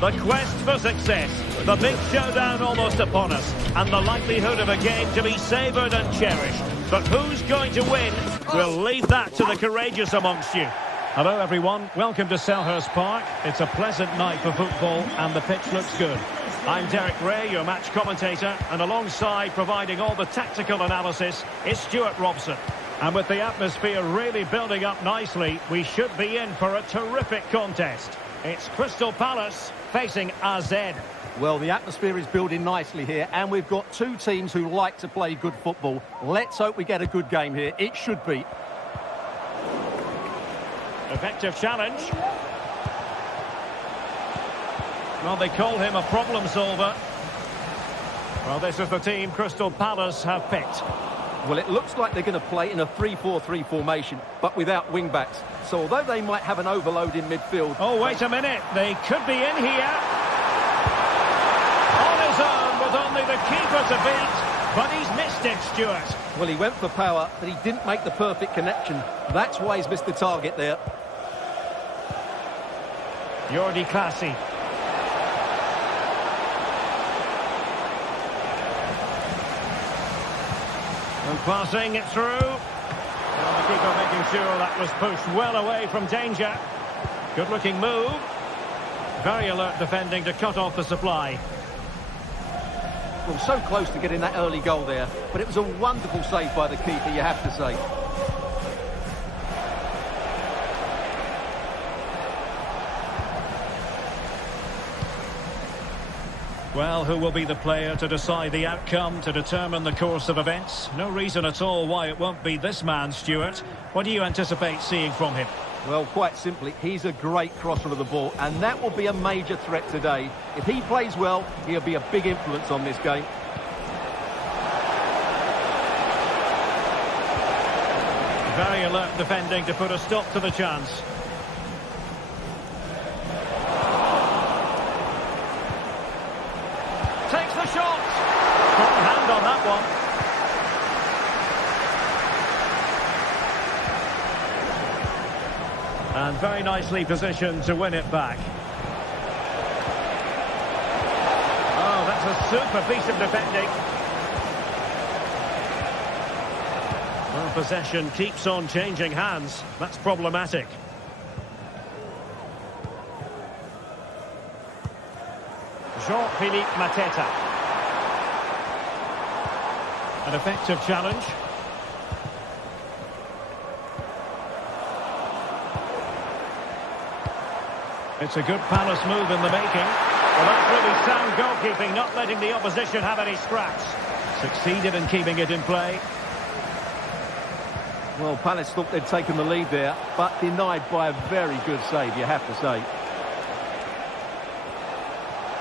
The quest for success, the big showdown almost upon us, and the likelihood of a game to be savoured and cherished. But who's going to win? We'll leave that to the courageous amongst you. Hello everyone, welcome to Selhurst Park. It's a pleasant night for football and the pitch looks good. I'm Derek Ray, your match commentator, and alongside providing all the tactical analysis is Stuart Robson. And with the atmosphere really building up nicely, we should be in for a terrific contest. It's Crystal Palace facing AZ. Well, the atmosphere is building nicely here, and we've got two teams who like to play good football. Let's hope we get a good game here. It should be. Effective challenge. Well, they call him a problem solver. Well, this is the team Crystal Palace have picked. Well, it looks like they're going to play in a 3-4-3 formation, but without wing-backs. So although they might have an overload in midfield... Oh, wait a minute. They could be in here. On his own with only the keeper to beat. But he's missed it, Stuart. Well, he went for power, but he didn't make the perfect connection. That's why he's missed the target there. Jordi Clasie. And passing it through. Well, the keeper making sure that was pushed well away from danger. Good-looking move. Very alert defending to cut off the supply. Well, so close to getting that early goal there, but it was a wonderful save by the keeper, you have to say. Well, who will be the player to decide the outcome, to determine the course of events? No reason at all why it won't be this man, Stuart. What do you anticipate seeing from him? Well, quite simply, he's a great crosser of the ball, and that will be a major threat today. If he plays well, he'll be a big influence on this game. Very alert defending to put a stop to the chance. Takes the shot. Strong hand on that one. And very nicely positioned to win it back. Oh, that's a super piece of defending. Well, possession keeps on changing hands. That's problematic. Jean-Philippe Mateta. An effective challenge. It's a good Palace move in the making. Well, that's really sound goalkeeping, not letting the opposition have any scraps. Succeeded in keeping it in play. Well, Palace thought they'd taken the lead there, but denied by a very good save, you have to say.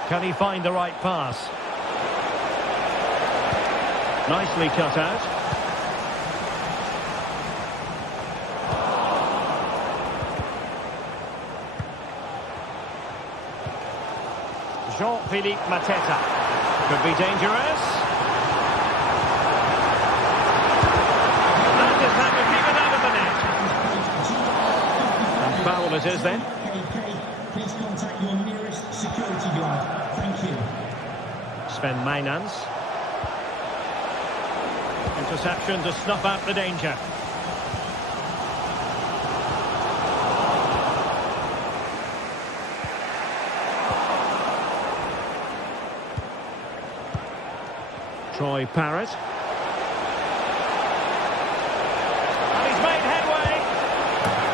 Can he find the right pass? Nicely cut out. Jean-Philippe Mateta. Could be dangerous. And just had to keep it out of the net. And foul it is then. Please contact your nearest security guard. Thank you. Sven Mainans. Interception to snuff out the danger. Troy Parrott. And he's made headway.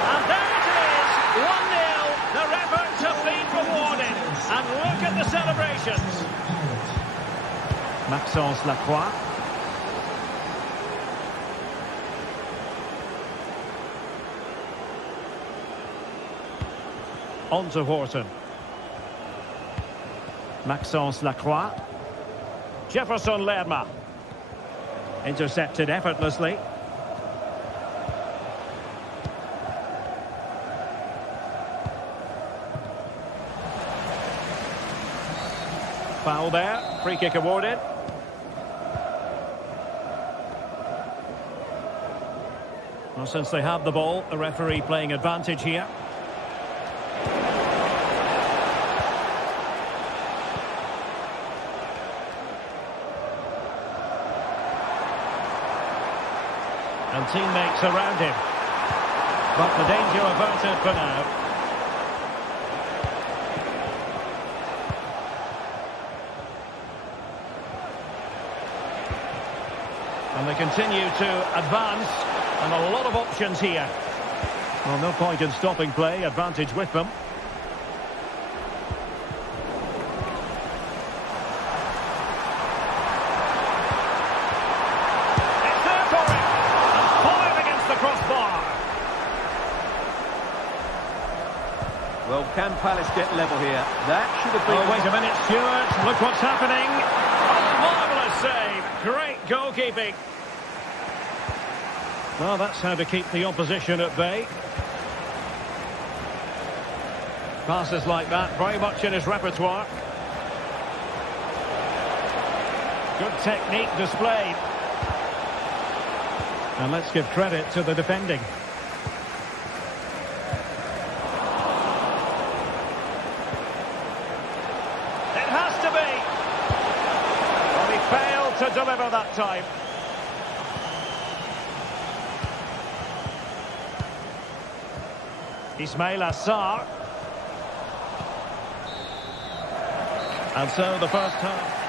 And there it is, 1-0. Their efforts have been rewarded. And look at the celebrations. Maxence Lacroix. On to Horton. Maxence Lacroix. Jefferson Lerma. Intercepted effortlessly. Foul there. Free kick awarded. Well, since they have the ball, the referee playing advantage here. And teammates around him. But the danger averted for now. And they continue to advance, and a lot of options here. Well, no point in stopping play, advantage with them. It's there for him, and fired against the crossbar. Well, can Palace get level here? That should have been... Oh, wait a minute, Stuart. Look what's happening. Oh, marvellous save. Great goalkeeping. Well, that's how to keep the opposition at bay. Passes like that, very much in his repertoire. Good technique displayed. And let's give credit to the defending. It has to be. Well, he failed to deliver that time. Ismail Assar. And so the first half.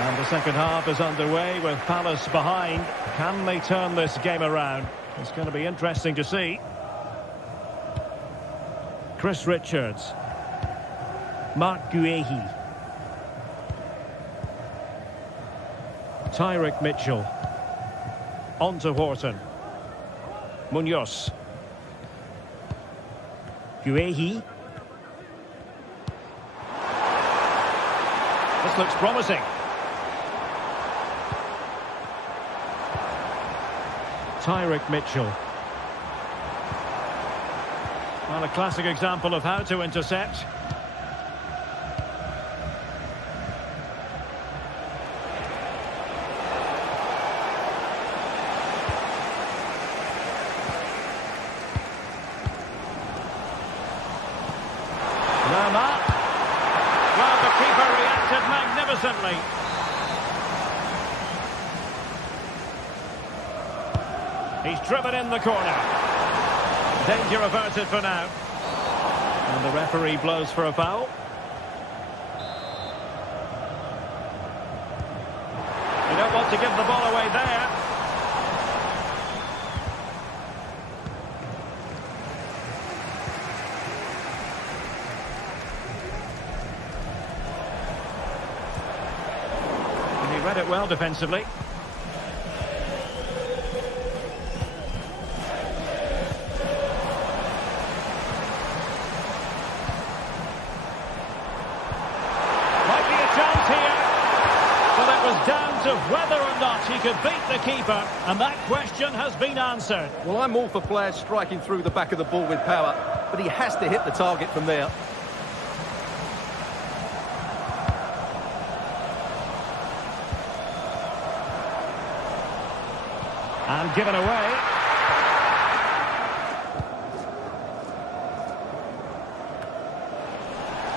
And the second half is underway with Palace behind. Can they turn this game around? It's going to be interesting to see. Chris Richards. Mark Guehi. Tyrick Mitchell. On to Horton. Munoz. Guehi. This looks promising. Tyrick Mitchell. Well, a classic example of how to intercept. Well, the keeper reacted magnificently. He's driven in the corner. Danger averted for now. And the referee blows for a foul. You don't want to give the ball away there. Read it well defensively. Might be a chance here. But it was down to whether or not he could beat the keeper, and that question has been answered. Well, I'm all for players striking through the back of the ball with power, but he has to hit the target from there. And given away.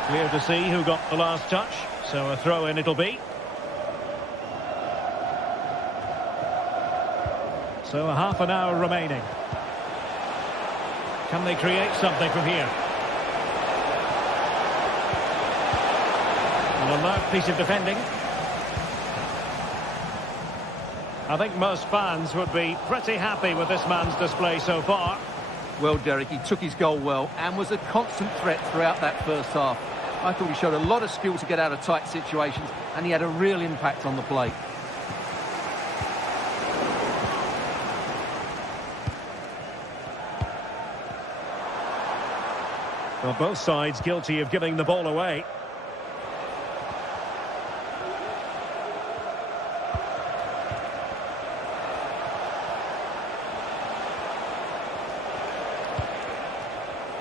Clear to see who got the last touch, so a throw in it'll be. So a half an hour remaining. Can they create something from here? An alert piece of defending. I think most fans would be pretty happy with this man's display so far. Well, Derek, he took his goal well and was a constant threat throughout that first half. I thought he showed a lot of skill to get out of tight situations, and he had a real impact on the play. Well, both sides guilty of giving the ball away.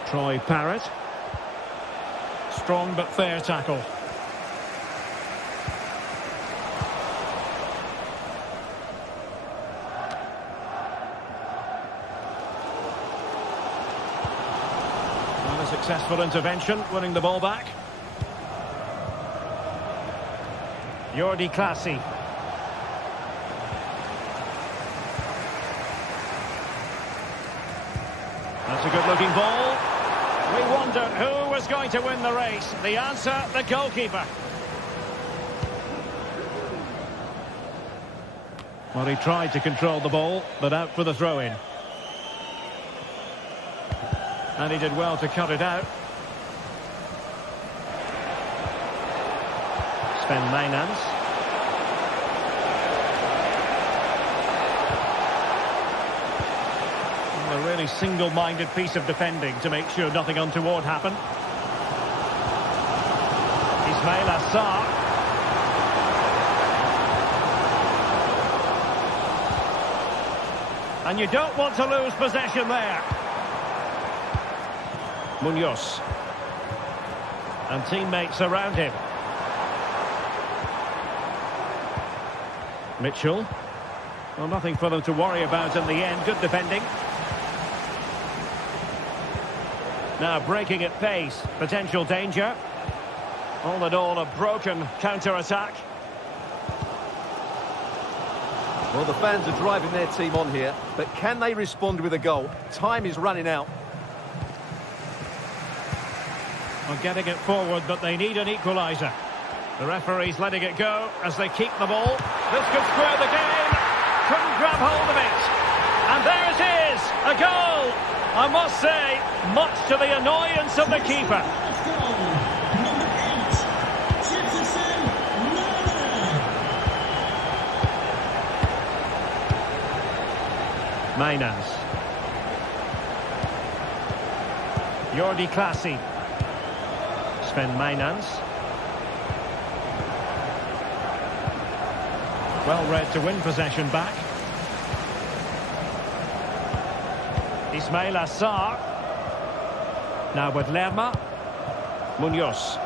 Troy Parrott. Strong but fair tackle. Well, a successful intervention, winning the ball back. Jordi Clasie. That's a good-looking ball. We wondered who was going to win the race. The answer, the goalkeeper. Well, he tried to control the ball, but out for the throw-in. And he did well to cut it out. Sven Mijnans. A really single-minded piece of defending to make sure nothing untoward happened. Ismail Assar. And you don't want to lose possession there. Munoz. And teammates around him. Mitchell. Well, nothing for them to worry about in the end. Good defending. Now breaking at pace. Potential danger. All in all, a broken counter-attack. Well, the fans are driving their team on here, but can they respond with a goal? Time is running out. Well, getting it forward, but they need an equaliser. The referee's letting it go as they keep the ball. This could square the game. Couldn't grab hold of it. And there it is, a goal. I must say, much to the annoyance of the keeper. Mijnans. Jordi Clasie. Sven Mijnans. Well read to win possession back. Ismail Assar. Now with Lerma. Munoz.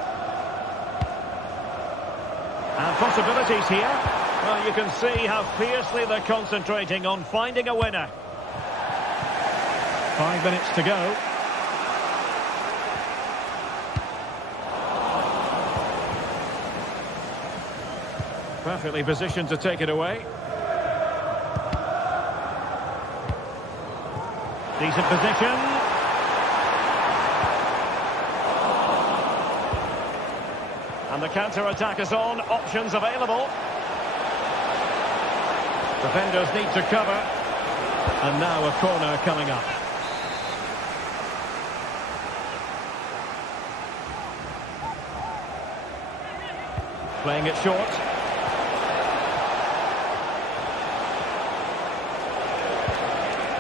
And possibilities here. Well, you can see how fiercely they're concentrating on finding a winner. 5 minutes to go. Perfectly positioned to take it away. Decent position. And the counter-attack is on. Options available. Defenders need to cover. And now a corner coming up. Playing it short.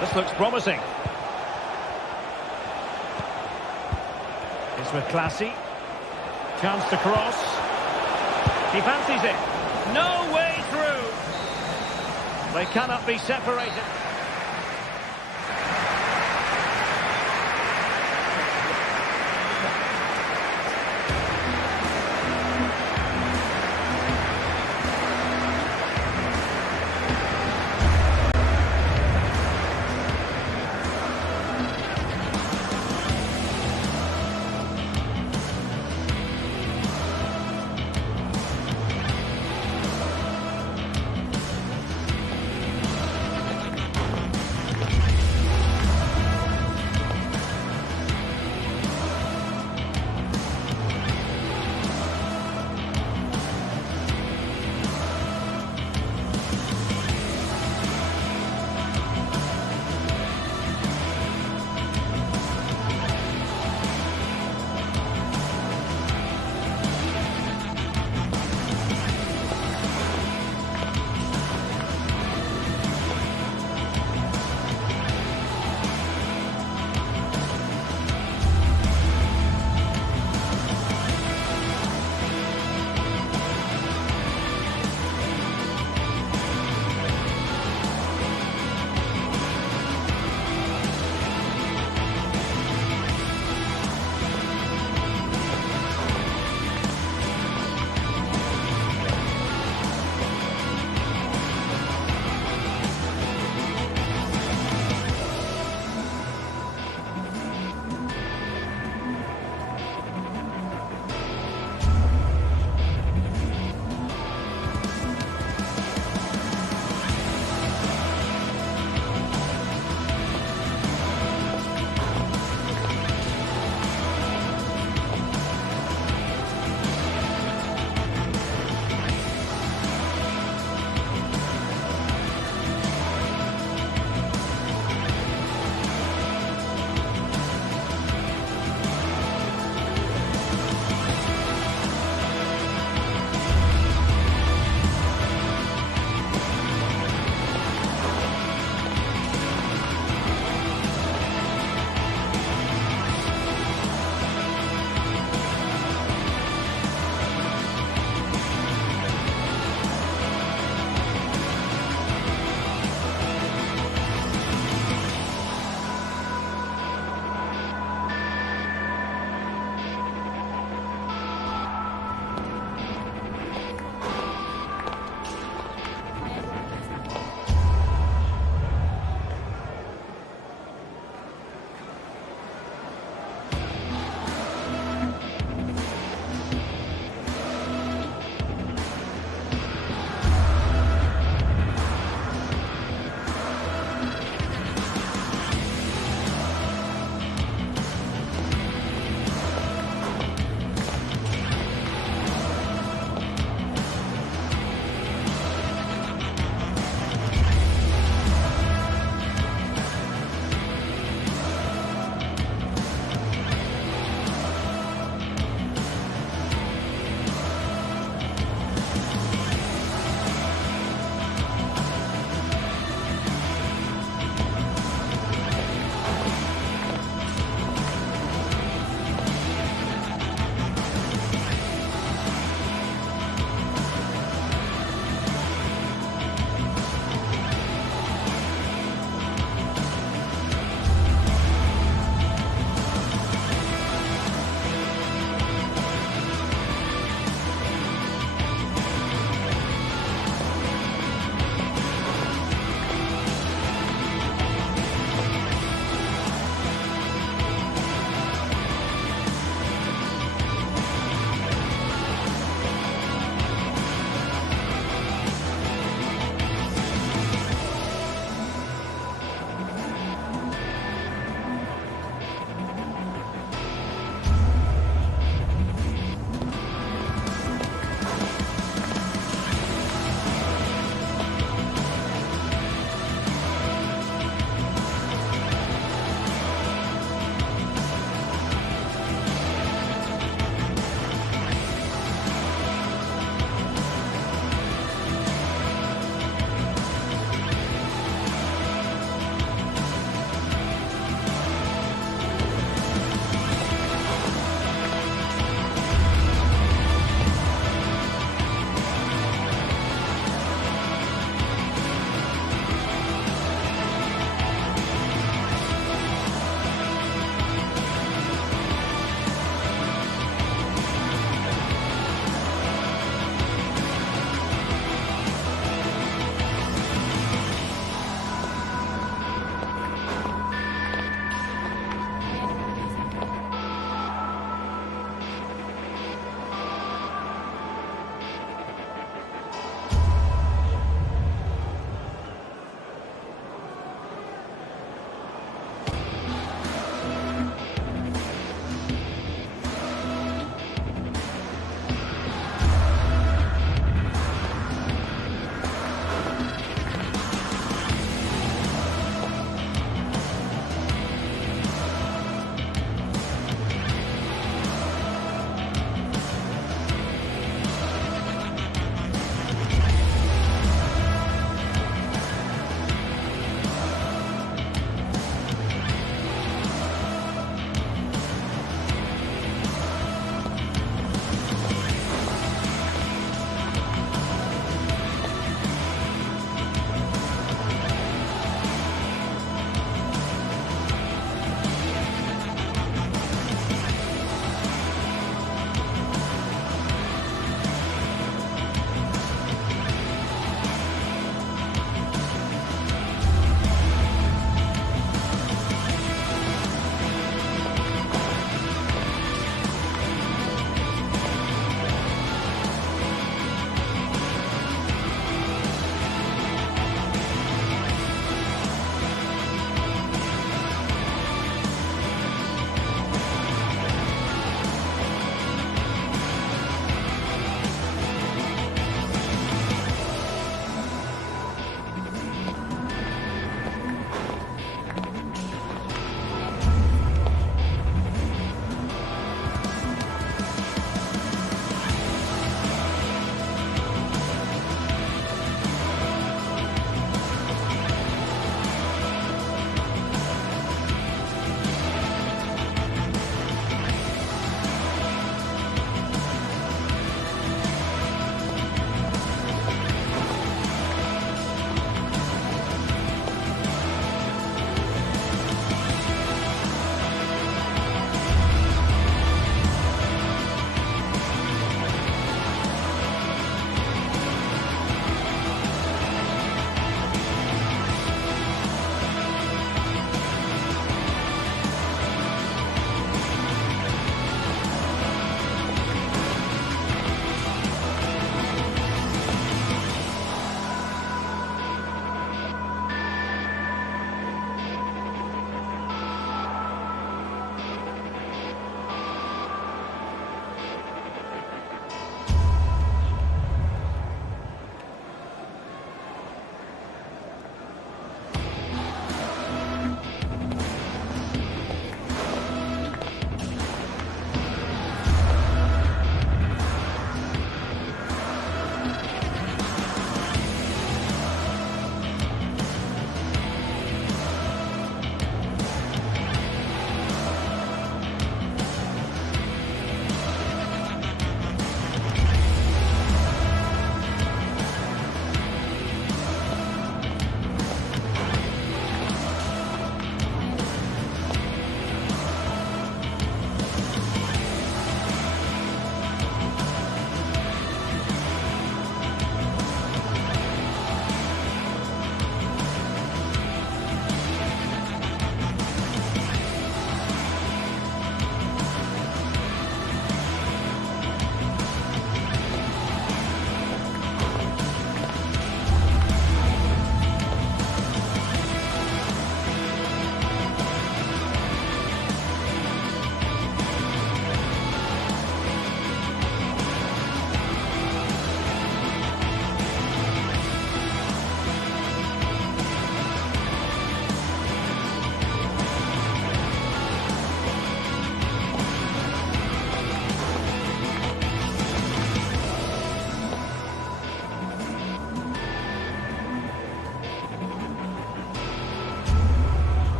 This looks promising. It's with Clasie. Chance to cross. He fancies it. No way through. They cannot be separated.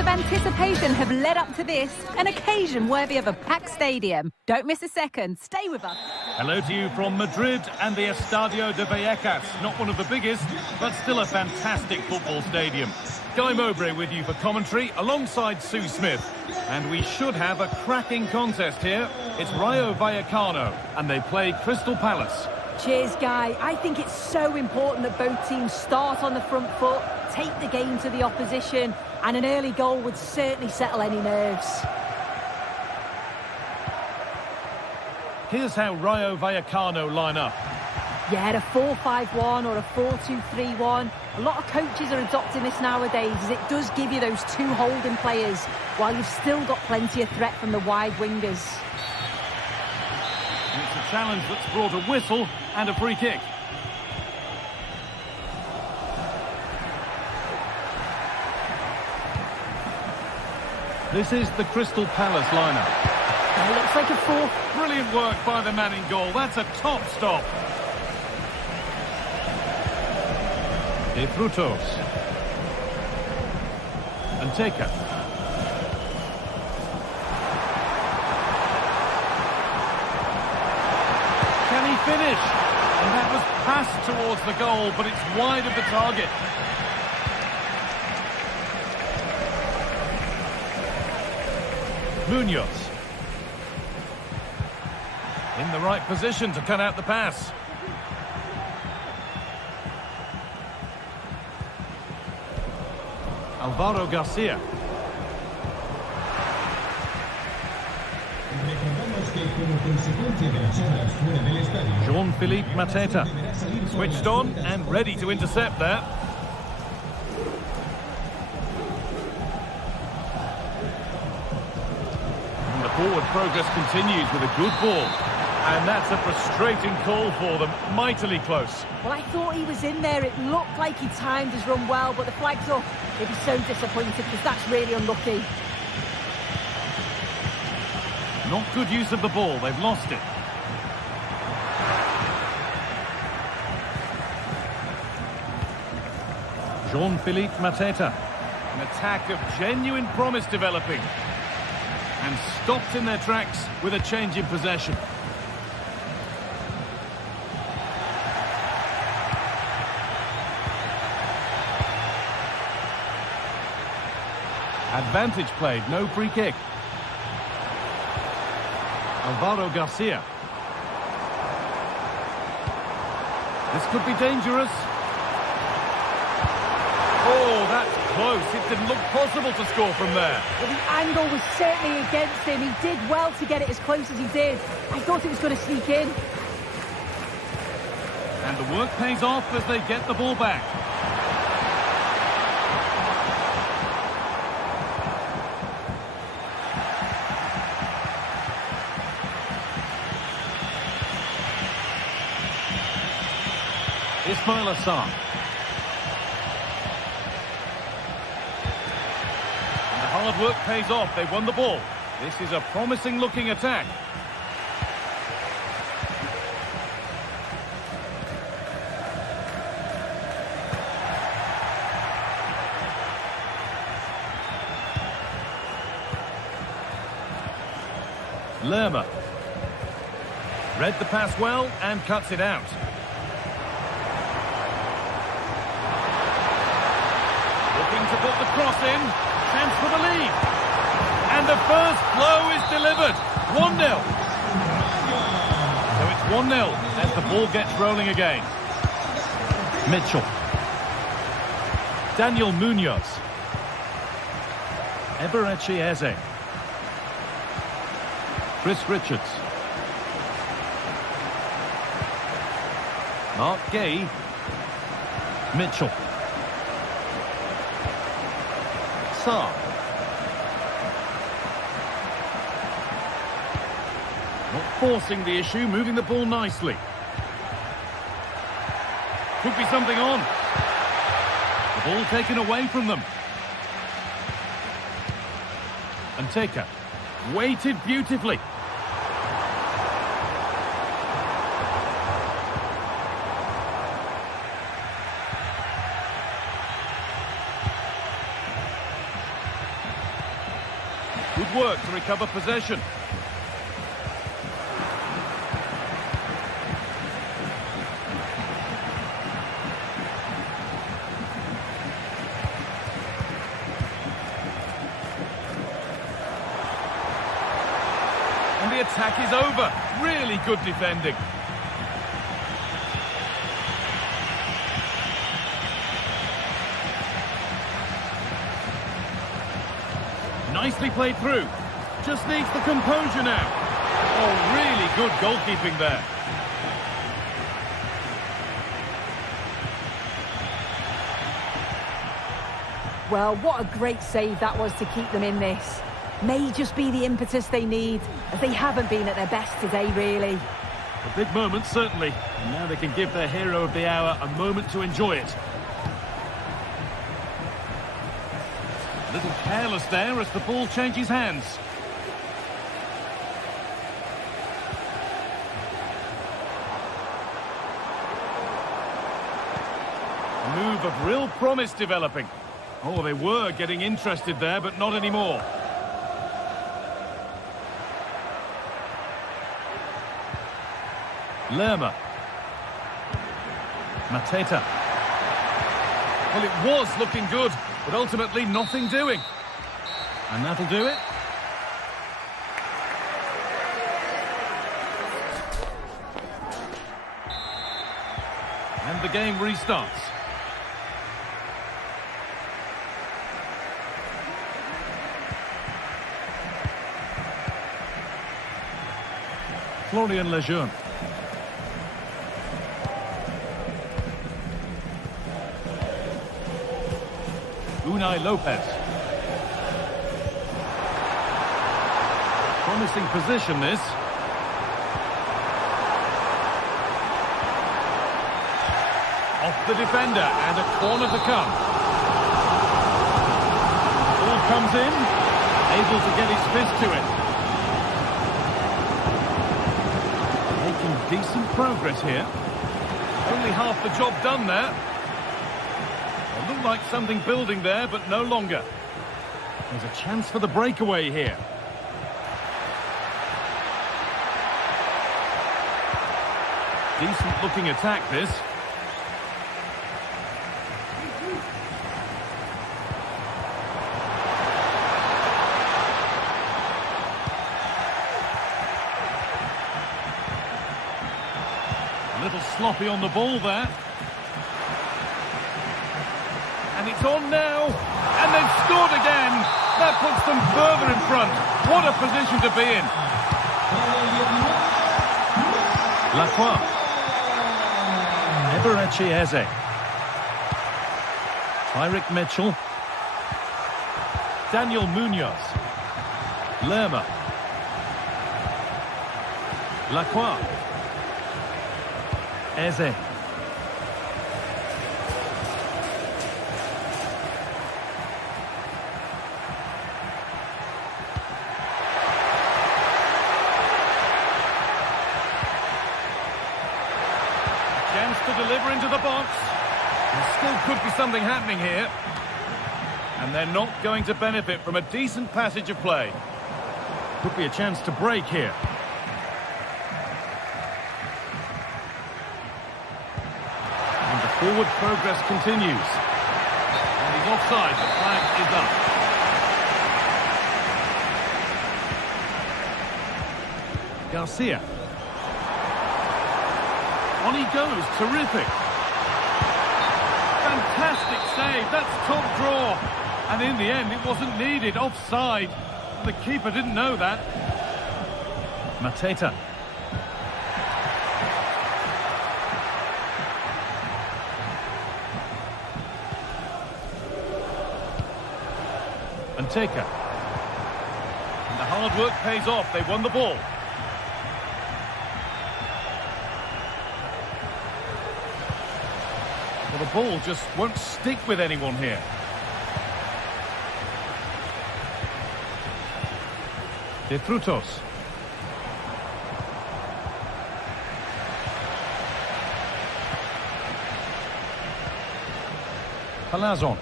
of anticipation have led up to this, an occasion worthy of a packed stadium. Don't miss a second. Stay with us. Hello to you from Madrid and the Estadio de Vallecas. Not one of the biggest, but still a fantastic football stadium. Guy Mowbray with you for commentary, alongside Sue Smith. And we should have a cracking contest here. It's Rayo Vallecano, and they play Crystal Palace. Cheers, Guy. I think it's so important that both teams start on the front foot, take the game to the opposition, and an early goal would certainly settle any nerves. Here's how Rayo Vallecano line up. Yeah, a 4-5-1 or a 4-2-3-1. A lot of coaches are adopting this nowadays, as it does give you those two holding players, while you've still got plenty of threat from the wide wingers. And it's a challenge that's brought a whistle and a free kick. This is the Crystal Palace lineup. It looks like a 4. Brilliant work by the man in goal. That's a top stop. De Frutos. And Teka. Can he finish? And that was passed towards the goal, but it's wide of the target. Munoz. In the right position to cut out the pass. Alvaro Garcia. Jean-Philippe Mateta. Switched on and ready to intercept there. And the forward progress continues with a good ball. And that's a frustrating call for them. Mightily close. Well, I thought he was in there. It looked like he timed his run well, but the flag's up. He'd be so disappointed because that's really unlucky. Not good use of the ball. They've lost it. Jean-Philippe Mateta. An attack of genuine promise developing. And stopped in their tracks with a change in possession. Advantage played, no free kick. Alvaro Garcia. This could be dangerous. Oh, that's close. It didn't look possible to score from there. Well, the angle was certainly against him. He did well to get it as close as he did. I thought it was going to sneak in. And the work pays off as they get the ball back. Ismail Assar. And the hard work pays off. They've won the ball. This is a promising looking attack. Lerma. Read the pass well and cuts it out. To put the cross in, chance for the lead. And the first blow is delivered. 1-0. So it's 1-0 as the ball gets rolling again. Mitchell. Daniel Munoz. Eberechi Eze. Chris Richards. Mark Gay. Mitchell. Not forcing the issue, moving the ball nicely. Could be something on. The ball taken away from them. And Teka waited beautifully. Good work to recover possession. And the attack is over. Really good defending. Nicely played through. Just needs the composure now. Oh, really good goalkeeping there. Well, what a great save that was to keep them in this. May just be the impetus they need, as they haven't been at their best today, really. A big moment, certainly. And now they can give their hero of the hour a moment to enjoy it. A little careless there as the ball changes hands. A move of real promise developing. Oh, they were getting interested there, but not anymore. Lerma. Mateta. Well, it was looking good, but ultimately nothing doing. And that'll do it. And the game restarts. Florian Lejeune. Unai Lopez. Promising position, this. Off the defender, and a corner to come. Ball comes in, able to get his fist to it. Making decent progress here. Only half the job done there. It looked like something building there, but no longer. There's a chance for the breakaway here. Decent looking attack, this. A little sloppy on the ball there. And it's on now, and they've scored again. That puts them further in front. What a position to be in. Lacroix. Eberechi Eze. Tyrick Mitchell. Daniel Munoz. Lerma. Lacroix. Eze. Chance to deliver into the box. There still could be something happening here. And they're not going to benefit from a decent passage of play. Could be a chance to break here. And the forward progress continues. And he's offside. The flag is up. Garcia. On he goes, terrific. Fantastic save, that's top draw. And in the end, it wasn't needed, offside. The keeper didn't know that. Mateta. Anteka. And the hard work pays off, they won the ball. Well, the ball just won't stick with anyone here. De Frutos. Palazon.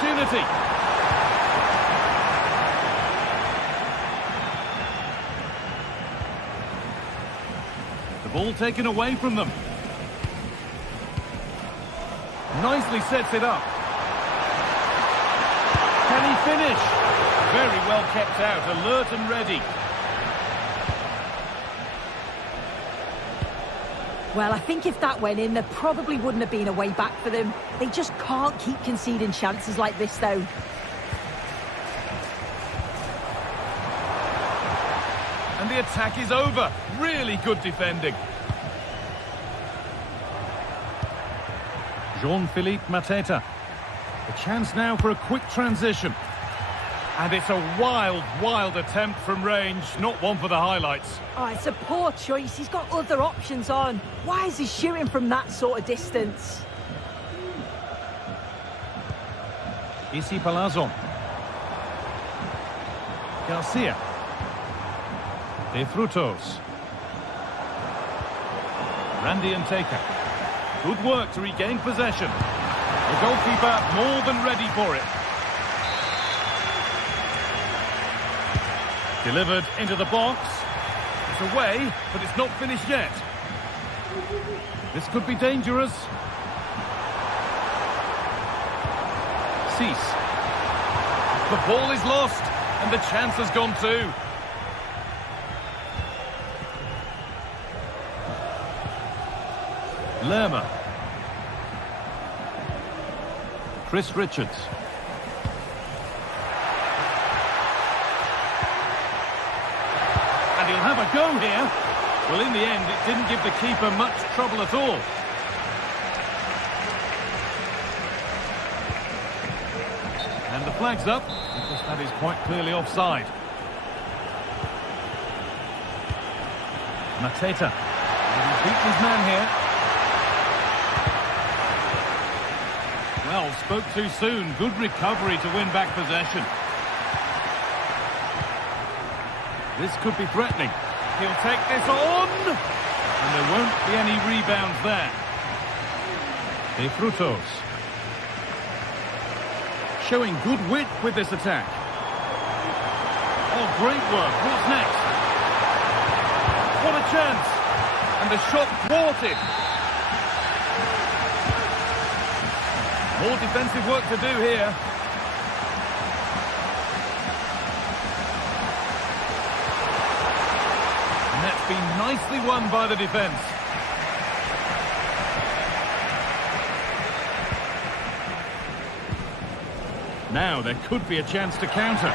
opportunity. The ball taken away from them. Nicely sets it up. Can he finish? Very well kept out, alert and ready. Well, I think if that went in, there probably wouldn't have been a way back for them. They just can't keep conceding chances like this, though. And the attack is over. Really good defending. Jean-Philippe Mateta. A chance now for a quick transition. And it's a wild, wild attempt from range. Not one for the highlights. Oh, it's a poor choice. He's got other options on. Why is he shooting from that sort of distance? Issy Palazzo. Garcia. De Frutos. Randy and Taker. Good work to regain possession. The goalkeeper more than ready for it. Delivered into the box. It's away, but it's not finished yet. This could be dangerous. Cease. The ball is lost, and the chance has gone too. Lerma. Chris Richards. And he'll have a go here. Well, in the end, it didn't give the keeper much trouble at all. And the flag's up, because that is quite clearly offside. Mateta. He's beaten his man here. Well, spoke too soon. Good recovery to win back possession. This could be threatening. He'll take this on! And there won't be any rebounds there. De Frutos. Showing good wit with this attack. Oh, great work. What's next? What a chance! And the shot thwarted. More defensive work to do here. And that's been nicely won by the defence. Now there could be a chance to counter.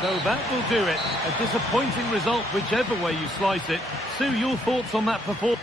So that will do it. A disappointing result, whichever way you slice it. Sue, your thoughts on that performance?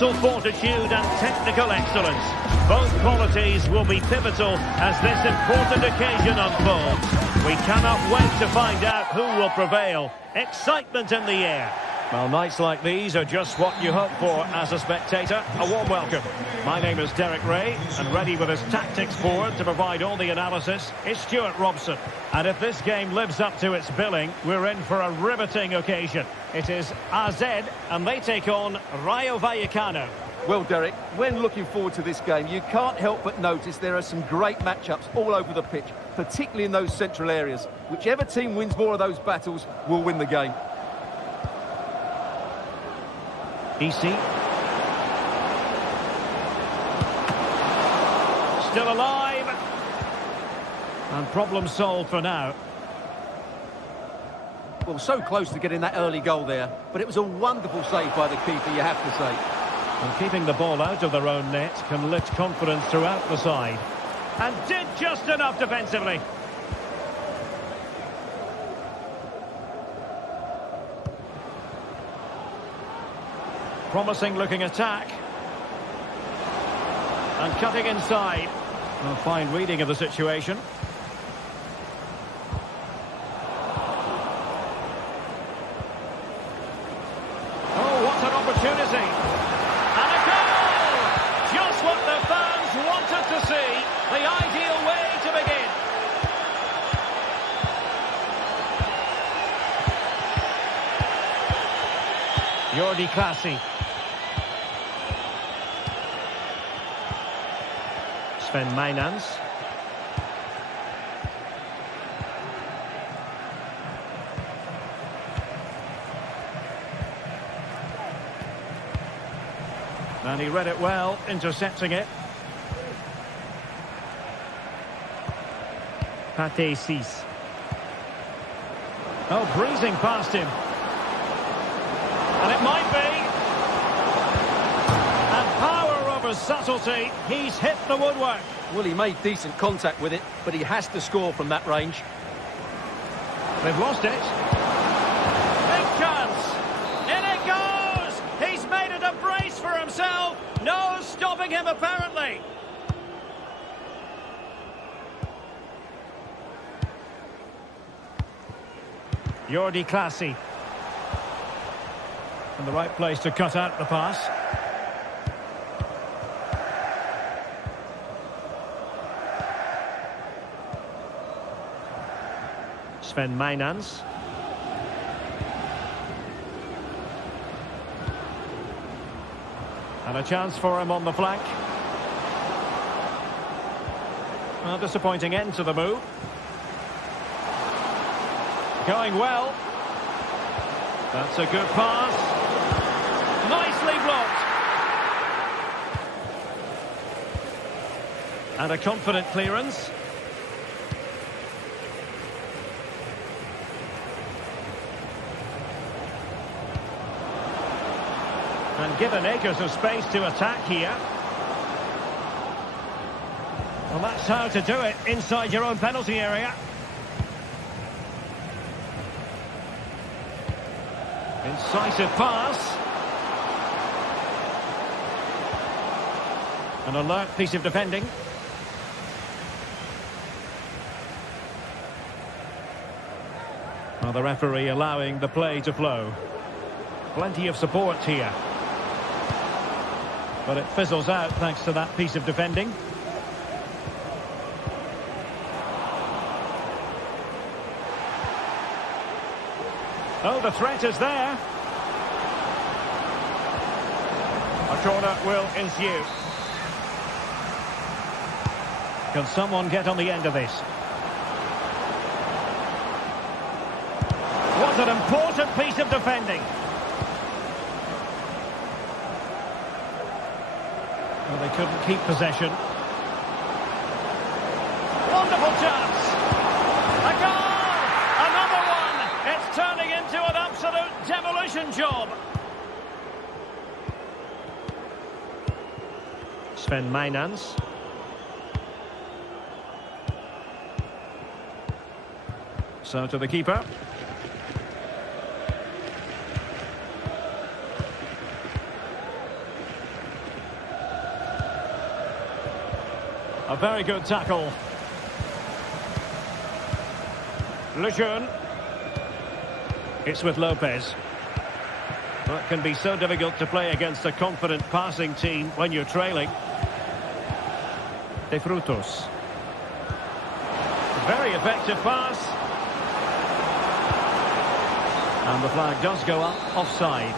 mental fortitude and technical excellence. Both qualities will be pivotal as this important occasion unfolds. We cannot wait to find out who will prevail. Excitement in the air. Well, nights like these are just what you hope for as a spectator. A warm welcome. My name is Derek Ray, and ready with his tactics board to provide all the analysis is Stuart Robson. And if this game lives up to its billing, we're in for a riveting occasion. It is AZ, and they take on Rayo Vallecano. Well, Derek, when looking forward to this game, you can't help but notice there are some great matchups all over the pitch, particularly in those central areas. Whichever team wins more of those battles will win the game. EC. Still alive. And problem solved for now. Well, so close to getting that early goal there, but it was a wonderful save by the keeper, you have to say. And keeping the ball out of their own net can lift confidence throughout the side. And did just enough defensively. Promising looking attack. And cutting inside. A fine reading of the situation. Oh, what an opportunity. And a goal! Just what the fans wanted to see. The ideal way to begin. Jordi Clasie. Sven Mijnans. And he read it well, intercepting it. Pate Cis. Oh, breezing past him. And it might be. And power over subtlety. He's hit the woodwork. Well, he made decent contact with it, but he has to score from that range. They've lost it. Big chance. In it goes. He's made it a brace for himself. No stopping him, apparently. Jordi Clasie. In the right place to cut out the pass. Sven Mijnans. And a chance for him on the flank. A disappointing end to the move. Going well. That's a good pass. Nicely blocked. And a confident clearance. And given acres of space to attack here. Well, that's how to do it inside your own penalty area. Incisive pass. An alert piece of defending. Well, the referee allowing the play to flow. Plenty of support here. But it fizzles out thanks to that piece of defending. Oh, the threat is there. A corner will ensue. Can someone get on the end of this? What an important piece of defending. Well, they couldn't keep possession. Wonderful chance. A goal! Another one! It's turning into an absolute demolition job. Sven Mijnans. So to the keeper. A very good tackle. Lejeune. It's with Lopez. That can be so difficult to play against a confident passing team when you're trailing. De Frutos. Very effective pass. And the flag does go up, offside.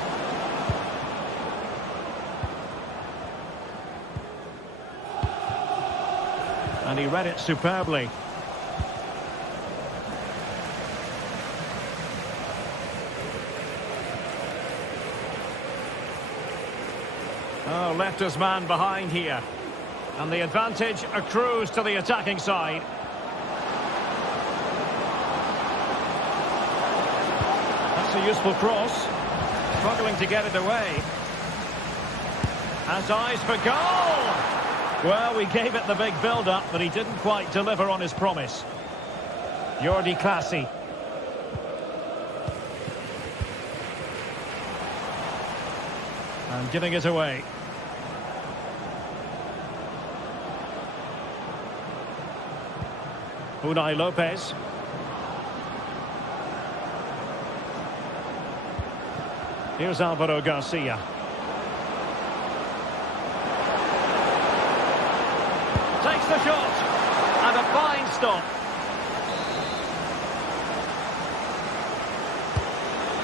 And he read it superbly. Oh, left his man behind here. And the advantage accrues to the attacking side. That's a useful cross. Struggling to get it away. Has eyes for goal! Well, we gave it the big build-up, but he didn't quite deliver on his promise. Jordi Clasie. And giving it away. Unai Lopez. Here's Alvaro Garcia. Takes the shot. And a fine stop.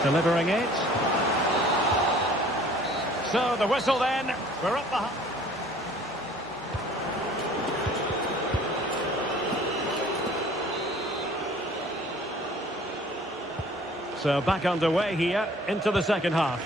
Delivering it. So the whistle then. We're up the... So back underway here into the second half.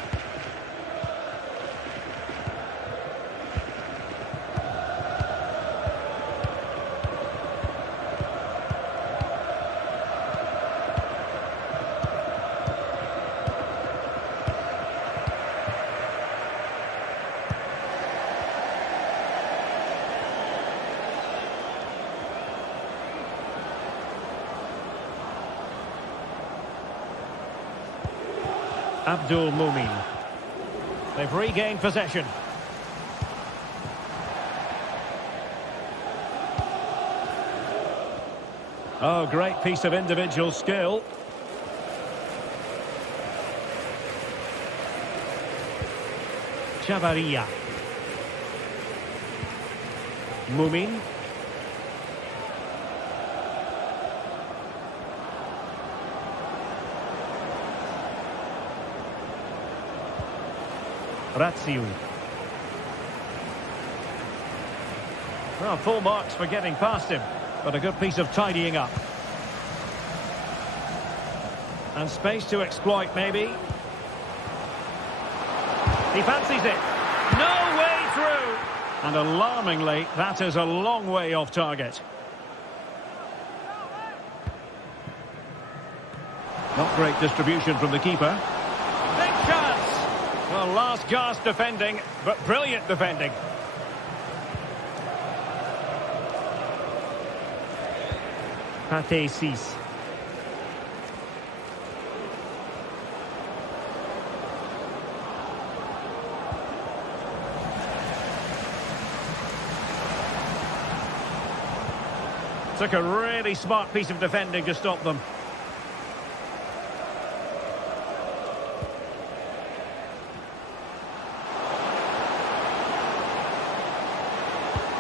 Abdul Mumin. They've regained possession. Oh, great piece of individual skill. Chavarria. Mumin. Raziu. Well, full marks for getting past him, but a good piece of tidying up. And space to exploit, maybe. He fancies it. No way through. And alarmingly, that is a long way off target. Not great distribution from the keeper. Big chance. Well, last gasp defending, but brilliant defending. Pate Cis. Took a really smart piece of defending to stop them.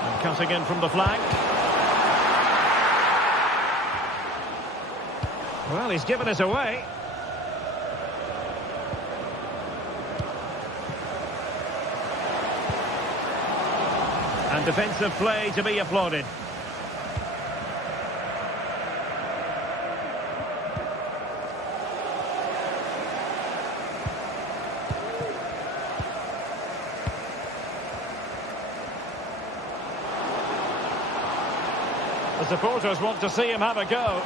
And cutting in from the flank. Well, he's given us away. And defensive play to be applauded. The supporters want to see him have a go.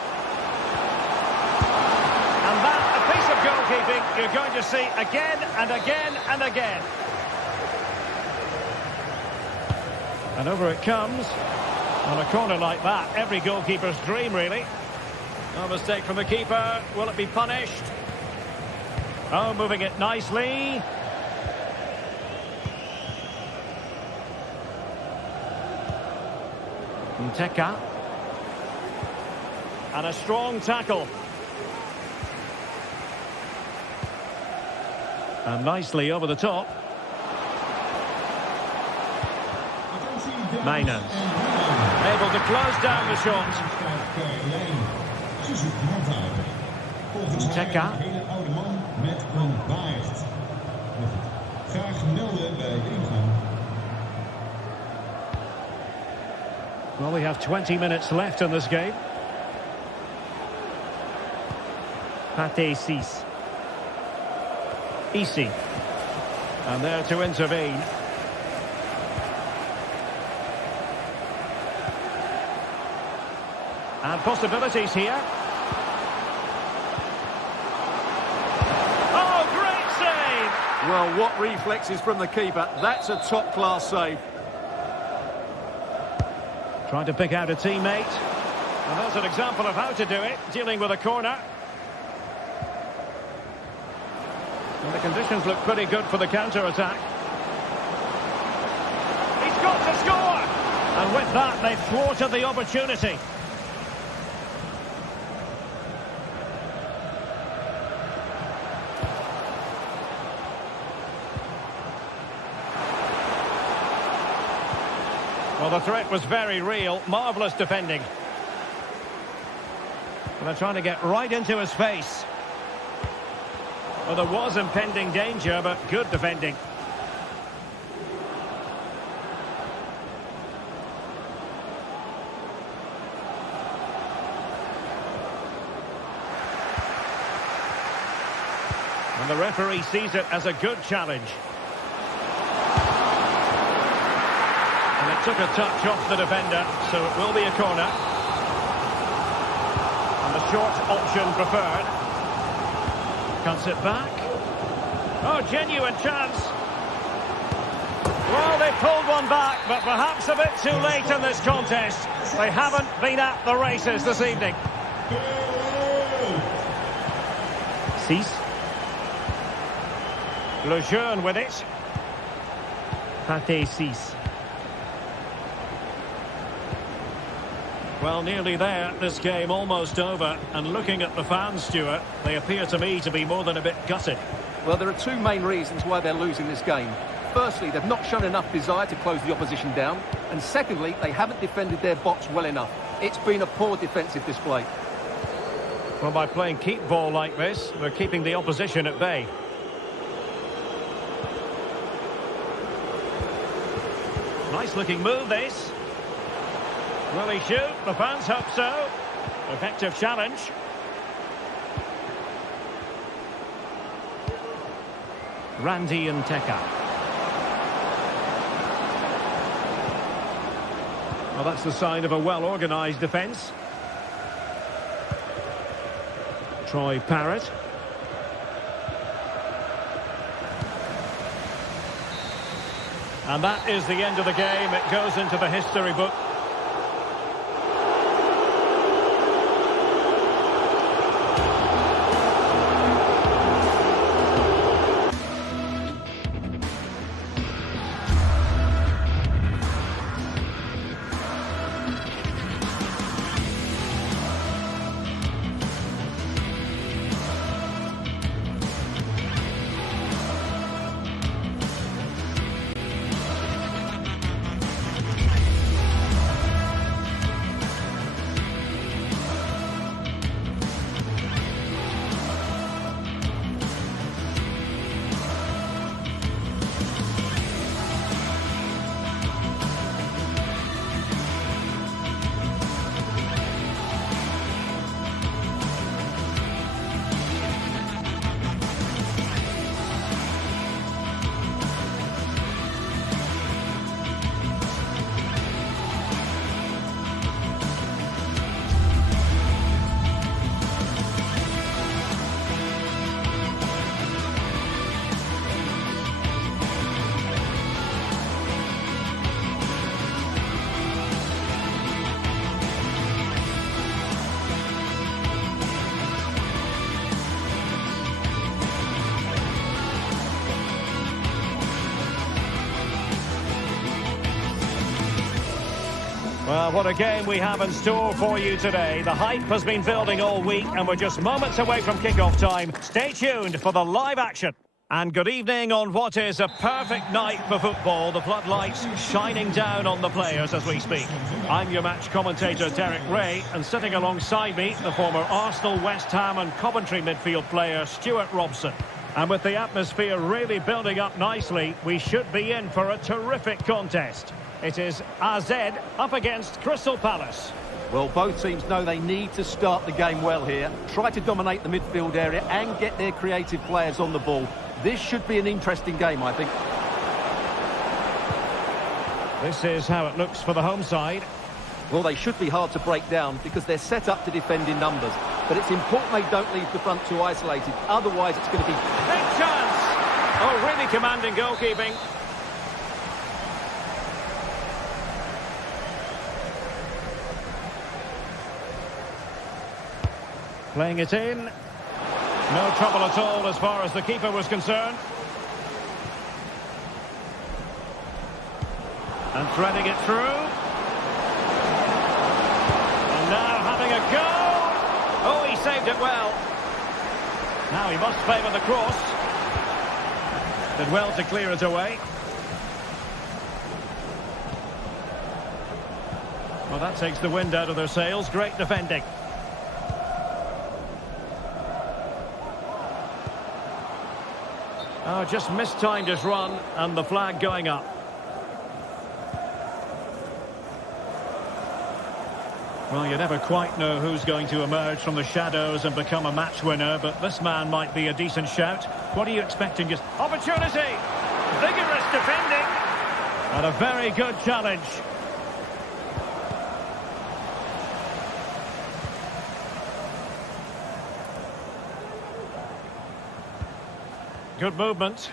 And that, a piece of goalkeeping you're going to see again and again and again. And over it comes. On a corner like that, every goalkeeper's dream, really. No mistake from the keeper. Will it be punished? Oh, moving it nicely. Nteka. And a strong tackle. And nicely over the top. Mainans. Able to close down the shot. Nteka. Well, we have 20 minutes left in this game. Pate Cis. Isi. And there to intervene. And possibilities here. Oh, great save! Well, what reflexes from the keeper. That's a top-class save. Trying to pick out a teammate. And that's an example of how to do it, dealing with a corner. And the conditions look pretty good for the counter-attack. He's got to score! And with that, they've thwarted the opportunity. Well, the threat was very real. Marvellous defending. And they're trying to get right into his face. Well, there was impending danger, but good defending. And the referee sees it as a good challenge. And it took a touch off the defender, so it will be a corner. And the short option preferred. Cuts it back. Oh, genuine chance. Well, they pulled one back, but perhaps a bit too late in this contest. They haven't been at the races this evening. Cis. Lejeune with it. Pate Cis. Well, nearly there. This game almost over. And looking at the fans, Stuart, they appear to me to be more than a bit gutted. Well, there are two main reasons why they're losing this game. Firstly, they've not shown enough desire to close the opposition down. And secondly, they haven't defended their box well enough. It's been a poor defensive display. Well, by playing keep ball like this, they're keeping the opposition at bay. Nice looking move, this. Will he shoot? The fans hope so. Effective challenge. Randy Nteka. Well, that's the sign of a well-organised defence. Troy Parrott. And that is the end of the game. It goes into the history book. Well, what a game we have in store for you today. The hype has been building all week, and we're just moments away from kick-off time. Stay tuned for the live action. And good evening on what is a perfect night for football. The floodlights shining down on the players as we speak. I'm your match commentator, Derek Ray, and sitting alongside me, the former Arsenal, West Ham and Coventry midfield player, Stuart Robson. And with the atmosphere really building up nicely, we should be in for a terrific contest. It is AZ up against Crystal Palace. Well, both teams know they need to start the game well here. Try to dominate the midfield area and get their creative players on the ball. This should be an interesting game, I think. This is how it looks for the home side. Well, they should be hard to break down because they're set up to defend in numbers. But it's important they don't leave the front too isolated. Otherwise, it's going to be... Big chance! Oh, really commanding goalkeeping. Playing it in. No trouble at all as far as the keeper was concerned. And threading it through. And now having a go. Oh, he saved it well. Now he must favour the cross. Did well to clear it away. Well, that takes the wind out of their sails. Great defending. Oh, just mistimed his run, and the flag going up. Well, you never quite know who's going to emerge from the shadows and become a match winner, but this man might be a decent shout. What are you expecting? Just opportunity! Vigorous defending! And a very good challenge. Good movement.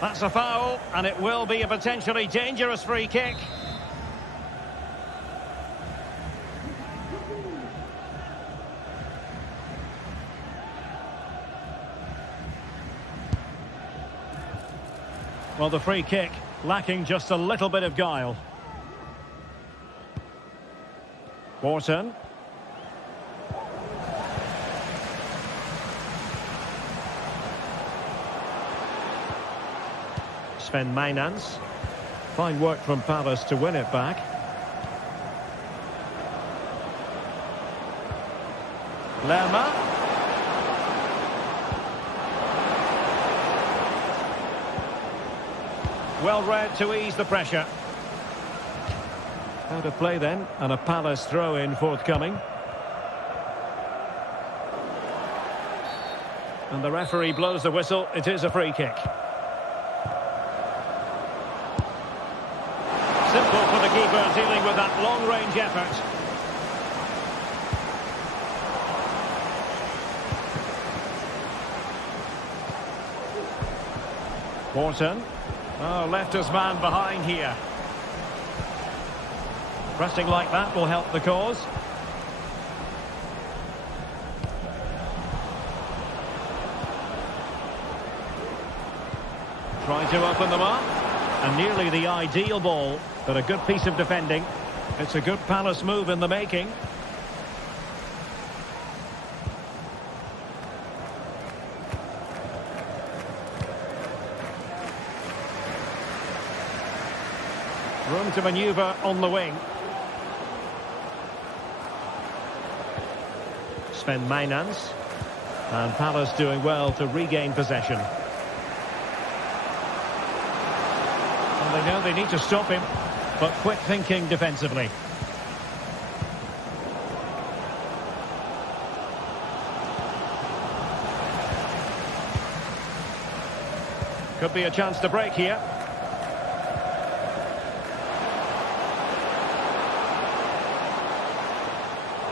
That's a foul, and it will be a potentially dangerous free kick. Well, the free kick lacking just a little bit of guile. Wharton. Sven Mainans. Fine work from Palace to win it back. Lerma. Well read to ease the pressure. Out of play then, and a Palace throw-in forthcoming. And the referee blows the whistle. It is a free kick. Simple for the keeper, dealing with that long-range effort. Wharton. Oh, left his man behind here. Pressing like that will help the cause. Trying to open them up. And nearly the ideal ball, but a good piece of defending. It's a good Palace move in the making. Room to manoeuvre on the wing. Sven Mainans. And Palace doing well to regain possession. And they know they need to stop him, but quick thinking defensively. Could be a chance to break here.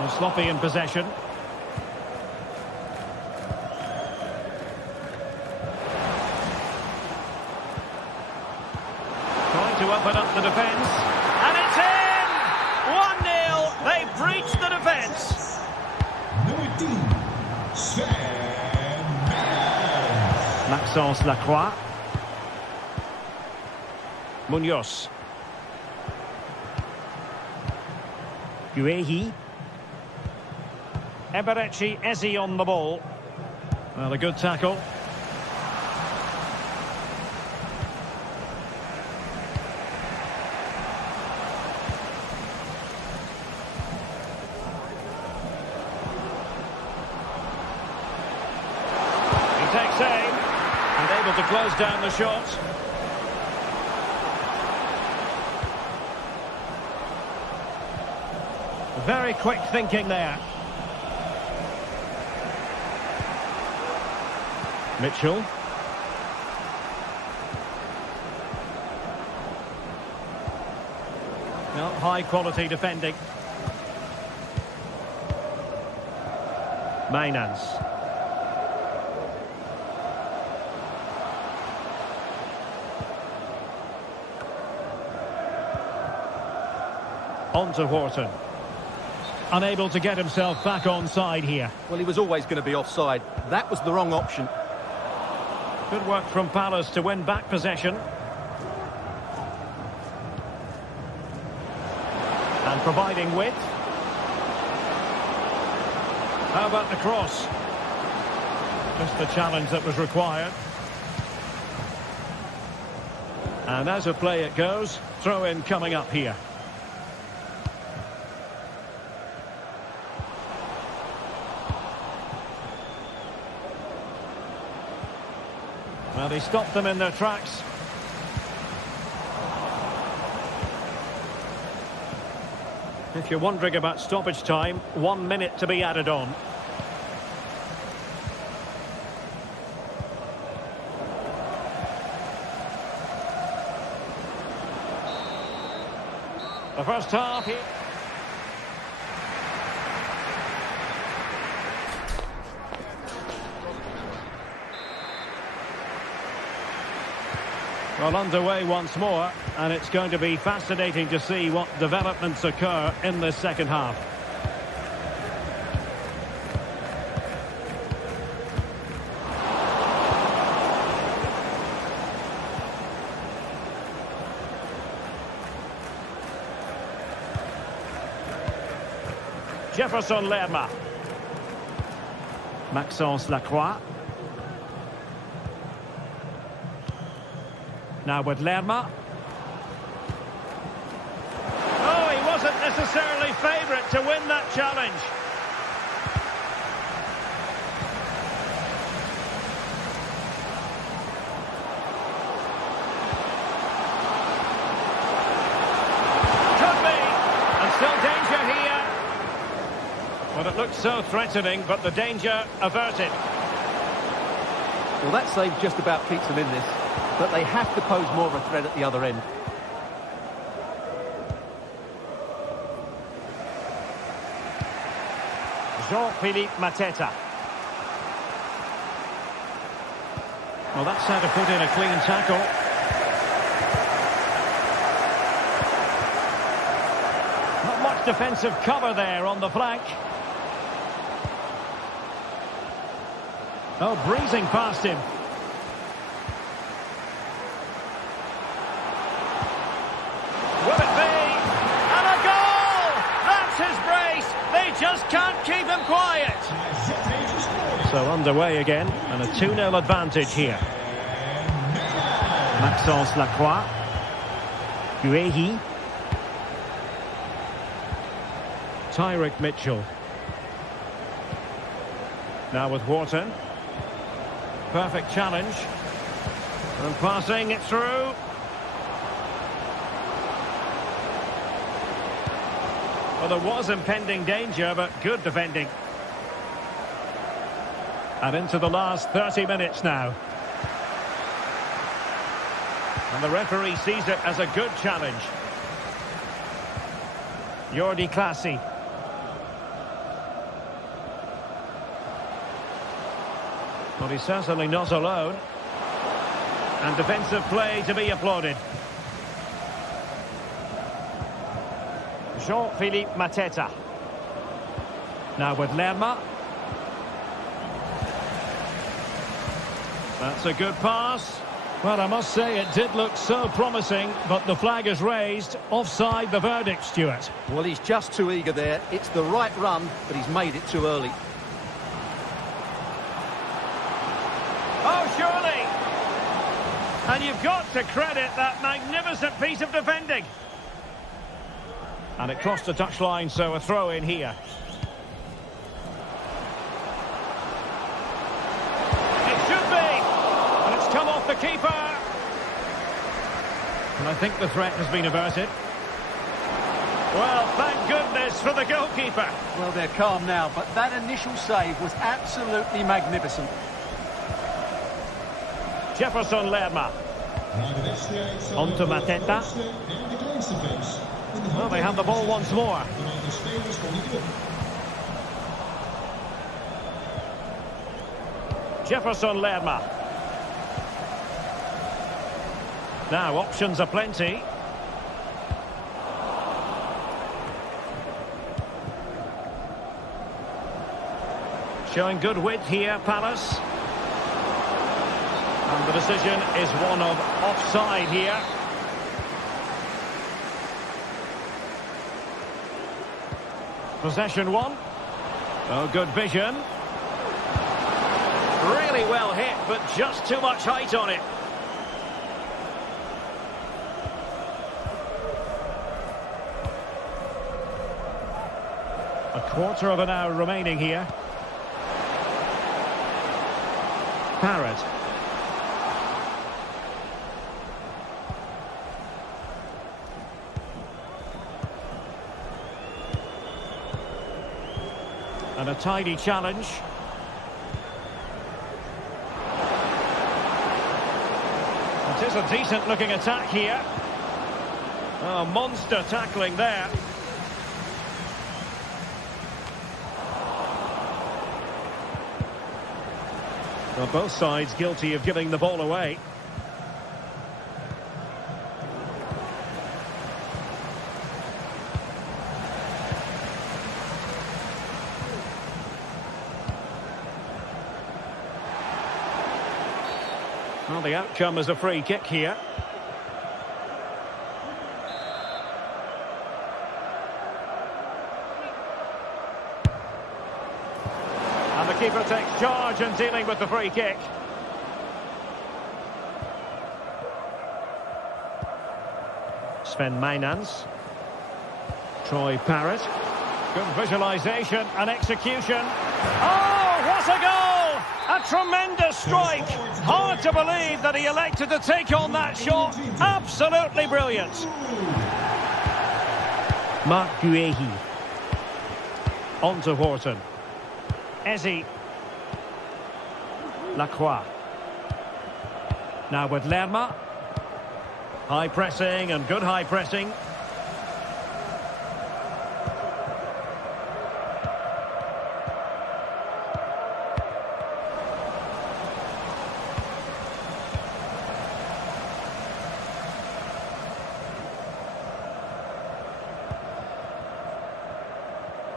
And sloppy in possession. Trying to open up the defence. And it's in! 1-0. They breached the defence. Nummer 10, Sven Mainans. Maxence Lacroix. Munoz. Guehi. Eberechi Eze on the ball. Well, a good tackle. He takes aim and able to close down the shot. Very quick thinking there. Mitchell. Well, high quality defending. Mainans. On to Horton. Unable to get himself back onside here. Well, he was always going to be offside. That was the wrong option. Good work from Palace to win back possession. And providing width. How about the cross? Just the challenge that was required. And as a play it goes, throw in coming up here. Well, they stopped them in their tracks. If you're wondering about stoppage time, 1 minute to be added on. The first half here. Well, underway once more, and it's going to be fascinating to see what developments occur in the second half. Jefferson Lerma. Maxence Lacroix. Now with Lerma. Oh, he wasn't necessarily favourite to win that challenge. Could be. And still danger here. Well, it looked so threatening, but the danger averted. Well, that save just about keeps them in this. But they have to pose more of a threat at the other end. Jean-Philippe Mateta. Well, that's how to put in a clean tackle. Not much defensive cover there on the flank. Oh, breezing past him. Will it be? And a goal! That's his brace! They just can't keep him quiet! So underway again, and a 2-0 advantage here. Maxence Lacroix. Guehi. Tyrick Mitchell. Now with Wharton. Perfect challenge. And passing it through. Well, there was impending danger, but good defending. And into the last 30 minutes now. And the referee sees it as a good challenge. Jordi Clasie. Well, he's certainly not alone. And defensive play to be applauded. Jean-Philippe Mateta. Now with Lerma. That's a good pass. Well, I must say it did look so promising, but the flag is raised. Offside the verdict, Stuart. Well, he's just too eager there. It's the right run, but he's made it too early. Oh, surely! And you've got to credit that magnificent piece of defending. And it crossed the touchline, so a throw in here. It should be! And it's come off the keeper. And I think the threat has been averted. Well, thank goodness for the goalkeeper. Well, they're calm now, but that initial save was absolutely magnificent. Jefferson Lerma. On to Mateta. Well, they have the ball once more. Jefferson Lerma. Now, options are plenty. Showing good width here, Palace. And the decision is one of offside here. Possession one. Oh, good vision. Really well hit, but just too much height on it. A quarter of an hour remaining here. Parrott. And a tidy challenge. It is a decent looking attack here. Oh, monster tackling there. Well, both sides guilty of giving the ball away. Well, the outcome is a free kick here. And the keeper takes charge and dealing with the free kick. Sven Mijnans. Troy Parrott. Good visualisation and execution. Oh, what a goal! A tremendous strike. Hard to believe that he elected to take on that shot. Absolutely brilliant. Marc Guehi. On to Horton. Eze. Lacroix. Now with Lerma. High pressing and good high pressing.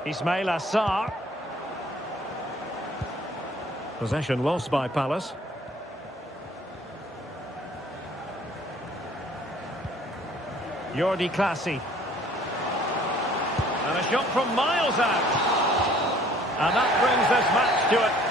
Ismail Assar. Possession lost by Palace. Jordi Clasie. And a shot from miles out. And that brings this match to it.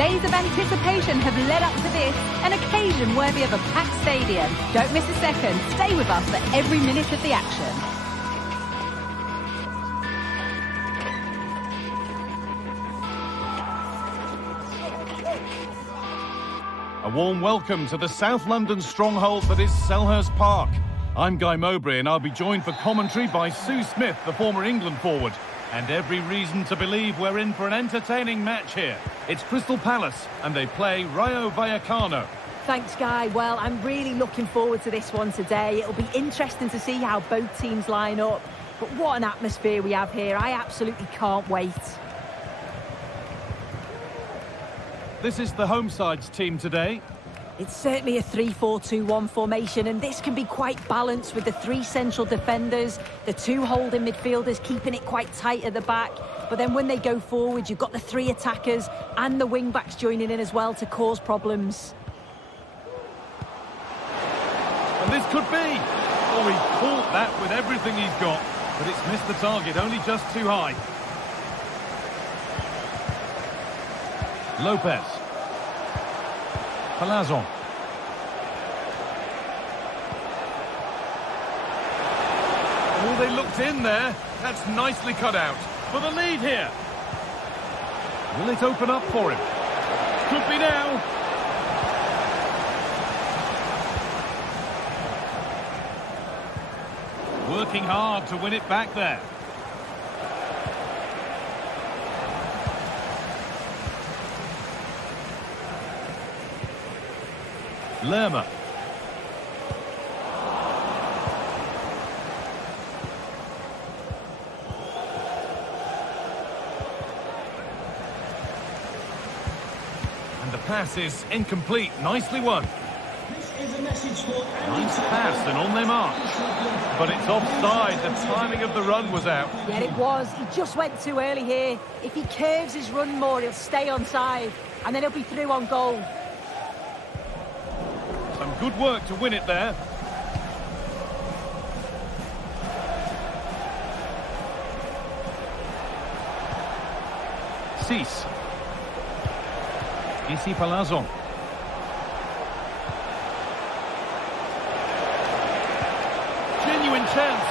Days of anticipation have led up to this, an occasion worthy of a packed stadium. Don't miss a second. Stay with us for every minute of the action. A warm welcome to the South London stronghold that is Selhurst Park. I'm Guy Mowbray and I'll be joined for commentary by Sue Smith, the former England forward. And every reason to believe we're in for an entertaining match here. It's Crystal Palace and they play Rayo Vallecano. Thanks, Guy. Well, I'm really looking forward to this one today. It'll be interesting to see how both teams line up. But what an atmosphere we have here. I absolutely can't wait. This is the home side's team today. It's certainly a 3-4-2-1 formation, and this can be quite balanced with the three central defenders, the two holding midfielders keeping it quite tight at the back. But then when they go forward, you've got the three attackers and the wing-backs joining in as well to cause problems. And this could be. Oh, he caught that with everything he's got, but it's missed the target, only just too high. Lopez. Palazon. Oh, they looked in there. That's nicely cut out. For the lead here. Will it open up for him? Could be now. Working hard to win it back there. Lerma. And the pass is incomplete. Nicely won. This is a message for Nice pass and on they march. But it's offside. The timing of the run was out. Yeah, it was. He just went too early here. If he curves his run more, he'll stay onside. And then he'll be through on goal. Some good work to win it there. Cease. Isi Palazon. Genuine chance.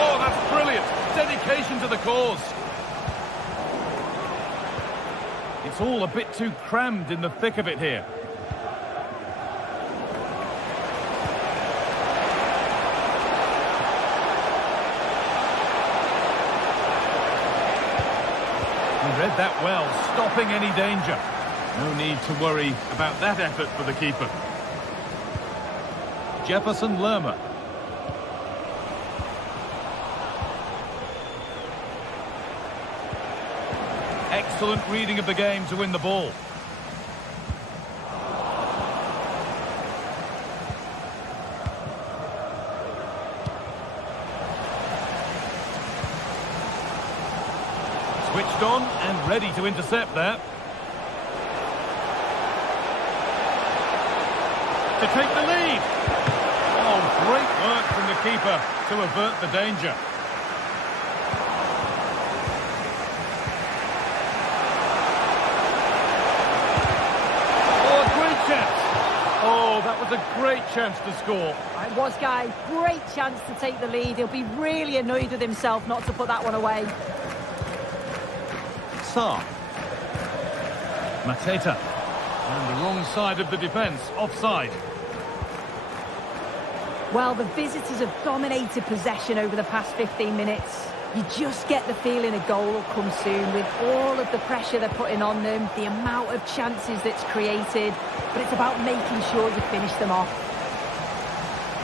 Oh, that's brilliant. Dedication to the cause. It's all a bit too crammed in the thick of it here. Read that well, stopping any danger. No need to worry about that effort for the keeper. Jefferson Lerma. Excellent reading of the game to win the ball. Switched on and ready to intercept there. To take the lead. Oh, great work from the keeper to avert the danger. Oh, great chance. Oh, that was a great chance to score. It was, Guy. Great chance to take the lead. He'll be really annoyed with himself not to put that one away. Sarr. Mateta. And the wrong side of the defence, offside. Well, the visitors have dominated possession over the past 15 minutes. You just get the feeling a goal will come soon with all of the pressure they're putting on them, the amount of chances that's created, but it's about making sure you finish them off.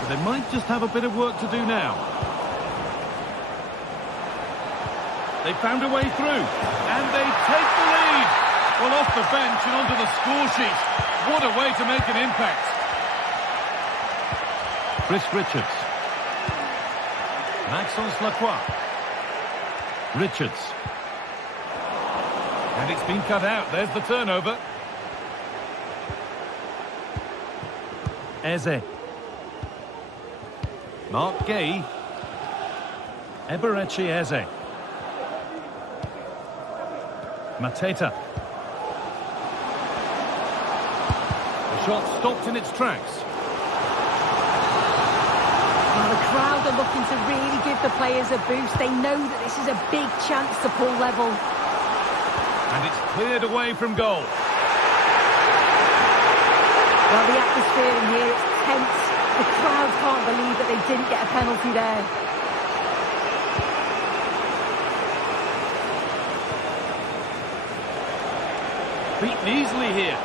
But they might just have a bit of work to do now. They found a way through, and they take the lead. Well, off the bench and onto the score sheet. What a way to make an impact. Chris Richards. Maxence Lacroix. Richards. And it's been cut out. There's the turnover. Eze. Mark Gay. Eberechi Eze. Mateta. The shot stopped in its tracks. Well, the crowd are looking to really give the players a boost. They know that this is a big chance to pull level. And it's cleared away from goal. Well, the atmosphere in here, it's tense. The crowd can't believe that they didn't get a penalty there. Beaten easily here.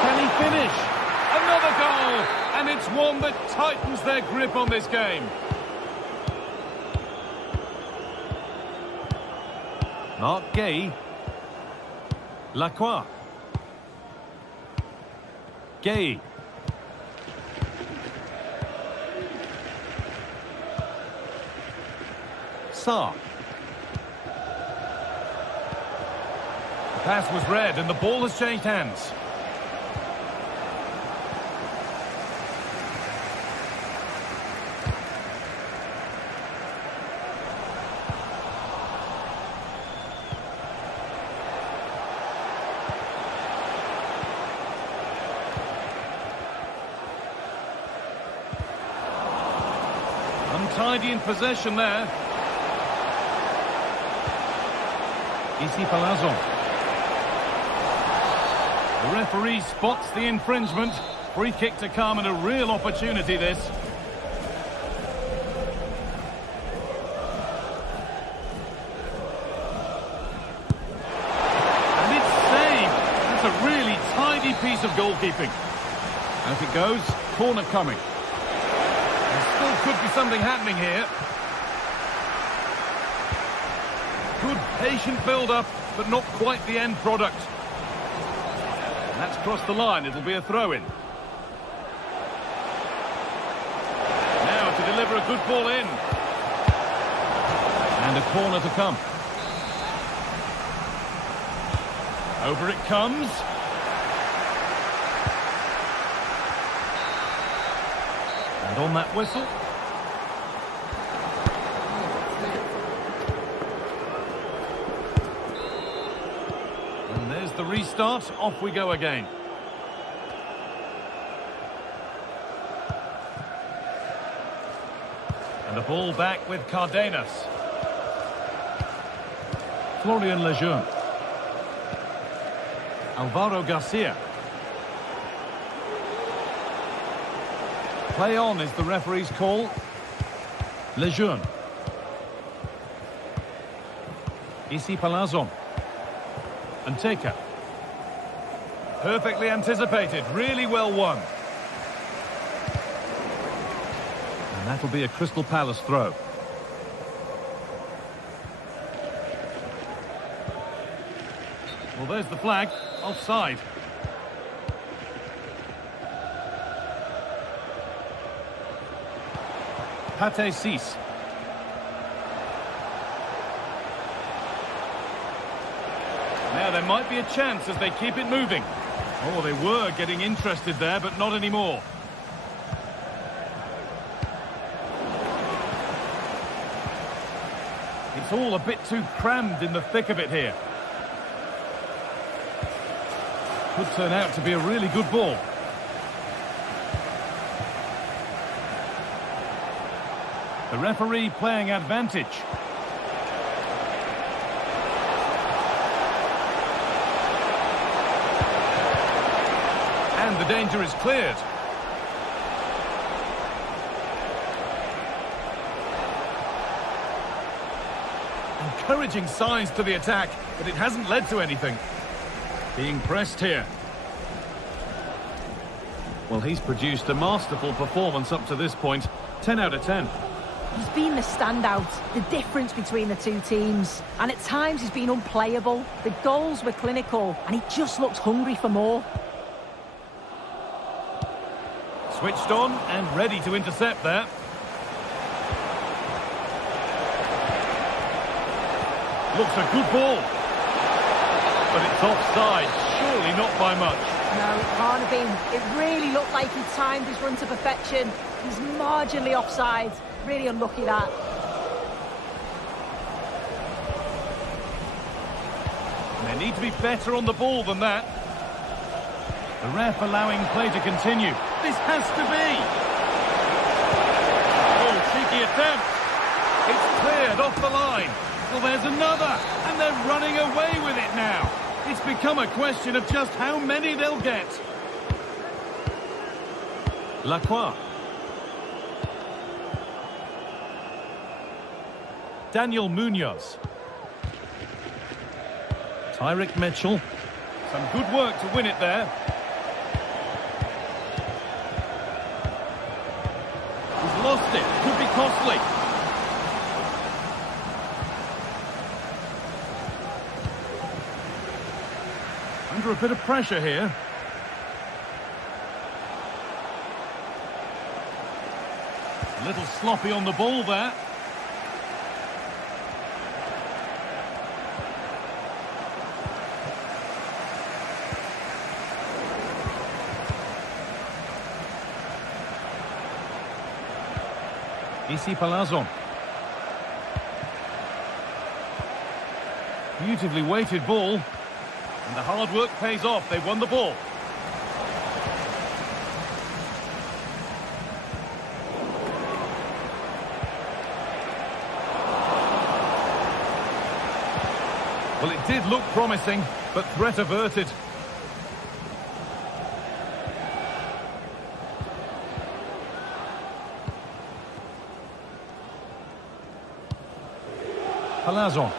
Can he finish? Another goal! And it's one that tightens their grip on this game. Marc Guéhi. Lacroix. Guéhi. Sarr. The pass was read and the ball has changed hands. Untidy in possession there. Issy Palazzo. The referee spots the infringement. Free kick to come and a real opportunity this. And it's saved. That's a really tidy piece of goalkeeping. Out it goes. Corner coming. There still could be something happening here. Good patient build-up, but not quite the end product. And that's crossed the line. It'll be a throw-in. Now to deliver a good ball in. And a corner to come. Over it comes. And on that whistle. And there's the restart. Off we go again. And the ball back with Cardenas. Florian Lejeune. Alvaro Garcia. Play on is the referee's call. Lejeune. Issy Palazzo. And Teka. Perfectly anticipated, really well won. And that'll be a Crystal Palace throw. Well, there's the flag. Offside. Pate Cis. Now there might be a chance as they keep it moving. Oh, they were getting interested there, but not anymore. It's all a bit too crammed in the thick of it here. Could turn out to be a really good ball. The referee playing advantage. And the danger is cleared. Encouraging signs to the attack, but it hasn't led to anything. Being pressed here. Well, he's produced a masterful performance up to this point. 10 out of 10. He's been the standout, the difference between the two teams. And at times he's been unplayable. The goals were clinical, and he just looks hungry for more. Switched on and ready to intercept there. Looks a good ball. But it's offside, surely not by much. No, it can't have been. It really looked like he timed his run to perfection. He's marginally offside. Really unlucky that. They need to be better on the ball than that. The ref allowing play to continue. This has to be. Oh, cheeky attempt. It's cleared off the line. Well, there's another, and they're running away with it now. It's become a question of just how many they'll get. Lacroix. Daniel Munoz. Tyrick Mitchell. Some good work to win it there. He's lost it. Could be costly. Under a bit of pressure here. A little sloppy on the ball there. Issy Palazon. Beautifully weighted ball. And the hard work pays off. They've won the ball. Well, it did look promising, but threat averted. Palazon.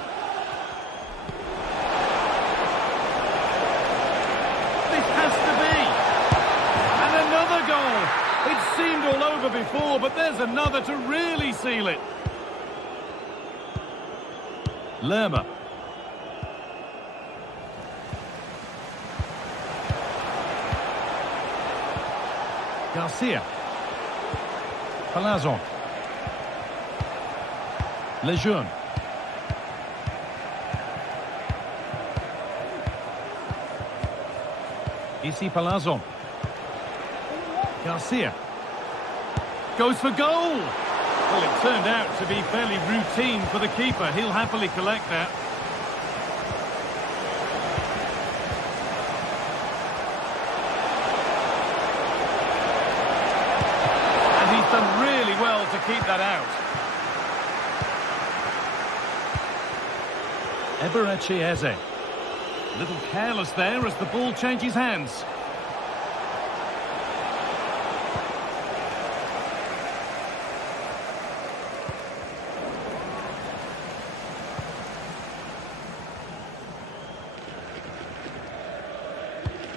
It seemed all over before, but there's another to really seal it. Lerma. Garcia. Palazon. Lejeune. Issy Palazon. Garcia. Goes for goal! Well, it turned out to be fairly routine for the keeper. He'll happily collect that. And he's done really well to keep that out. Eberechi Eze. A little careless there as the ball changes hands.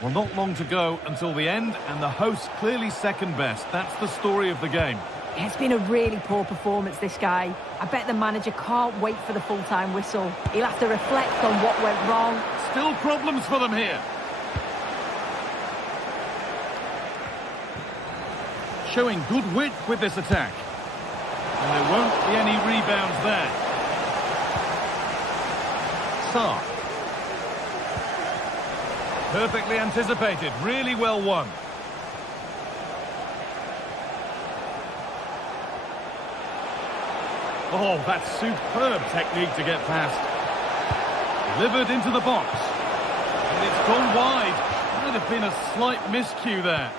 Well, not long to go until the end, and the hosts clearly second best. That's the story of the game. It's been a really poor performance, this guy. I bet the manager can't wait for the full-time whistle. He'll have to reflect on what went wrong. Still problems for them here. Showing good wit with this attack. And there won't be any rebounds there. Sarr. Perfectly anticipated, really well won. Oh, that's superb technique to get past. Delivered into the box. And it's gone wide. Might have been a slight miscue there.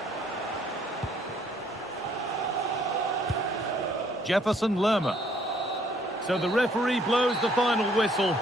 Jefferson Lerma. So the referee blows the final whistle.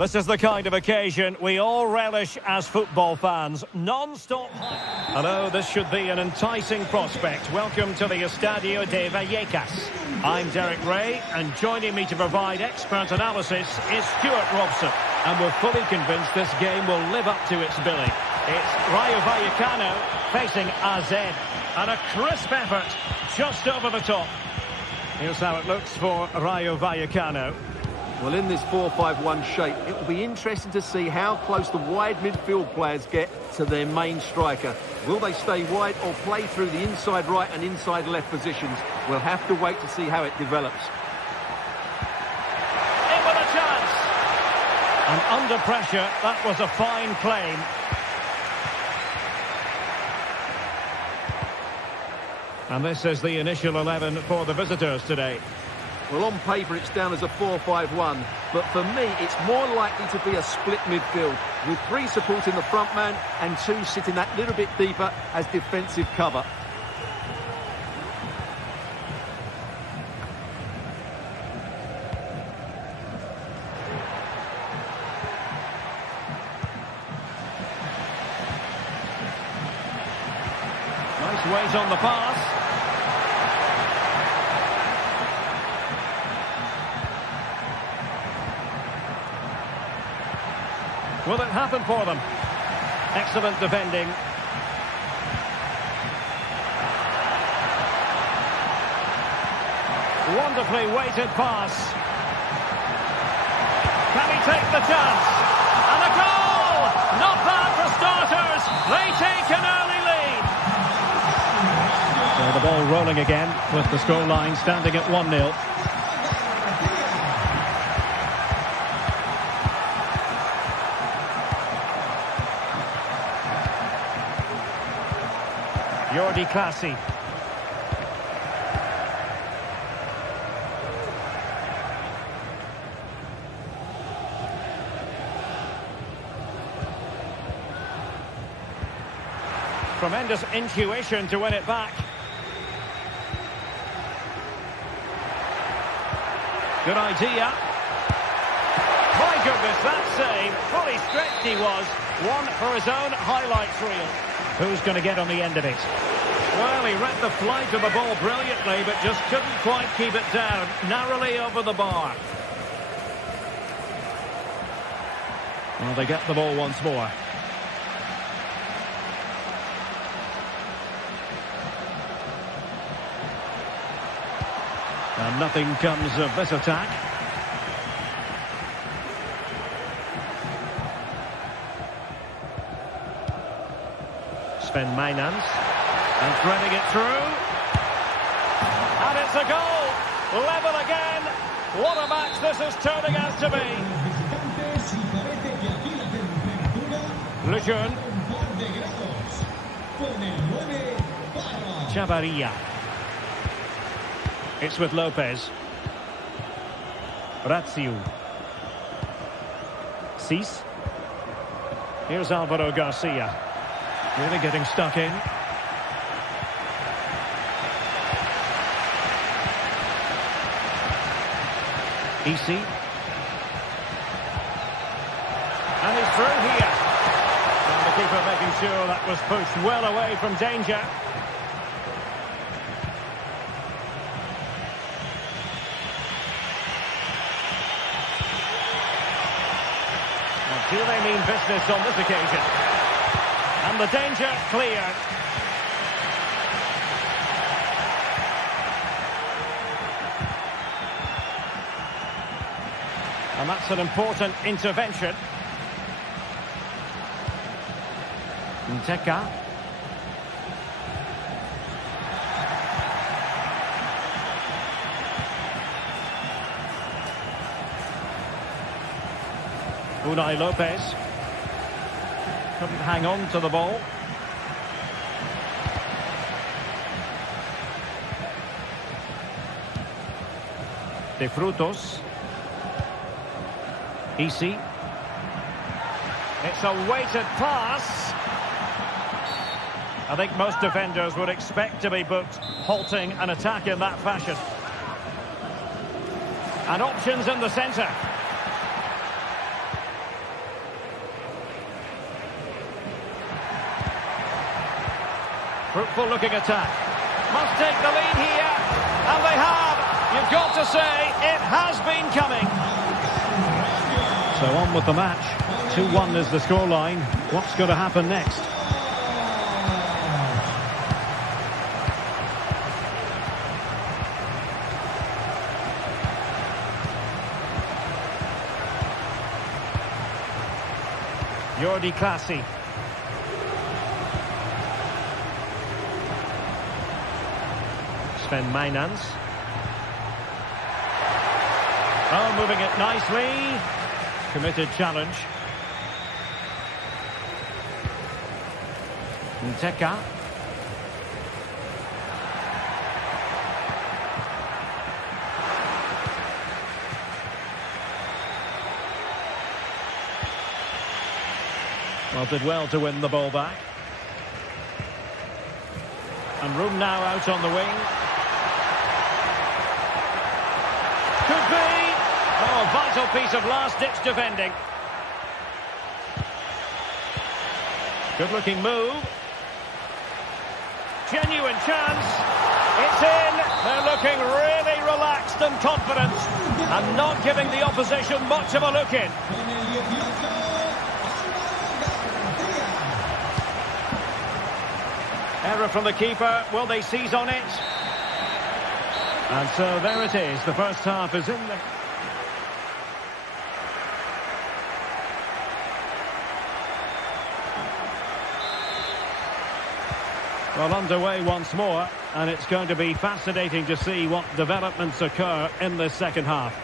This is the kind of occasion we all relish as football fans. Non-stop. Hello, this should be an enticing prospect. Welcome to the Estadio de Vallecas. I'm Derek Ray, and joining me to provide expert analysis is Stuart Robson. And we're fully convinced this game will live up to its billing. It's Rayo Vallecano facing AZ. And a crisp effort just over the top. Here's how it looks for Rayo Vallecano. Well, in this 4-5-1 shape, it will be interesting to see how close the wide midfield players get to their main striker. Will they stay wide or play through the inside right and inside left positions? We'll have to wait to see how it develops. In with a chance. And under pressure, that was a fine claim. And this is the initial 11 for the visitors today. Well, on paper, it's down as a 4-5-1, but for me, it's more likely to be a split midfield, with 3 supporting the front man and 2 sitting that little bit deeper as defensive cover. Nice weight on the pass. Will it happen for them? Excellent defending. Wonderfully weighted pass. Can he take the chance? And a goal! Not bad for starters. They take an early lead. So the ball rolling again with the scoreline standing at 1-0. Jordi Clasie. Tremendous intuition to win it back. Good idea. My goodness, that save. Fully stretched he was. One for his own highlights reel. Who's going to get on the end of it? Well, he read the flight of the ball brilliantly, but just couldn't quite keep it down. Narrowly over the bar. Well, they get the ball once more. And nothing comes of this attack. Sven Mainans, and threading it through, and it's a goal, level again. What a match this is turning out to be. Lejeune, Chavarria, it's with Lopez, Raziu, Cis, here's Alvaro Garcia. Really getting stuck in. Easy. And he's through here. And the keeper making sure that was pushed well away from danger. Well, do they mean business on this occasion? And the danger cleared. And that's an important intervention. Nteka. Unai Lopez. Couldn't hang on to the ball. De Frutos. Easy. It's a weighted pass. I think most defenders would expect to be booked halting an attack in that fashion. And options in the centre. Fruitful looking attack. Must take the lead here. And they have. You've got to say, it has been coming. So on with the match. 2-1 is the scoreline. What's going to happen next? Jordi Clasie. Sven Mainans. Oh, moving it nicely. Committed challenge. Nteka. Well, did well to win the ball back. And room now out on the wing. Could be. Oh, a vital piece of last-ditch defending. Good-looking move. Genuine chance. It's in. They're looking really relaxed and confident. And not giving the opposition much of a look in. Error from the keeper. Will they seize on it? And so there it is. The first half is in the... Well, underway once more, and it's going to be fascinating to see what developments occur in the second half.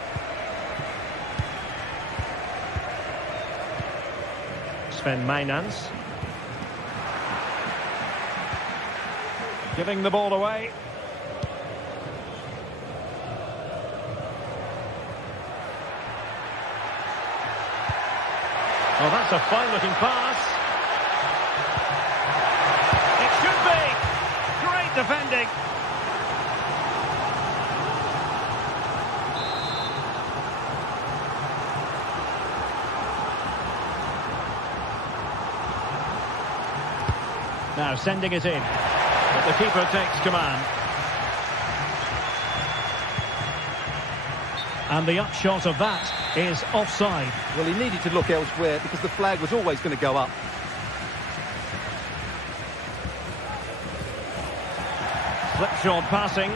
Sven Mainans. Giving the ball away. Oh, that's a fine-looking pass. It should be. Great defending. Now sending it in. But the keeper takes command. And the upshot of that is offside. Well, he needed to look elsewhere because the flag was always going to go up. Slipshod passing.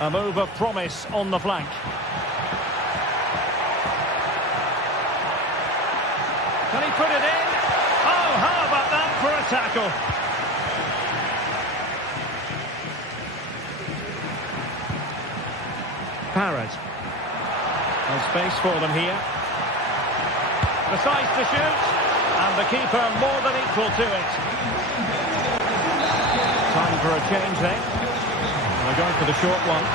A move of promise on the flank. Can he put it in? Oh, how about that for a tackle? Parrott. No space for them here. Decides to shoot. And the keeper more than equal to it. Time for a change then. They're going for the short one.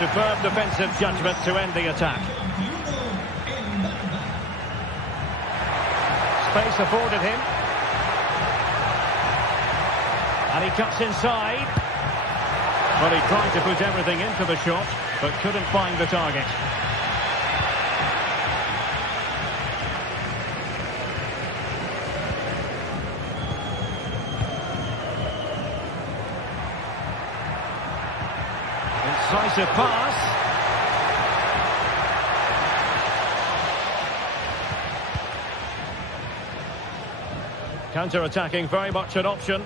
Superb defensive judgment to end the attack. Space afforded him. And he cuts inside. Well, he tried to put everything into the shot, but couldn't find the target. Incisive pass. Counter-attacking, very much an option.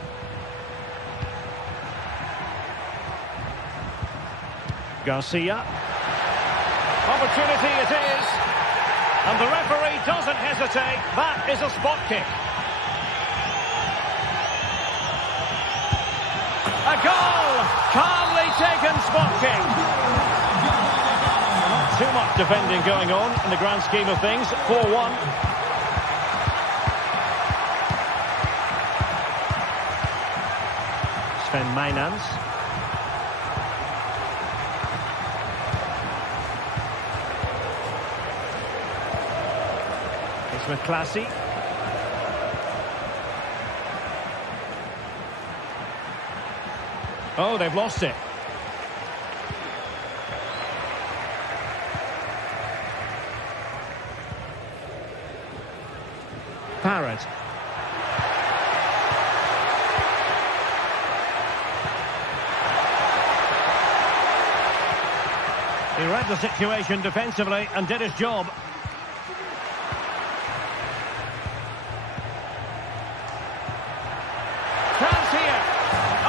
Garcia. Opportunity it is. And the referee doesn't hesitate. That is a spot kick. A goal! Calmly taken spot kick. Not too much defending going on in the grand scheme of things. 4-1. Sven Mainans. It's with Clasie. Oh, they've lost it. Parrott. He read the situation defensively and did his job. Chance here.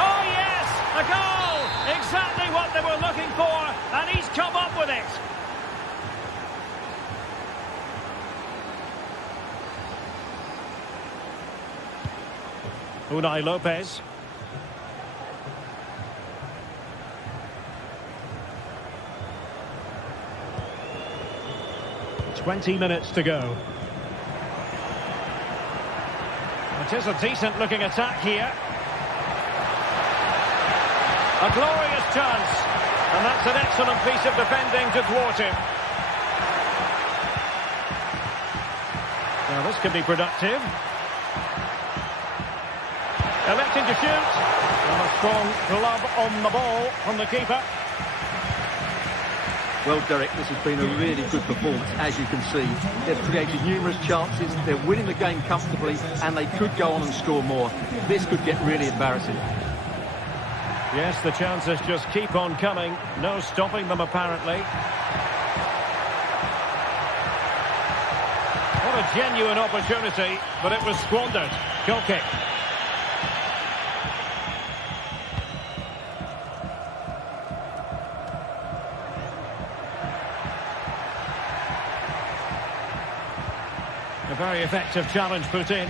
Oh yes, a goal! Exactly what they were looking for, and he's come up with it. Unai Lopez. 20 minutes to go. It is a decent-looking attack here. A glorious chance. And that's an excellent piece of defending to thwart him. Now, this could be productive. Electing to shoot. And a strong glove on the ball from the keeper. Well, Derek, this has been a really good performance, as you can see. They've created numerous chances, they're winning the game comfortably, and they could go on and score more. This could get really embarrassing. Yes, the chances just keep on coming. No stopping them, apparently. What a genuine opportunity, but it was squandered. Goal kick. A very effective challenge put in.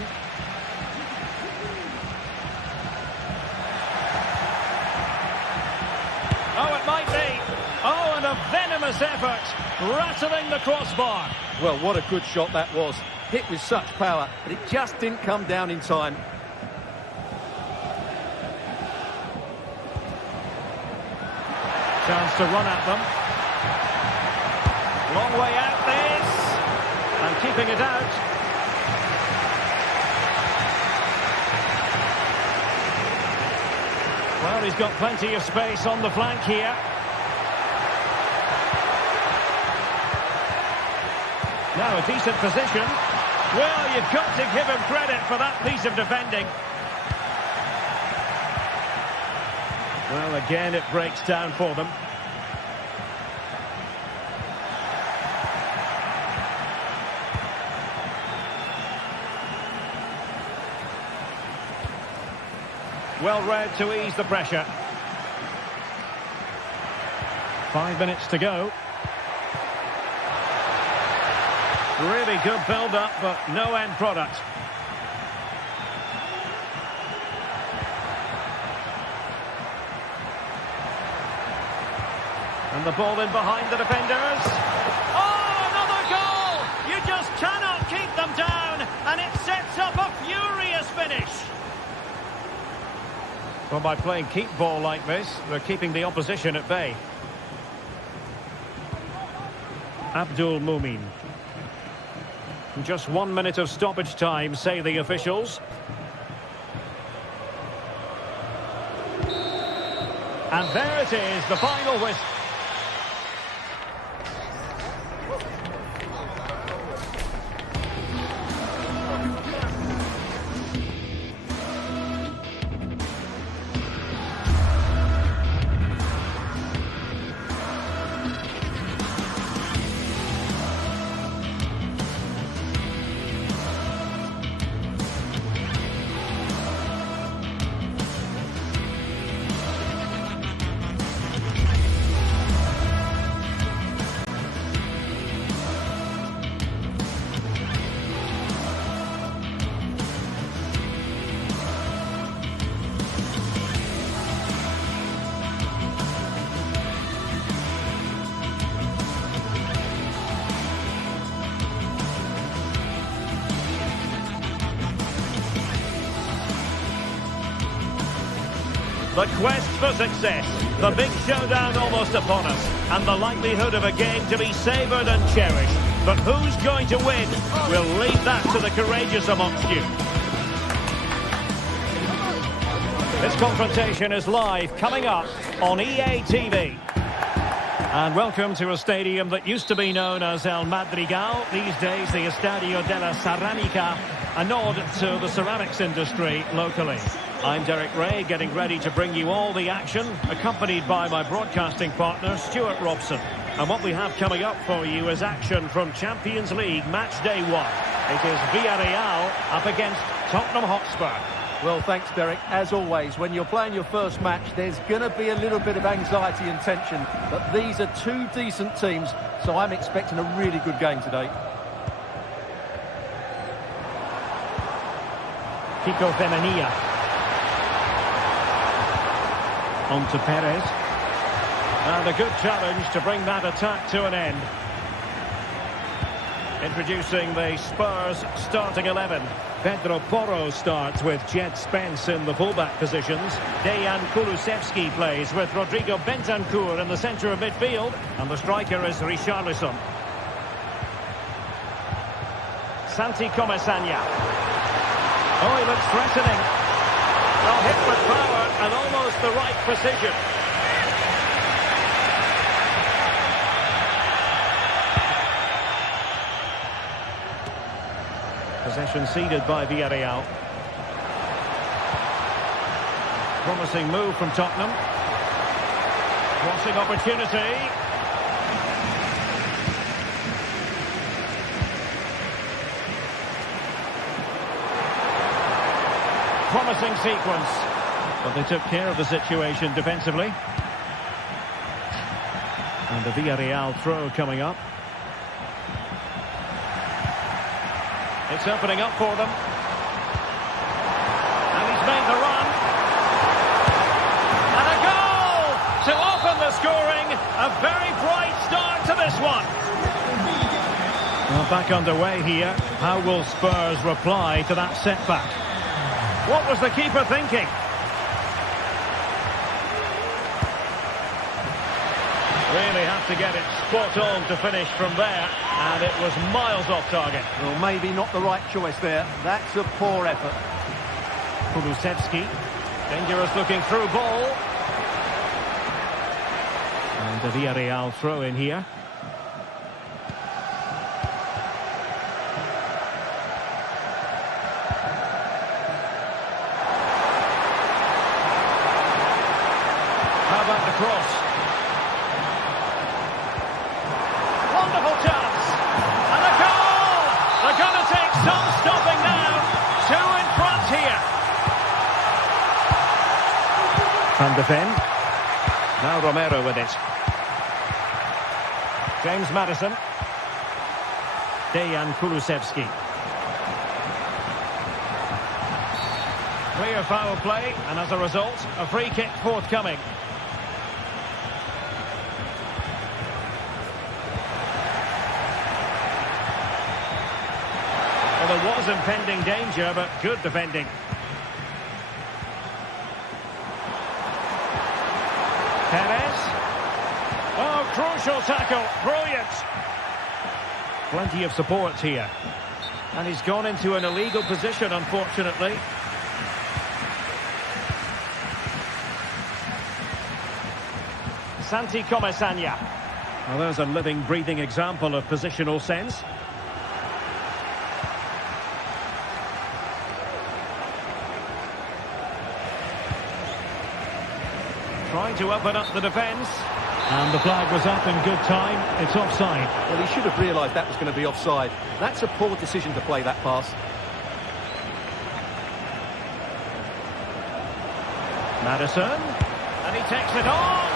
Oh, it might be. Oh, and a venomous effort, rattling the crossbar. Well, what a good shot that was. Hit with such power, but it just didn't come down in time. Chance to run at them. Long way out this. And keeping it out. Well, he's got plenty of space on the flank here. Now a decent position. Well, you've got to give him credit for that piece of defending. Well, again, it breaks down for them. Well read to ease the pressure. 5 minutes to go. Really good build-up, but no end product. And the ball in behind the defenders. Oh, another goal! You just cannot keep them down, and it sets up a furious finish. Well, by playing keep ball like this, they're keeping the opposition at bay. Abdul Mumin. Just 1 minute of stoppage time, say the officials. And there it is, the final whistle. The quest for success, the big showdown almost upon us, and the likelihood of a game to be savoured and cherished. But who's going to win? We'll leave that to the courageous amongst you. This confrontation is live, coming up on EA TV. And welcome to a stadium that used to be known as El Madrigal, these days the Estadio de la Ceramica. A nod to the ceramics industry locally. I'm Derek Ray, getting ready to bring you all the action, accompanied by my broadcasting partner, Stuart Robson. And what we have coming up for you is action from Champions League Match Day 1. It is Villarreal up against Tottenham Hotspur. Well, thanks, Derek. As always, when you're playing your first match, there's going to be a little bit of anxiety and tension. But these are two decent teams, so I'm expecting a really good game today. Kiko Femenia. On to Perez. And a good challenge to bring that attack to an end. Introducing the Spurs starting 11. Pedro Porro starts with Jet Spence in the fullback positions. Dejan Kulusevski plays with Rodrigo Bentancur in the centre of midfield. And the striker is Richarlison. Santi Comesaña. Oh, he looks threatening. Well, hit with power and almost the right precision. Possession ceded by Villarreal. Promising move from Tottenham. Crossing opportunity. Promising sequence. But they took care of the situation defensively. And the Villarreal throw coming up. It's opening up for them. And he's made the run. And a goal to open the scoring. A very bright start to this one. Well, back underway here. How will Spurs reply to that setback? What was the keeper thinking? Really have to get it spot on to finish from there, and it was miles off target. Well, maybe not the right choice there. That's a poor effort. Kulusevski, dangerous looking through ball. And the Villarreal throw in here. How about the cross? Wonderful chance. And a goal! They're going to take some stopping now. Two in front here. Van de Ven. Now Romero with it. James Maddison. Dejan Kulusevski. Clear foul play, and as a result, a free kick forthcoming. Well, there was impending danger, but good defending. Perez. Oh, crucial tackle. Brilliant. Plenty of support here. And he's gone into an illegal position, unfortunately. Santi Comesaña. Well, there's a living, breathing example of positional sense. Trying to open up the defence. And the flag was up in good time. It's offside. Well, he should have realised that was going to be offside. That's a poor decision to play that pass. Maddison. And he takes it on.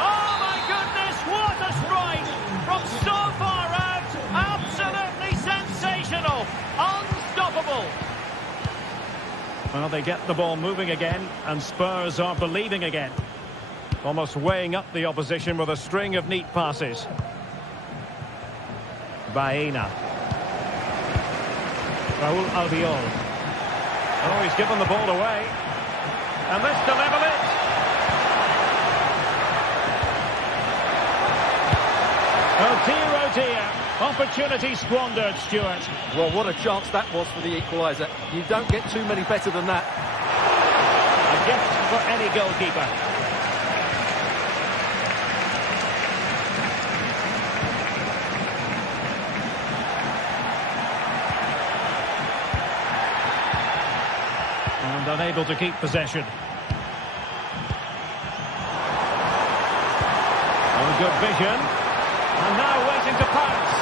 Oh, my goodness, what a strike from so far out. Absolutely sensational. Unstoppable. Well, they get the ball moving again, and Spurs are believing again. Almost weighing up the opposition with a string of neat passes. Baena. Raul Albiol. Oh, he's given the ball away. And this to level it. Oh dear. Opportunity squandered, Stuart. Well, what a chance that was for the equaliser. You don't get too many better than that. A gift for any goalkeeper. unable to keep possession. Oh, good vision. And now waiting to pass.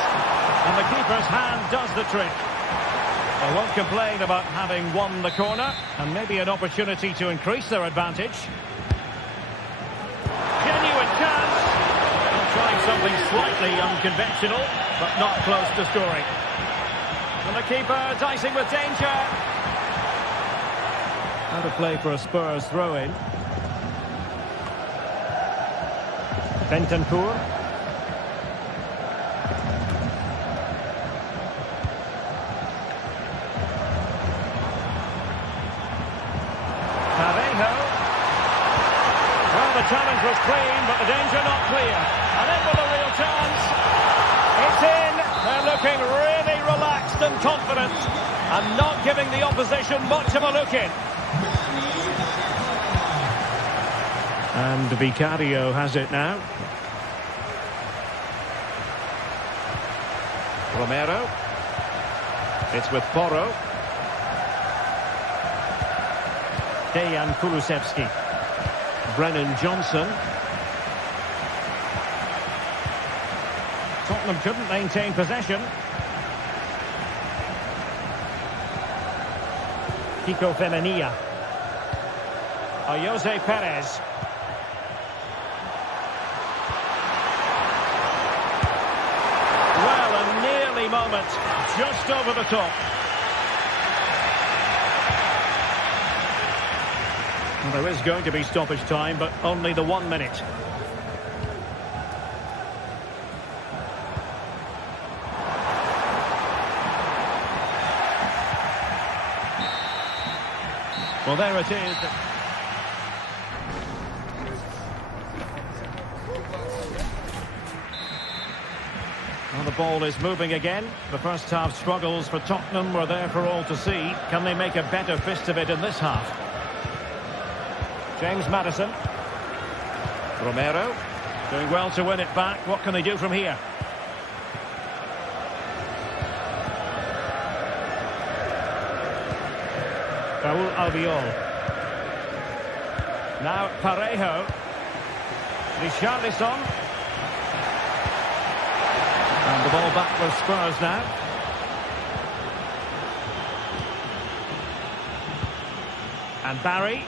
And the keeper's hand does the trick. They won't complain about having won the corner, and maybe an opportunity to increase their advantage. Genuine chance. Trying something slightly unconventional, but not close to scoring. And the keeper dicing with danger. Out of play for a Spurs throw-in. Bentancur. Well, the challenge was clean, but the danger not clear. And in with a real chance. It's in. They're looking really relaxed and confident, and not giving the opposition much of a look in. And Vicario has it now. Romero. It's with Porro. Dejan Kulusevski. Brennan Johnson. Tottenham couldn't maintain possession. Kiko Femenia. Jose Perez. Well, a nearly moment, just over the top. Well, there is going to be stoppage time, but only the 1 minute. Well, there it is. Well, the ball is moving again. The first half struggles for Tottenham were there for all to see. Can they make a better fist of it in this half? James Maddison. Romero. Doing well to win it back. What can they do from here? Raul Albiol. Now Parejo. Richarlison. And the ball back for Spurs now. And Barry.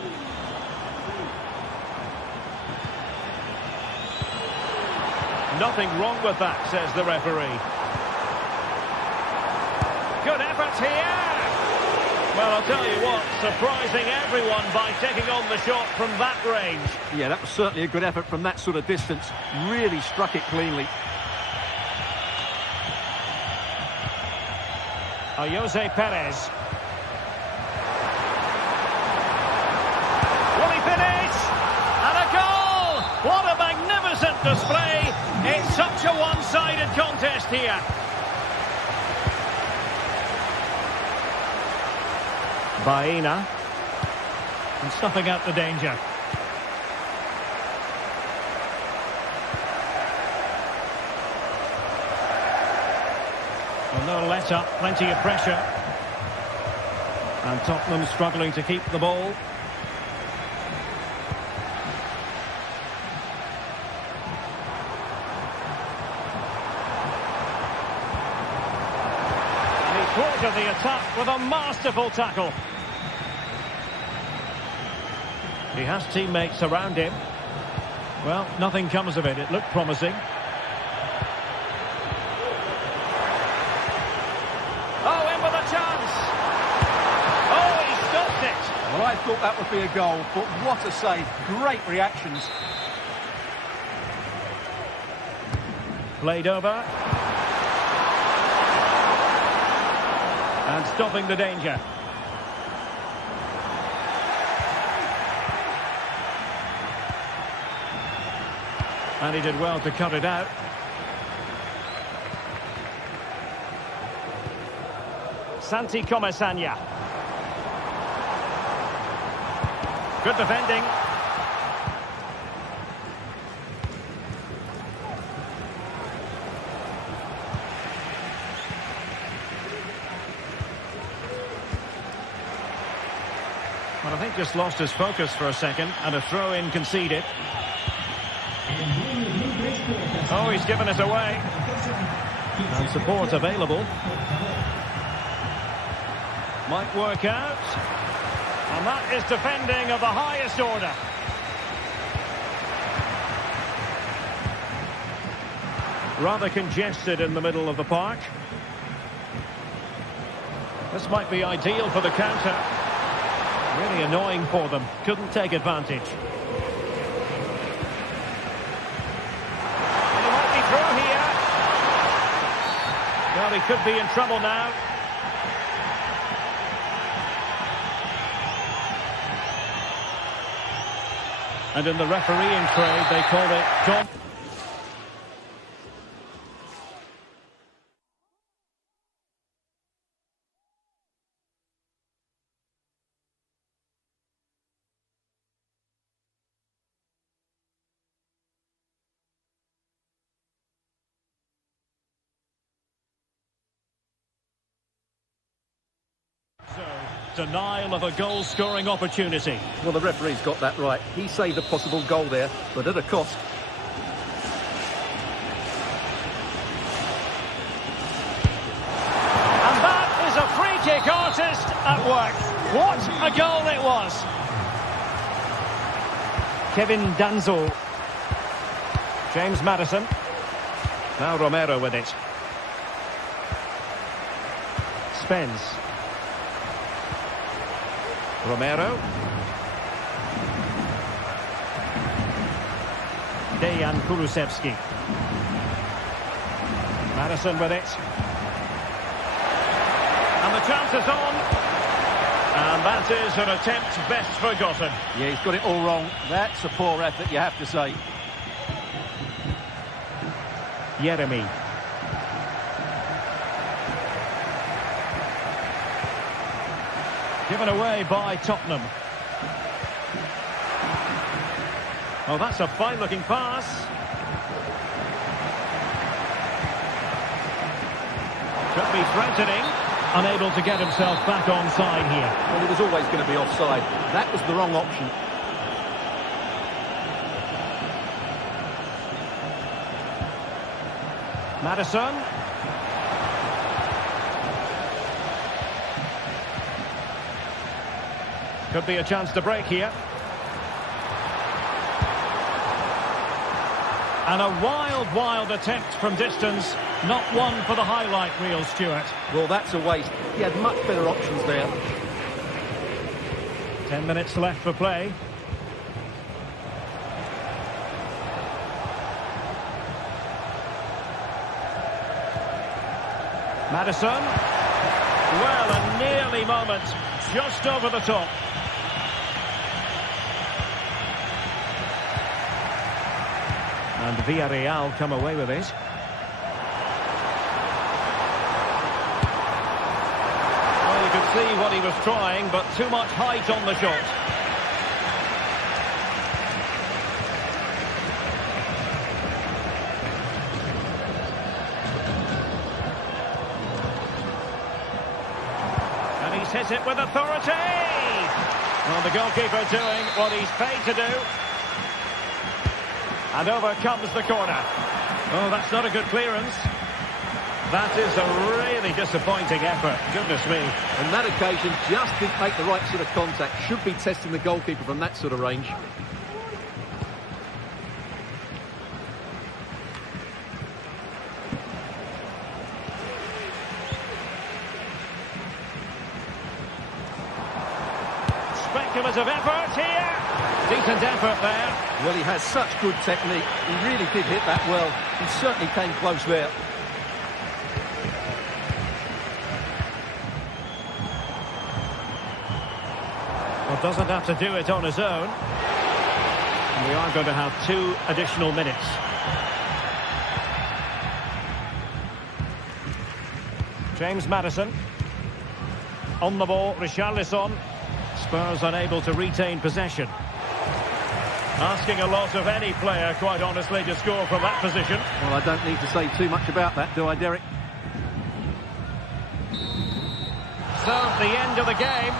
Nothing wrong with that, says the referee. Good effort here. Well, I'll tell you what, surprising everyone by taking on the shot from that range. Yeah, that was certainly a good effort from that sort of distance. Really struck it cleanly. Jose Perez. Will he finish? And a goal! What a magnificent display! It's such a one-sided contest here. Baena. And stuffing out the danger. Well, no let-up, plenty of pressure. And Tottenham struggling to keep the ball. And he thwarted the attack with a masterful tackle. He has teammates around him. Well, nothing comes of it. It looked promising. Oh, in with a chance. Oh, he stopped it. Well, I thought that would be a goal, but what a save. Great reactions. Played over. And stopping the danger. And he did well to cut it out. Santi Comesanya. Good defending. Well, I think just lost his focus for a second, and a throw-in conceded. Oh, he's given it away. And support available. Might work out. And that is defending of the highest order. Rather congested in the middle of the park. This might be ideal for the counter. Really annoying for them. Couldn't take advantage. He might be through here. Well, he could be in trouble now. And in the refereeing trade, they call it Dom. Denial of a goal-scoring opportunity. Well, the referee's got that right. He saved a possible goal there, but at a cost. And that is a free-kick artist at work. What a goal it was. Kevin Danzo. James Maddison. Now Romero with it. Spence. Romero. Dejan Kulusevski. Maddison with it. And the chance is on. And that is an attempt best forgotten. Yeah, he's got it all wrong. That's a poor effort, you have to say. Jeremy. Given away by Tottenham. Oh, that's a fine-looking pass. Could be threatening. Unable to get himself back onside here. Well, he was always going to be offside. That was the wrong option. Maddison. Could be a chance to break here. And a wild attempt from distance. Not one for the highlight reel, Stuart. Well, that's a waste. He had much better options there. 10 minutes left for play. Maddison. Well, a nearly moment. Just over the top. And Villarreal come away with it. Well, you could see what he was trying, but too much height on the shot. And he's hit it with authority! Well, the goalkeeper doing what he's paid to do. And over comes the corner. Oh, that's not a good clearance. That is a really disappointing effort. Goodness me. On that occasion, just didn't make the right sort of contact. Should be testing the goalkeeper from that sort of range. Speculative effort here. Decent effort there. Well, he has such good technique. He really did hit that well. He certainly came close there. Well, doesn't have to do it on his own. And we are going to have 2 additional minutes. James Maddison. On the ball, Richarlison. Spurs unable to retain possession. Asking a lot of any player, quite honestly, to score from that position. Well, I don't need to say too much about that, do I, Derek? So, the end of the game.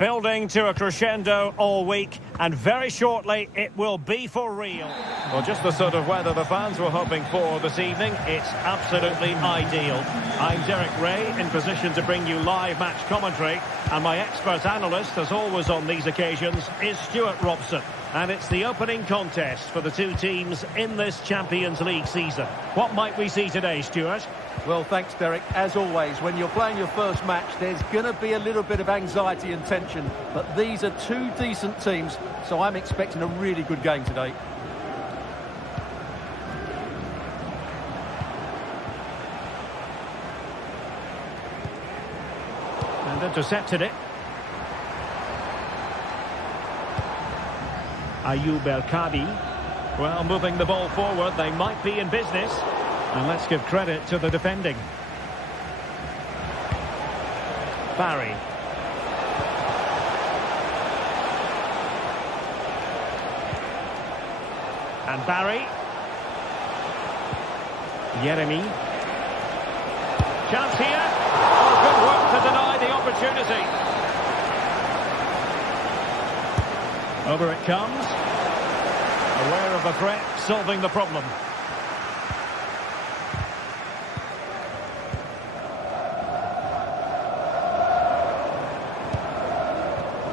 Building to a crescendo all week, and very shortly it will be for real. Well, just the sort of weather the fans were hoping for this evening. It's absolutely ideal. I'm Derek Ray, in position to bring you live match commentary, and my expert analyst, as always on these occasions, is Stuart Robson. And it's the opening contest for the two teams in this Champions League season. What might we see today, Stuart? Well, thanks, Derek. As always, when you're playing your first match, there's going to be a little bit of anxiety and tension. But these are two decent teams, so I'm expecting a really good game today. And intercepted it. Ayoub El-Kadi. Well, moving the ball forward, they might be in business. And let's give credit to the defending. Barry. And Barry. Yeremy. Chance here. Oh, good work to deny the opportunity. Over it comes. Aware of the threat, solving the problem.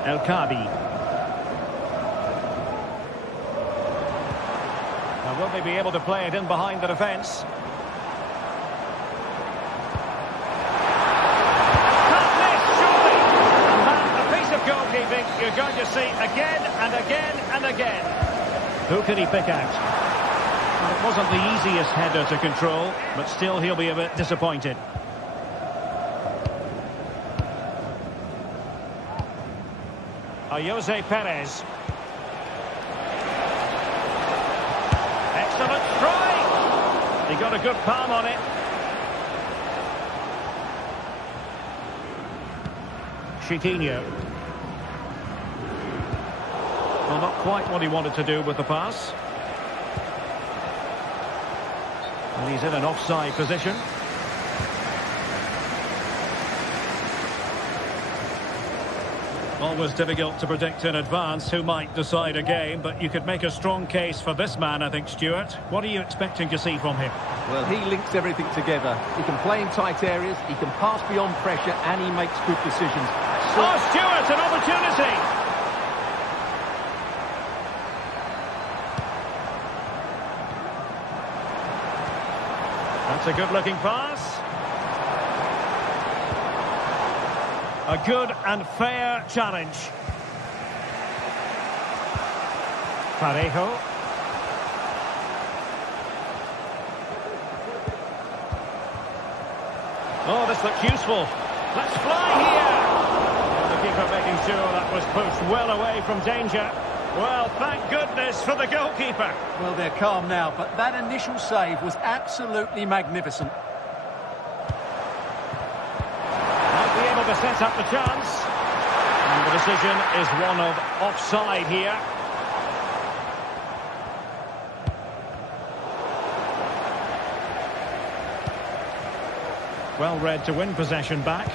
El-Kadi. Now, will they be able to play it in behind the defence? Can't miss, surely! And that, a piece of goalkeeping you're going to see again and again and again. Who can he pick out? Well, it wasn't the easiest header to control, but still he'll be a bit disappointed. Jose Perez. Excellent strike! He got a good palm on it. Chiquinho. Well, not quite what he wanted to do with the pass. And he's in an offside position. Always difficult to predict in advance who might decide a game, but you could make a strong case for this man, I think, Stuart. What are you expecting to see from him? Well, he links everything together. He can play in tight areas, he can pass beyond pressure, and he makes good decisions. Oh, Stuart, an opportunity! That's a good-looking pass. A good and fair challenge. Parejo. Oh, this looks useful. Let's fly here. The keeper making sure that was pushed well away from danger. Well, thank goodness for the goalkeeper. Well, they're calm now, but that initial save was absolutely magnificent. To set up the chance, and the decision is one of offside here. Well read to win possession back.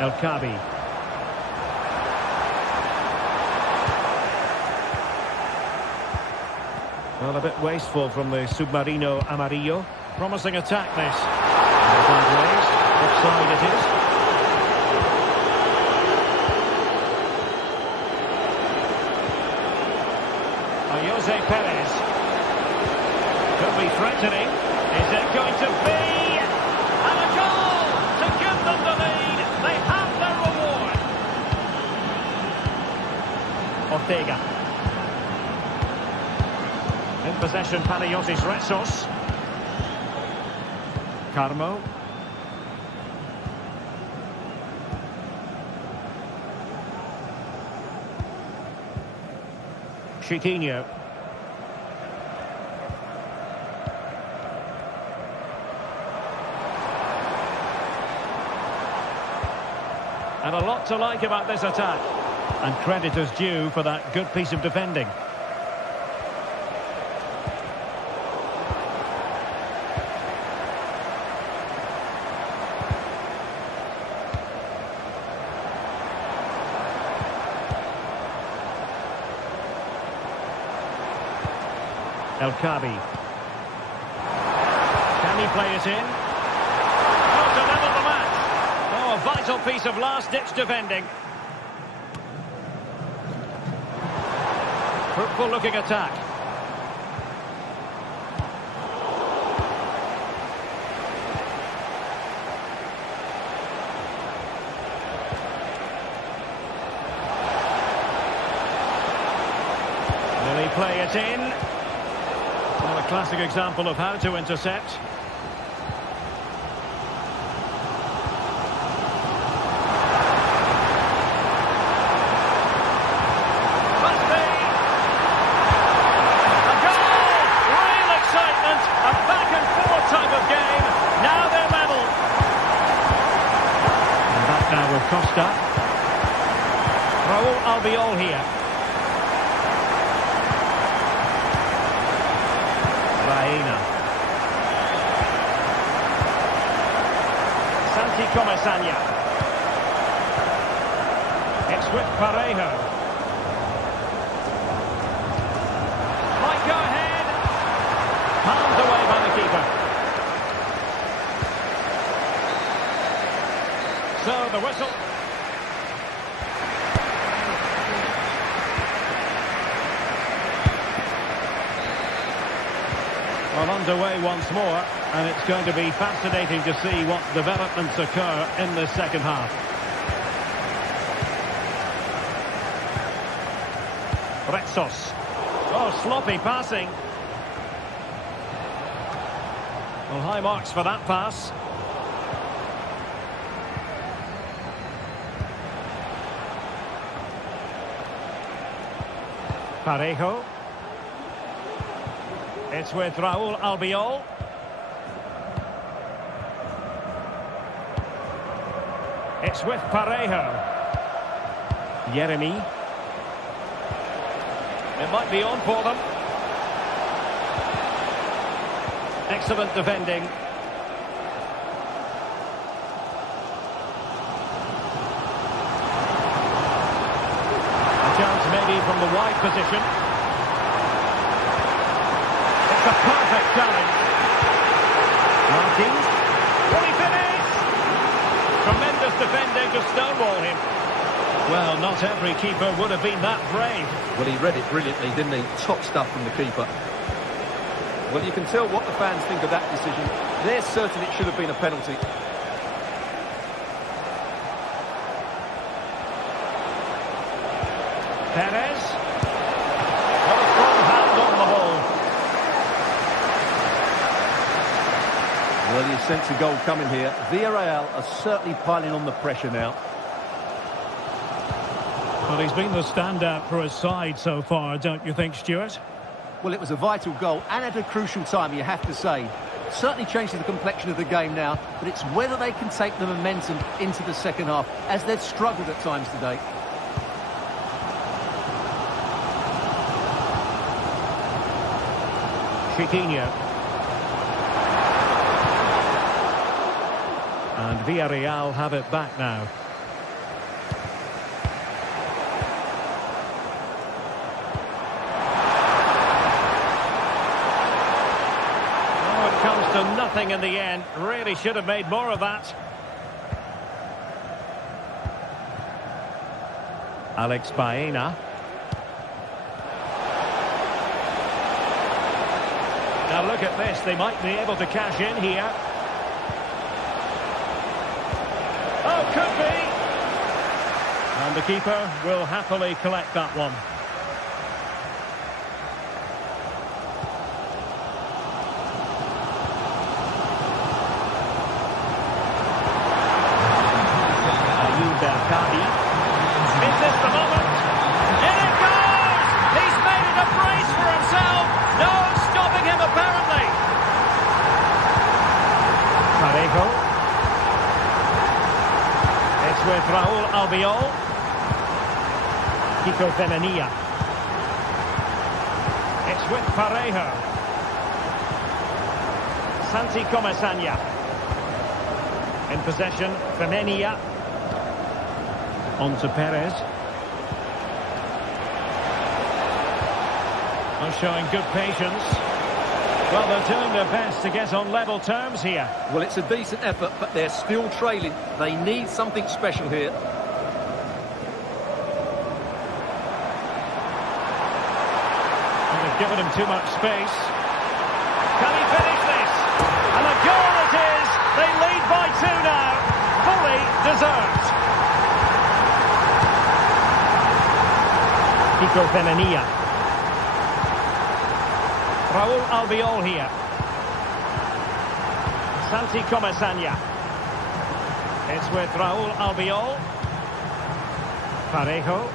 El-Kadi. Well, a bit wasteful from the Submarino Amarillo. Promising attack this. Offside it is. Jose Perez. Could be threatening. Is it going to be? And a goal to give them the lead. They have their reward. Ortega. In possession, Panayotis Retsos. Carmo. Chiquinho. And a lot to like about this attack. And credit is due for that good piece of defending. El Kabi. Can he play it in? Oh, to level the match. Oh, a vital piece of last-ditch defending. Fruitful-looking attack. Will he play it in? Well, a classic example of how to intercept. Must be! A goal! Real excitement! A back-and-forth type of game. Now they're level. And back now with Costa. Raul Albiol here. Santi Comasagna. It's with Parejo. Might go ahead. Palmed away by the keeper. So the whistle. Well, underway once more, and it's going to be fascinating to see what developments occur in the second half. Retsos. Oh, sloppy passing. Well, high marks for that pass. Parejo. It's with Raul Albiol. It's with Parejo. Yeremy. It might be on for them. Excellent defending. A chance maybe from the wide position. A perfect challenge. Martins. Will he finish? Tremendous defending to stonewall him. Well, not every keeper would have been that brave. Well, he read it brilliantly, didn't he? Top stuff from the keeper. Well, you can tell what the fans think of that decision. They're certain it should have been a penalty. Perez. What a strong hand on the ball. Well, you sense a goal coming here. Villarreal are certainly piling on the pressure now. Well, he's been the standout for his side so far, don't you think, Stuart? Well, it was a vital goal and at a crucial time, you have to say. Certainly changes the complexion of the game now, but it's whether they can take the momentum into the second half, as they've struggled at times today. Chiquinho. And Villarreal have it back now. Oh, it comes to nothing in the end. Really should have made more of that. Alex Baena. Now look at this, they might be able to cash in here. Oh, could be! And the keeper will happily collect that one. Is this the moment? In it goes! He's made it a brace for himself! No stopping him, apparently! Parejo. It's with Raul Albiol. Kiko Femenia. It's with Parejo. Santi Comasagna. In possession, Femenia. On to Perez. Oh, showing good patience. Well, they're doing their best to get on level terms here. Well, it's a decent effort, but they're still trailing. They need something special here. And they've given him too much space. Can he finish this? And a goal it is! They lead by 2 now. Fully deserved. Kiko Femenia. Raul Albiol here. Santi Comesaña. It's with Raul Albiol. Parejo.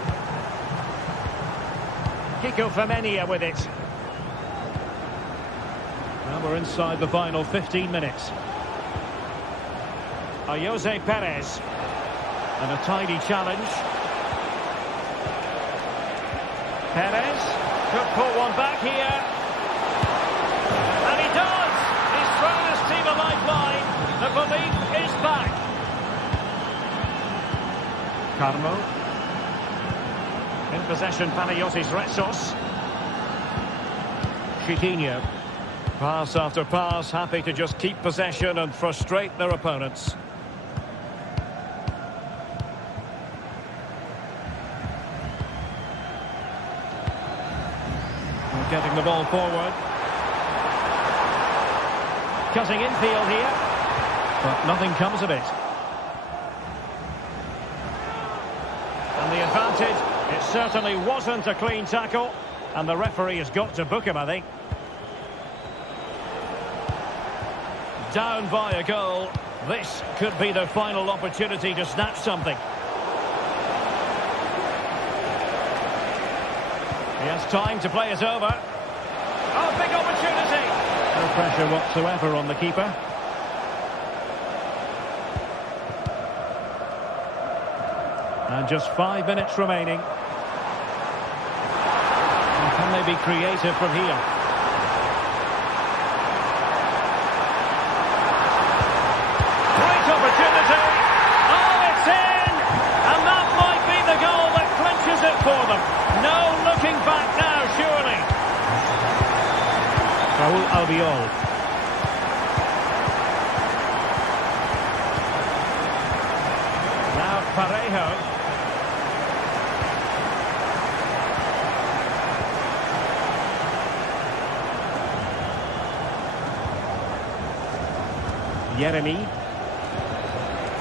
Kiko Femenia with it. Now we're inside the final 15 minutes. Jose Perez. And a tidy challenge. Perez could pull one back here. And he does! He's thrown his team a lifeline. The belief is back. Carmo. In possession, Panagiotis Retsos. Chiquinho. Pass after pass, happy to just keep possession and frustrate their opponents. Getting the ball forward. Cutting infield here. But nothing comes of it. And the advantage, it certainly wasn't a clean tackle. And the referee has got to book him, I think. Down by a goal. This could be their final opportunity to snatch something. He has time to play it over. Oh, big opportunity! No pressure whatsoever on the keeper. And just 5 minutes remaining. And can they be creative from here? Great opportunity! Oh, it's in! And that might be the goal that clinches it for them. No looking back now, surely. Raul Albiol. Now Parejo. Yeremy.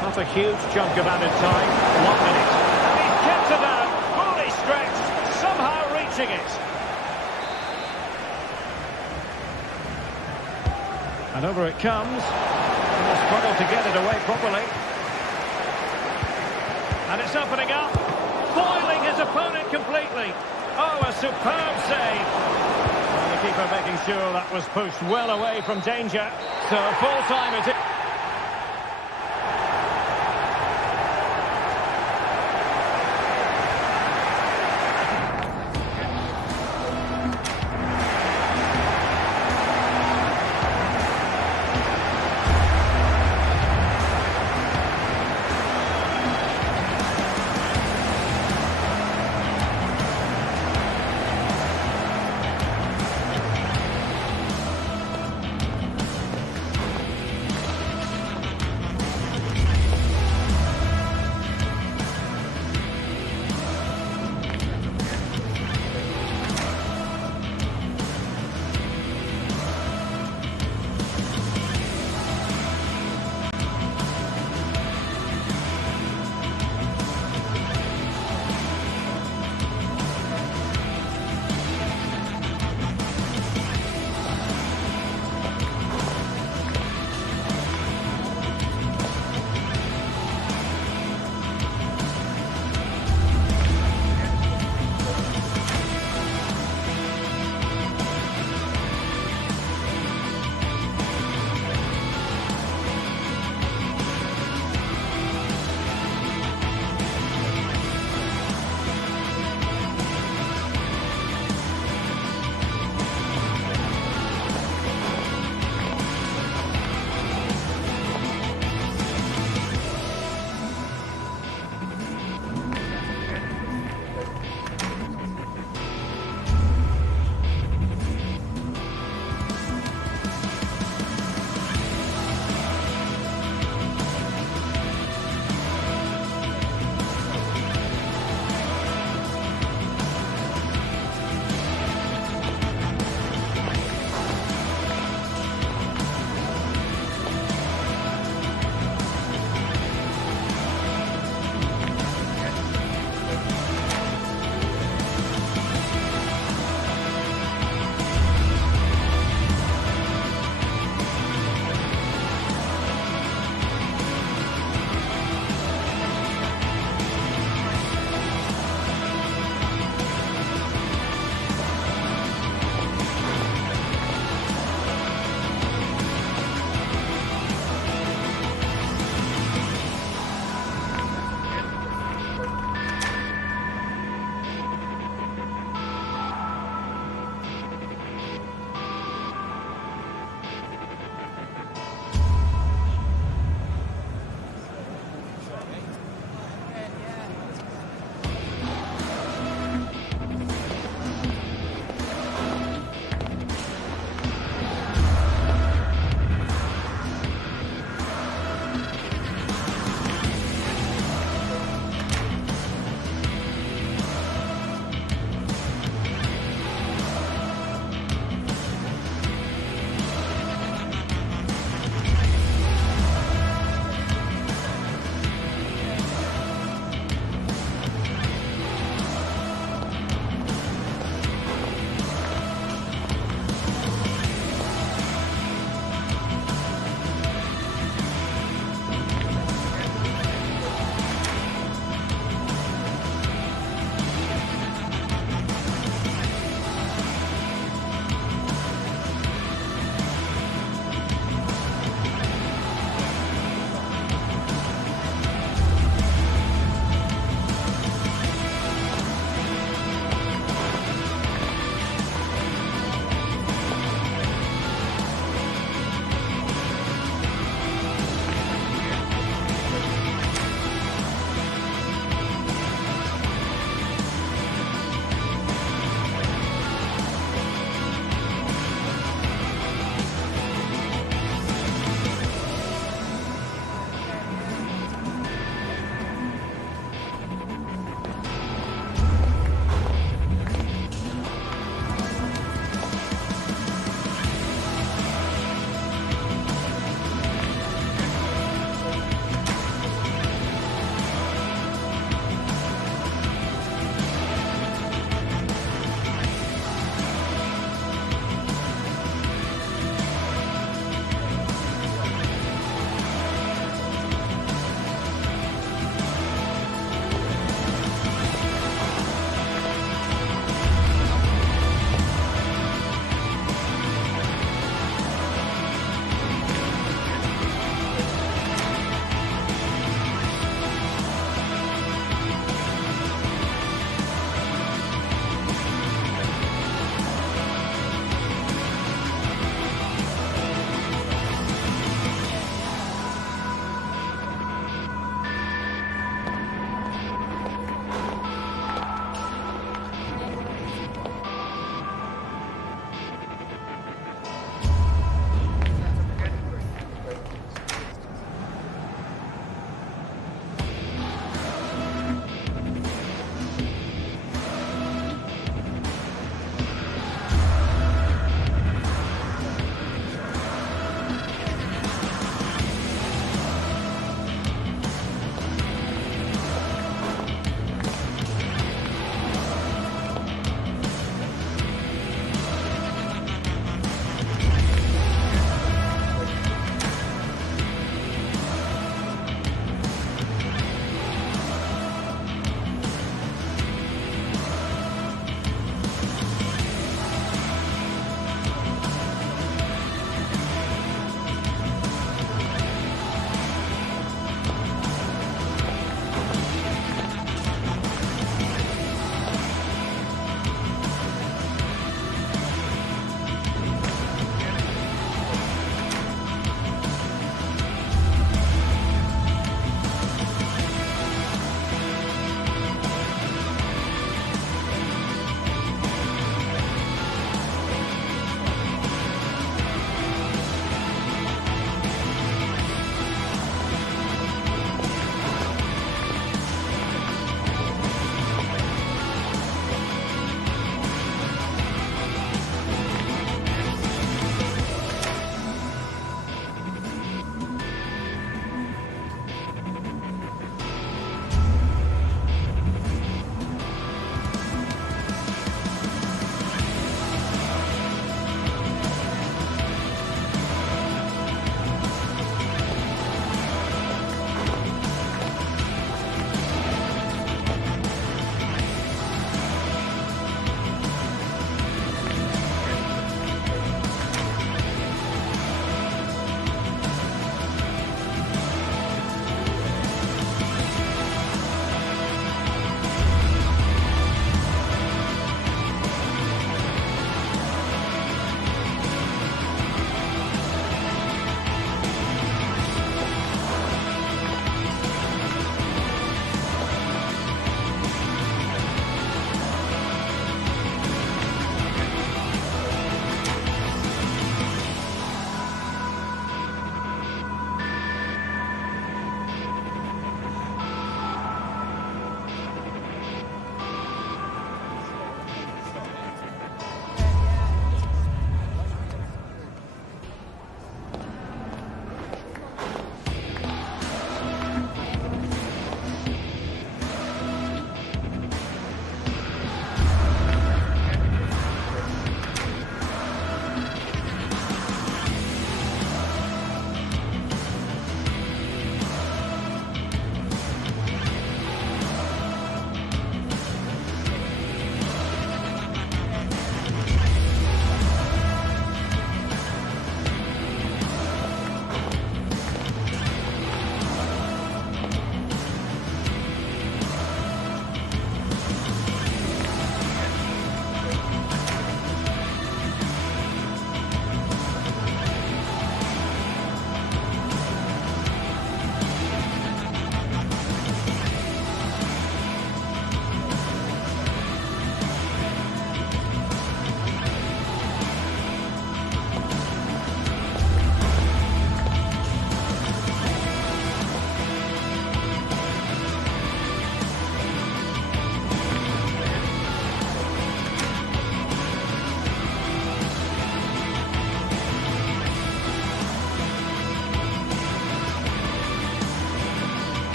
Not a huge chunk of added time. 1 minute. And he's kept it out. Fully stretched. Somehow reaching it. And over it comes. And will struggle to get it away properly. And it's opening up. Foiling his opponent completely. Oh, a superb save. And the keeper making sure that was pushed well away from danger. So full time it is.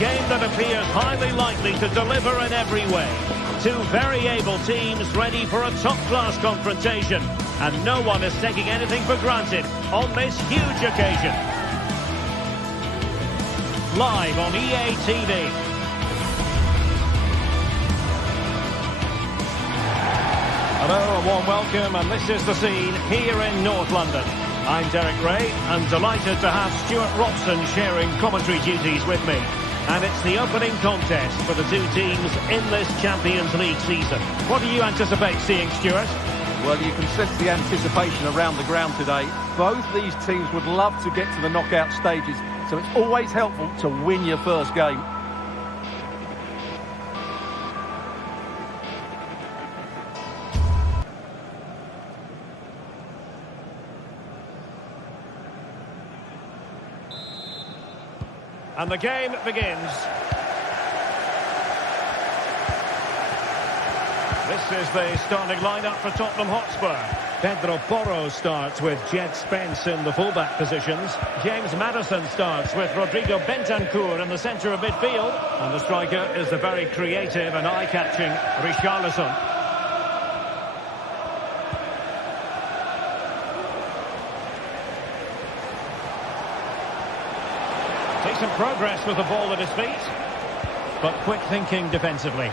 game that appears highly likely to deliver in every way. Two very able teams ready for a top-class confrontation. And no one is taking anything for granted on this huge occasion. Live on EA TV. Hello, a warm welcome, and this is the scene here in North London. I'm Derek Ray, and delighted to have Stuart Robson sharing commentary duties with me. And it's the opening contest for the two teams in this Champions League season. What do you anticipate seeing, Stuart? Well, you can sense the anticipation around the ground today. Both these teams would love to get to the knockout stages, so it's always helpful to win your first game. And the game begins. This is the starting lineup for Tottenham Hotspur. Pedro Porro starts with Jed Spence in the fullback positions. James Maddison starts with Rodrigo Bentancur in the centre of midfield. And the striker is the very creative and eye-catching Richarlison. Decent progress with the ball at his feet, but quick thinking defensively.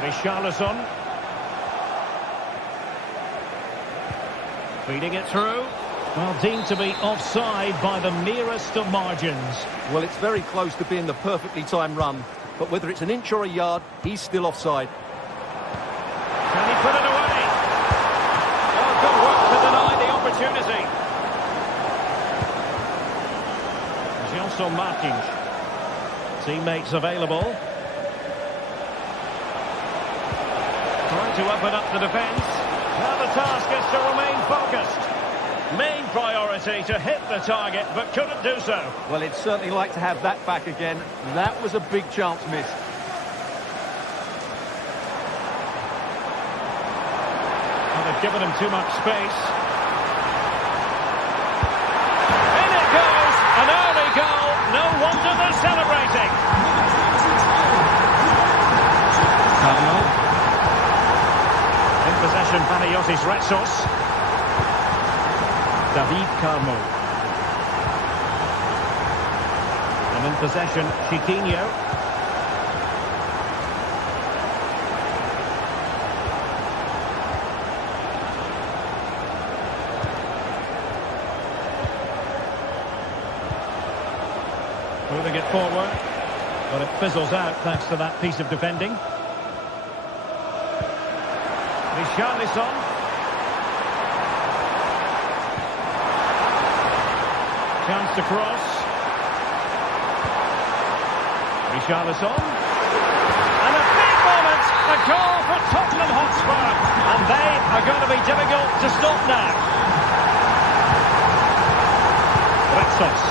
Richarlison feeding it through. Well, deemed to be offside by the merest of margins. Well, it's very close to being the perfectly timed run, but whether it's an inch or a yard, he's still offside. Can he put it away? Oh, good work to deny the opportunity. Gelson Martins. Teammates available. Trying to open up the defence. Now the task is to remain focused. Main priority to hit the target, but couldn't do so. Well, it's certainly like to have that back again. That was a big chance missed. Well, they've given him too much space. In it goes! An early goal. No wonder they're celebrating. In possession, Panagiotis Retsos. David Carmo. And in possession, Chiquinho. Moving it forward, but it fizzles out thanks to that piece of defending. Richarlison. Chance to cross. Richarlison. And a big moment, a goal for Tottenham Hotspur. And they are going to be difficult to stop now. Retsos.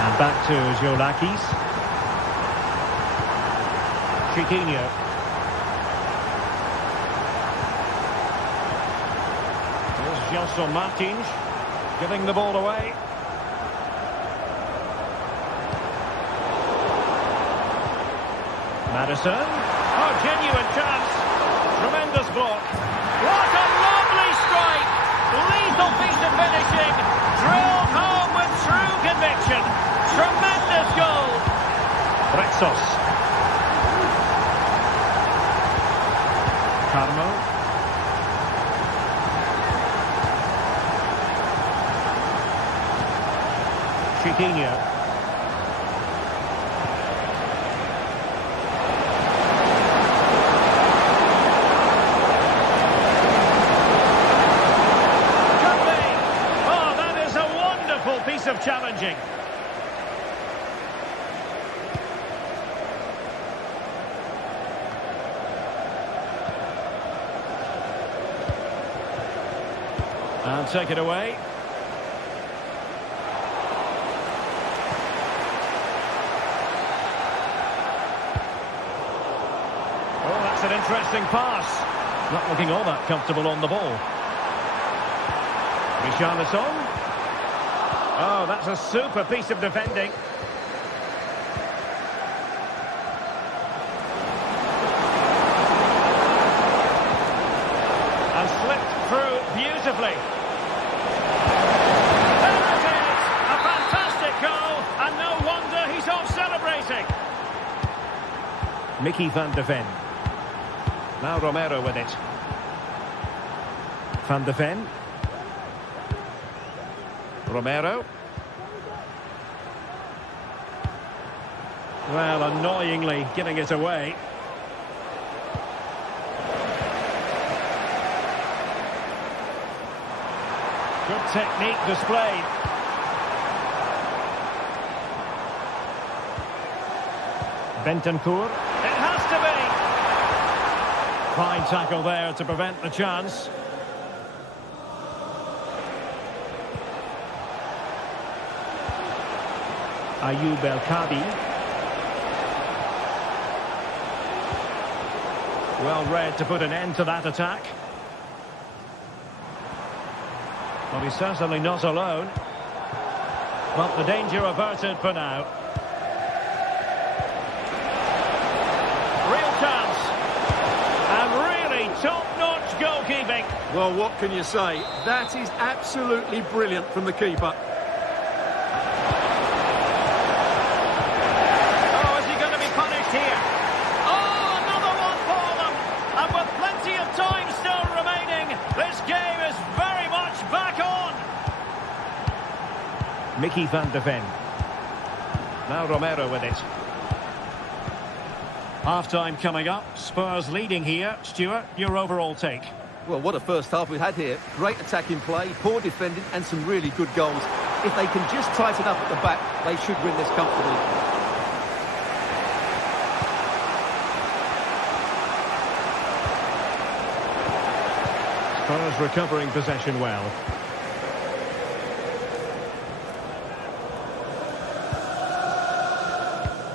And back to Giolakis. Chiquinho. Here's Gelson Martins giving the ball away. Maddison. Oh, genuine chance. Tremendous block. What a lovely strike. Lethal piece of finishing. Drilled home with true conviction. Tremendous goal. Retsos. Carmo. Chiquinho. Piece of challenging. And take it away. Oh, that's an interesting pass. Not looking all that comfortable on the ball. Richarlison. Oh, that's a super piece of defending. And slipped through beautifully. There it is! A fantastic goal, and no wonder he's off celebrating. Mickey van de Ven. Now Romero with it. Van de Ven. Romero. Well, annoyingly giving it away. Good technique displayed. Bentancur. It has to be! Fine tackle there to prevent the chance. Ayoub El-Kadi. Well read to put an end to that attack. Well, he's certainly not alone. But the danger averted for now. Real chance. And really top-notch goalkeeping. Well, what can you say? That is absolutely brilliant from the keeper. Oh, is he going to be punished here? Oh, another one for them. And with plenty of time still remaining, this game is very much back on. Mickey van de Ven. Now Romero with it. Half-time coming up. Spurs leading here. Stuart, your overall take? Well, what a first half we've had here. Great attacking play, poor defending, and some really good goals. If they can just tighten up at the back, they should win this comfortably. Spurs recovering possession well.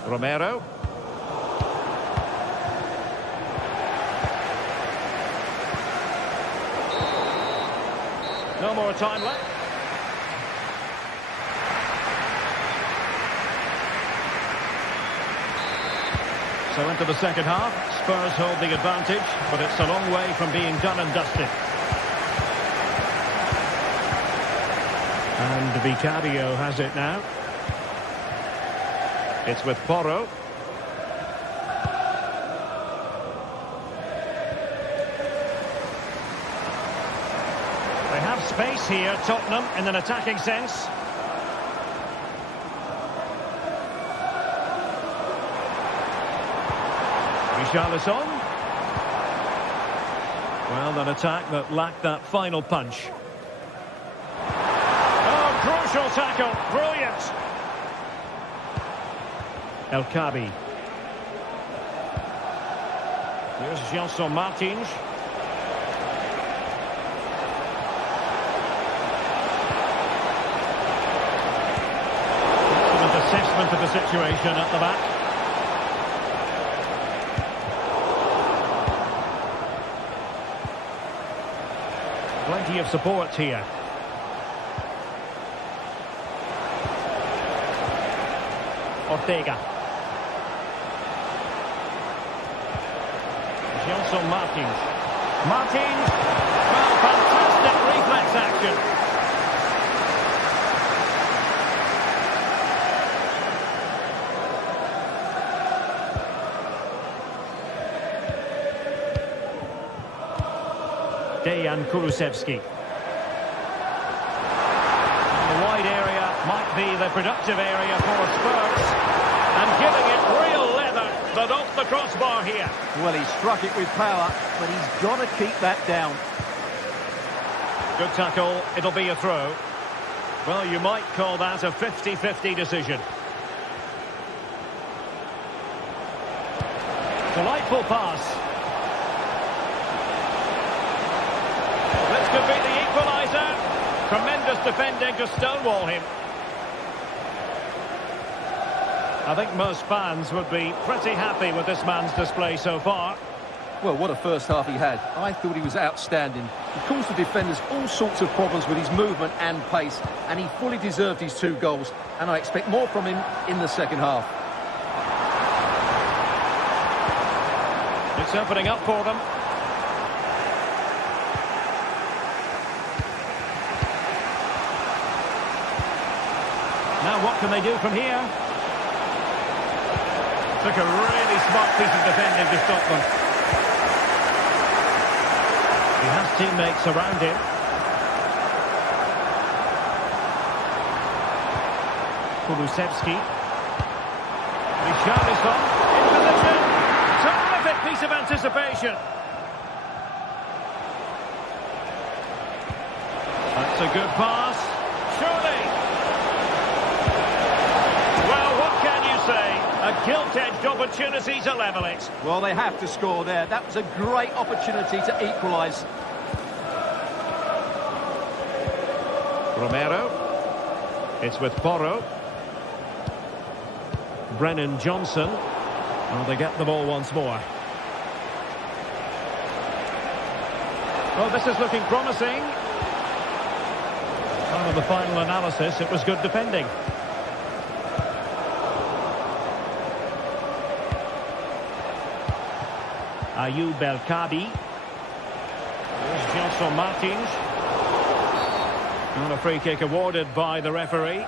Romero. No more time left. So into the second half, Spurs hold the advantage, but it's a long way from being done and dusted. And Vicario has it now. It's with Porro. They have space here, Tottenham, in an attacking sense. Richarlison. Well, an attack that lacked that final punch. Oh, crucial tackle. Brilliant. El-Kadi. Here's Gelson Martins. Excellent assessment of the situation at the back. Plenty of support here. Ortega. Gelson Martins. Martins. Well, fantastic reflex action. Dejan Kulusevski. The wide area might be the productive area for Spurs. And giving it real leather, but off the crossbar here. Well, he struck it with power, but he's got to keep that down. Good tackle, it'll be a throw. Well, you might call that a 50-50 decision. Delightful pass. This could be the equaliser. Tremendous defending to stonewall him. I think most fans would be pretty happy with this man's display so far. Well, what a first half he had. I thought he was outstanding. He caused the defenders all sorts of problems with his movement and pace, and he fully deserved his 2 goals, and I expect more from him in the second half. It's opening up for them. Now what can they do from here? Took a really smart piece of defending to stop them. He has teammates around him. Kulusevski. Richarlison in position. Terrific piece of anticipation. That's a good pass. Surely. Well, what can you say? A gilt-edged opportunity to level it. Well, they have to score there. That was a great opportunity to equalise. Romero. It's with Porro. Brennan Johnson. Well, they get the ball once more. Well, this is looking promising. Well, in the final analysis, it was good defending. Ayoub El-Kabi. There's Gelson Martins. And a free kick awarded by the referee.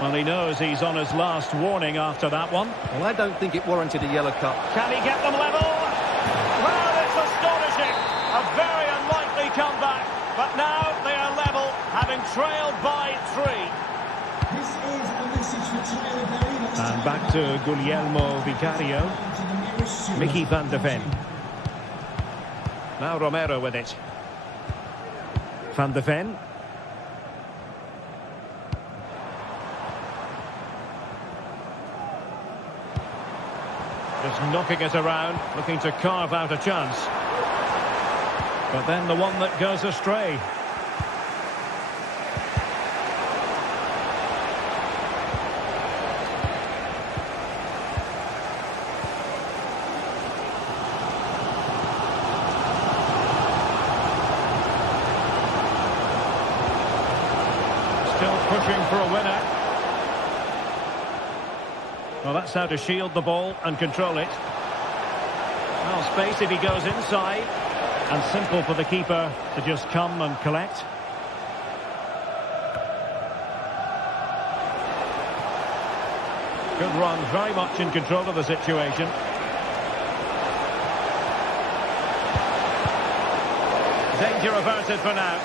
Well, he knows he's on his last warning after that one. Well, I don't think it warranted a yellow card. Can he get them level? Well, it's astonishing. A very unlikely comeback. But now they are level, having trailed by 3. This is a message for Tyler Berry. And back to Guglielmo Vicario. Mickey van de Ven. Now Romero with it. Van de Ven. Just knocking it around, looking to carve out a chance. But then the one that goes astray. Still pushing for a winner. Well, that's how to shield the ball and control it. Well, space if he goes inside. And simple for the keeper to just come and collect. Good run, very much in control of the situation. Danger averted for now.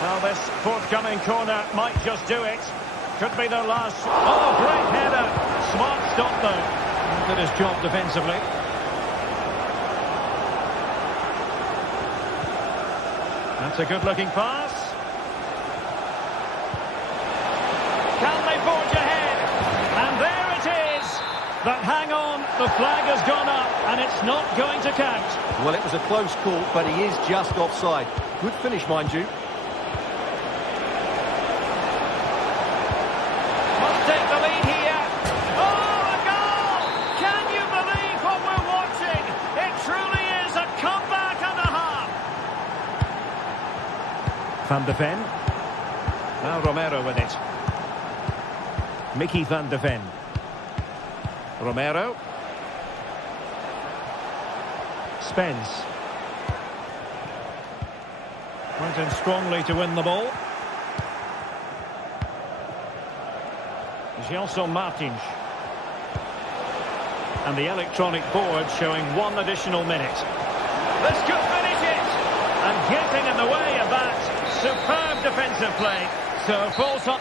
Well, this forthcoming corner might just do it. Could be their last. Oh, great header. Smart stop, though. Did his job defensively. That's a good-looking pass. Can they forge ahead? And there it is. But hang on, the flag has gone up, and it's not going to count. Well, it was a close call, but he is just offside. Good finish, mind you. Must take the lead here. Oh, a goal! Can you believe what we're watching? It truly is a comeback and a half. Van de Ven. Now Romero with it. Mickey van de Ven. Romero. Spence. Went in strongly to win the ball. Gelson Martins. And the electronic board showing 1 additional minute. This could finish it! And getting in the way of that. Superb defensive play. So falls up.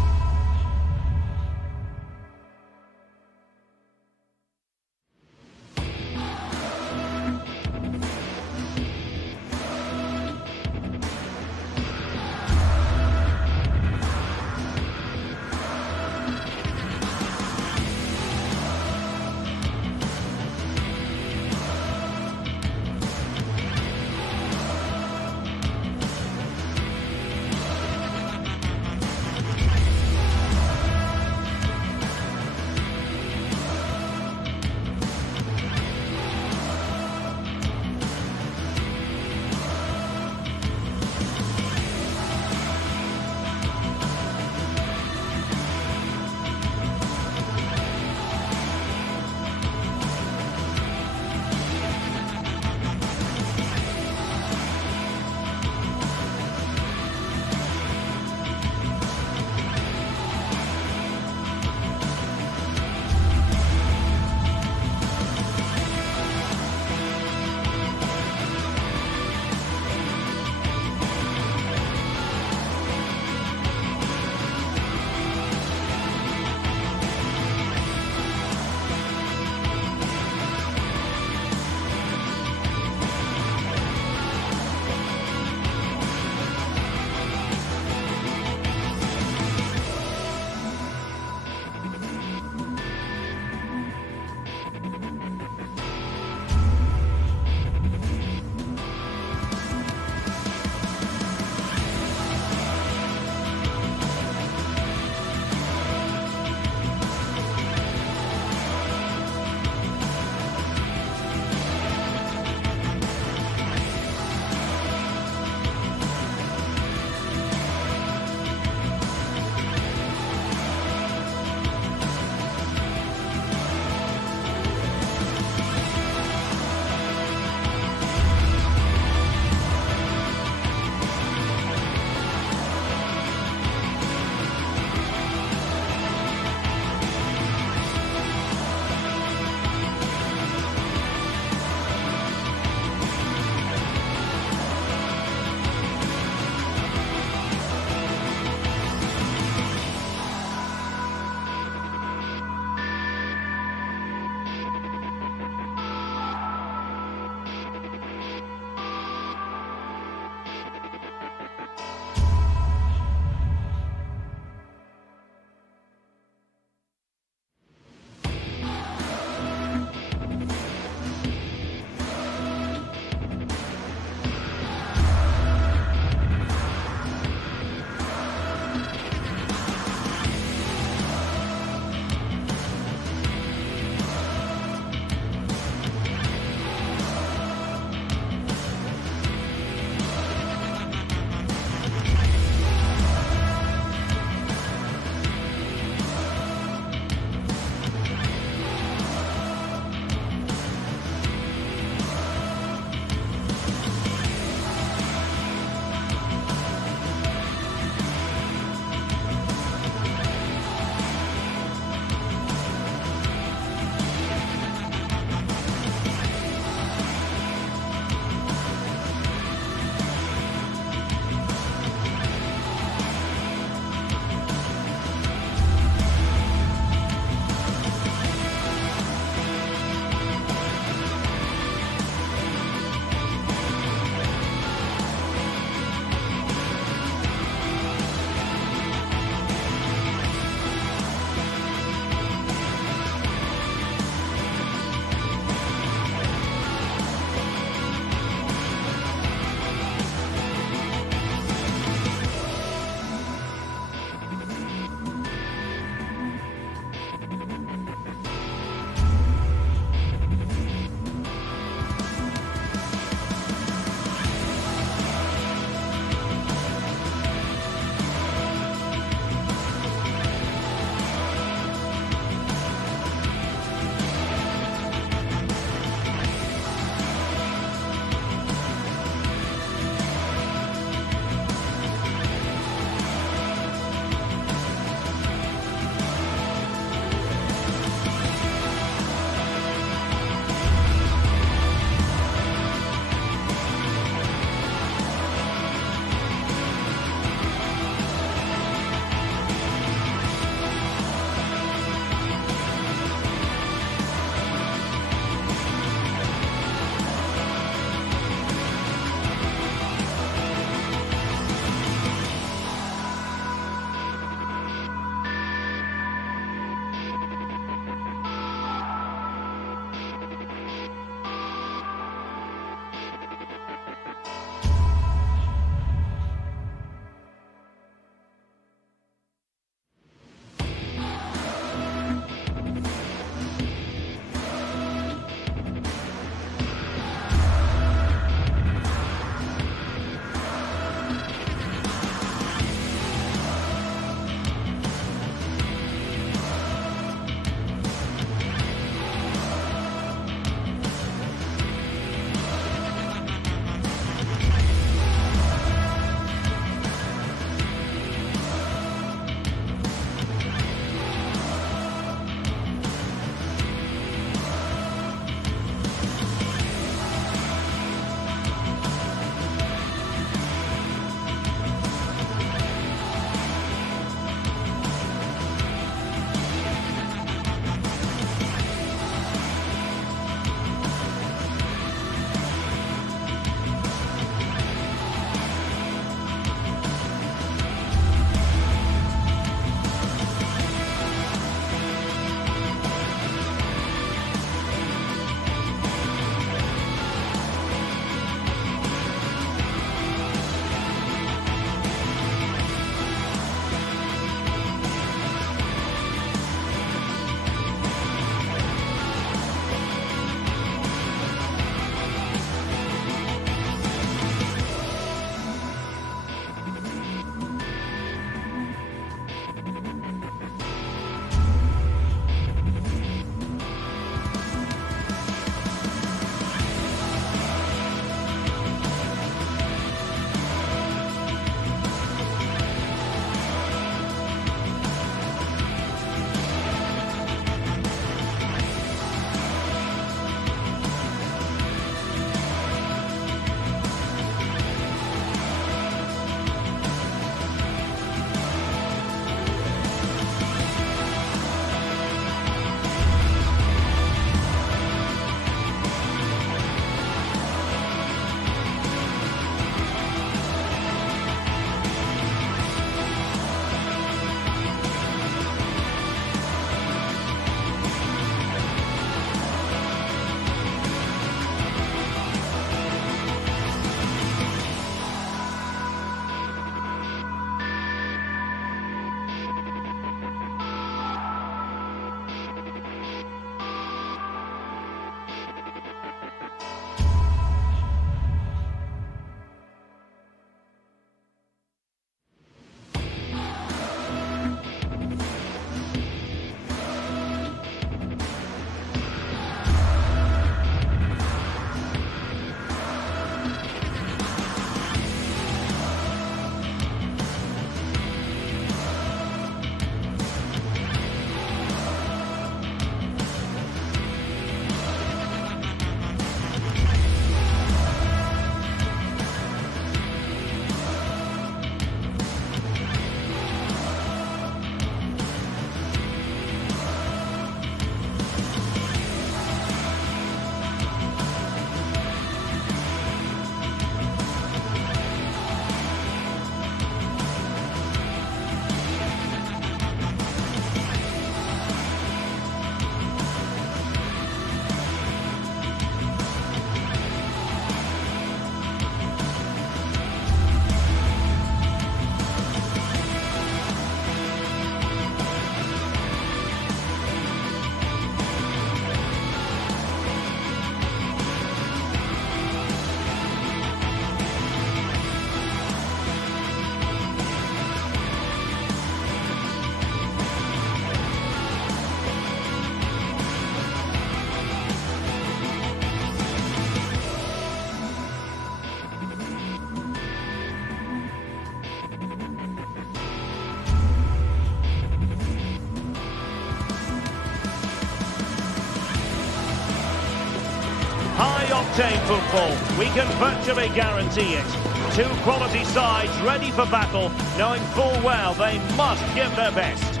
High-octane football, we can virtually guarantee it. Two quality sides ready for battle, knowing full well they must give their best.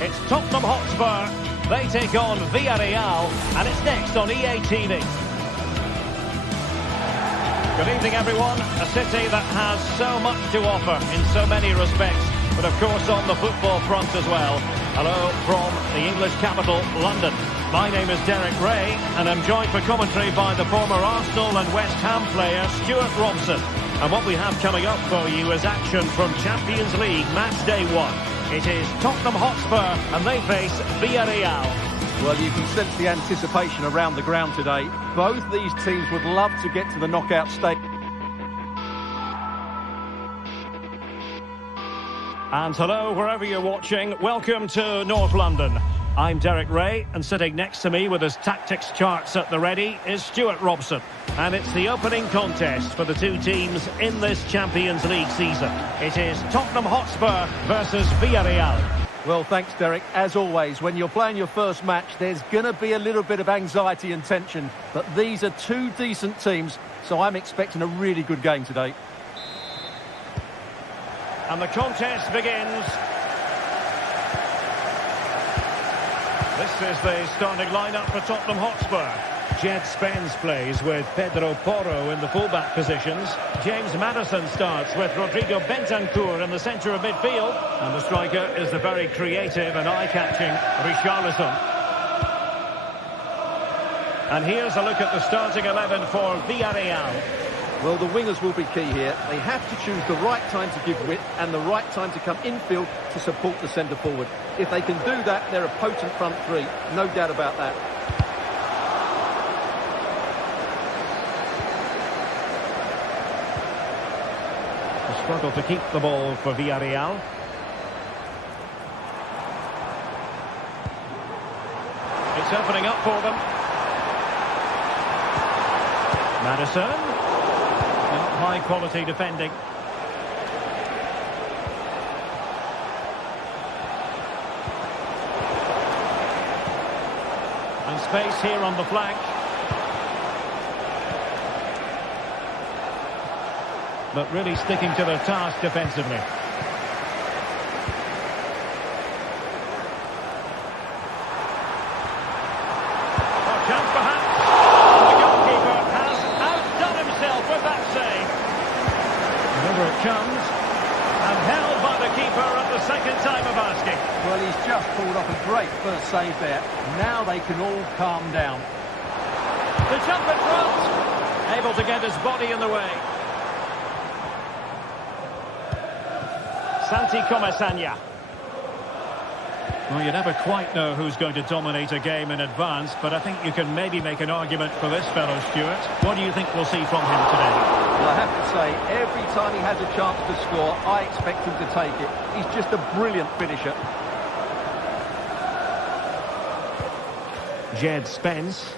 It's Tottenham Hotspur. They take on Villarreal, and it's next on EA TV. Good evening, everyone. A city that has so much to offer in so many respects, but of course on the football front as well. Hello from the English capital, London. My name is Derek Ray, and I'm joined for commentary by the former Arsenal and West Ham player Stuart Robson. And what we have coming up for you is action from Champions League match day 1. It is Tottenham Hotspur, and they face Villarreal. Well, you can sense the anticipation around the ground today. Both these teams would love to get to the knockout stage. And hello, wherever you're watching, welcome to North London. I'm Derek Ray, and sitting next to me with his tactics charts at the ready is Stuart Robson. And it's the opening contest for the two teams in this Champions League season. It is Tottenham Hotspur versus Villarreal. Well, thanks, Derek. As always, when you're playing your first match, there's going to be a little bit of anxiety and tension. But these are two decent teams, so I'm expecting a really good game today. And the contest begins. This is the starting lineup for Tottenham Hotspur. Jed Spence plays with Pedro Porro in the fullback positions. James Maddison starts with Rodrigo Bentancur in the centre of midfield. And the striker is the very creative and eye-catching Richarlison. And here's a look at the starting 11 for Villarreal. Well, the wingers will be key here. They have to choose the right time to give width and the right time to come infield to support the centre forward. If they can do that, they're a potent front three. No doubt about that. A struggle to keep the ball for Villarreal. It's opening up for them. Maddison. High quality defending. And space here on the flank. But really sticking to their task defensively. Oh, chance perhaps. The goalkeeper has outdone himself with that save. Over it comes, and held by the keeper at the second time of asking. Well, he's just pulled off a great first save there. Now they can all calm down. The jump in front, able to get his body in the way. Santi Comesaña. Well, you never quite know who's going to dominate a game in advance, but I think you can maybe make an argument for this fellow, Stuart. What do you think we'll see from him today? Well, I have to say, every time he has a chance to score, I expect him to take it. He's just a brilliant finisher. Jed Spence.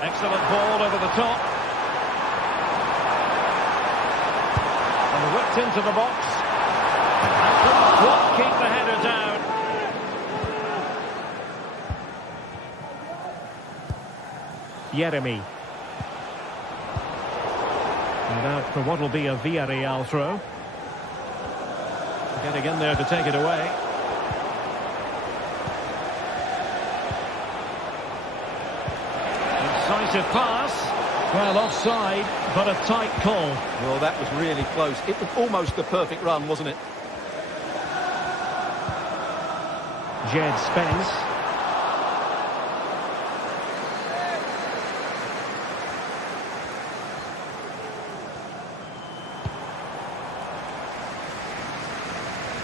Excellent ball over the top. And whipped into the box. And couldn't quite keep the header down. Yeremy. And out for what will be a Villarreal throw. Getting in there to take it away. Incisive pass. Well, offside, but a tight call. Well, that was really close. It was almost the perfect run, wasn't it? Jed Spence.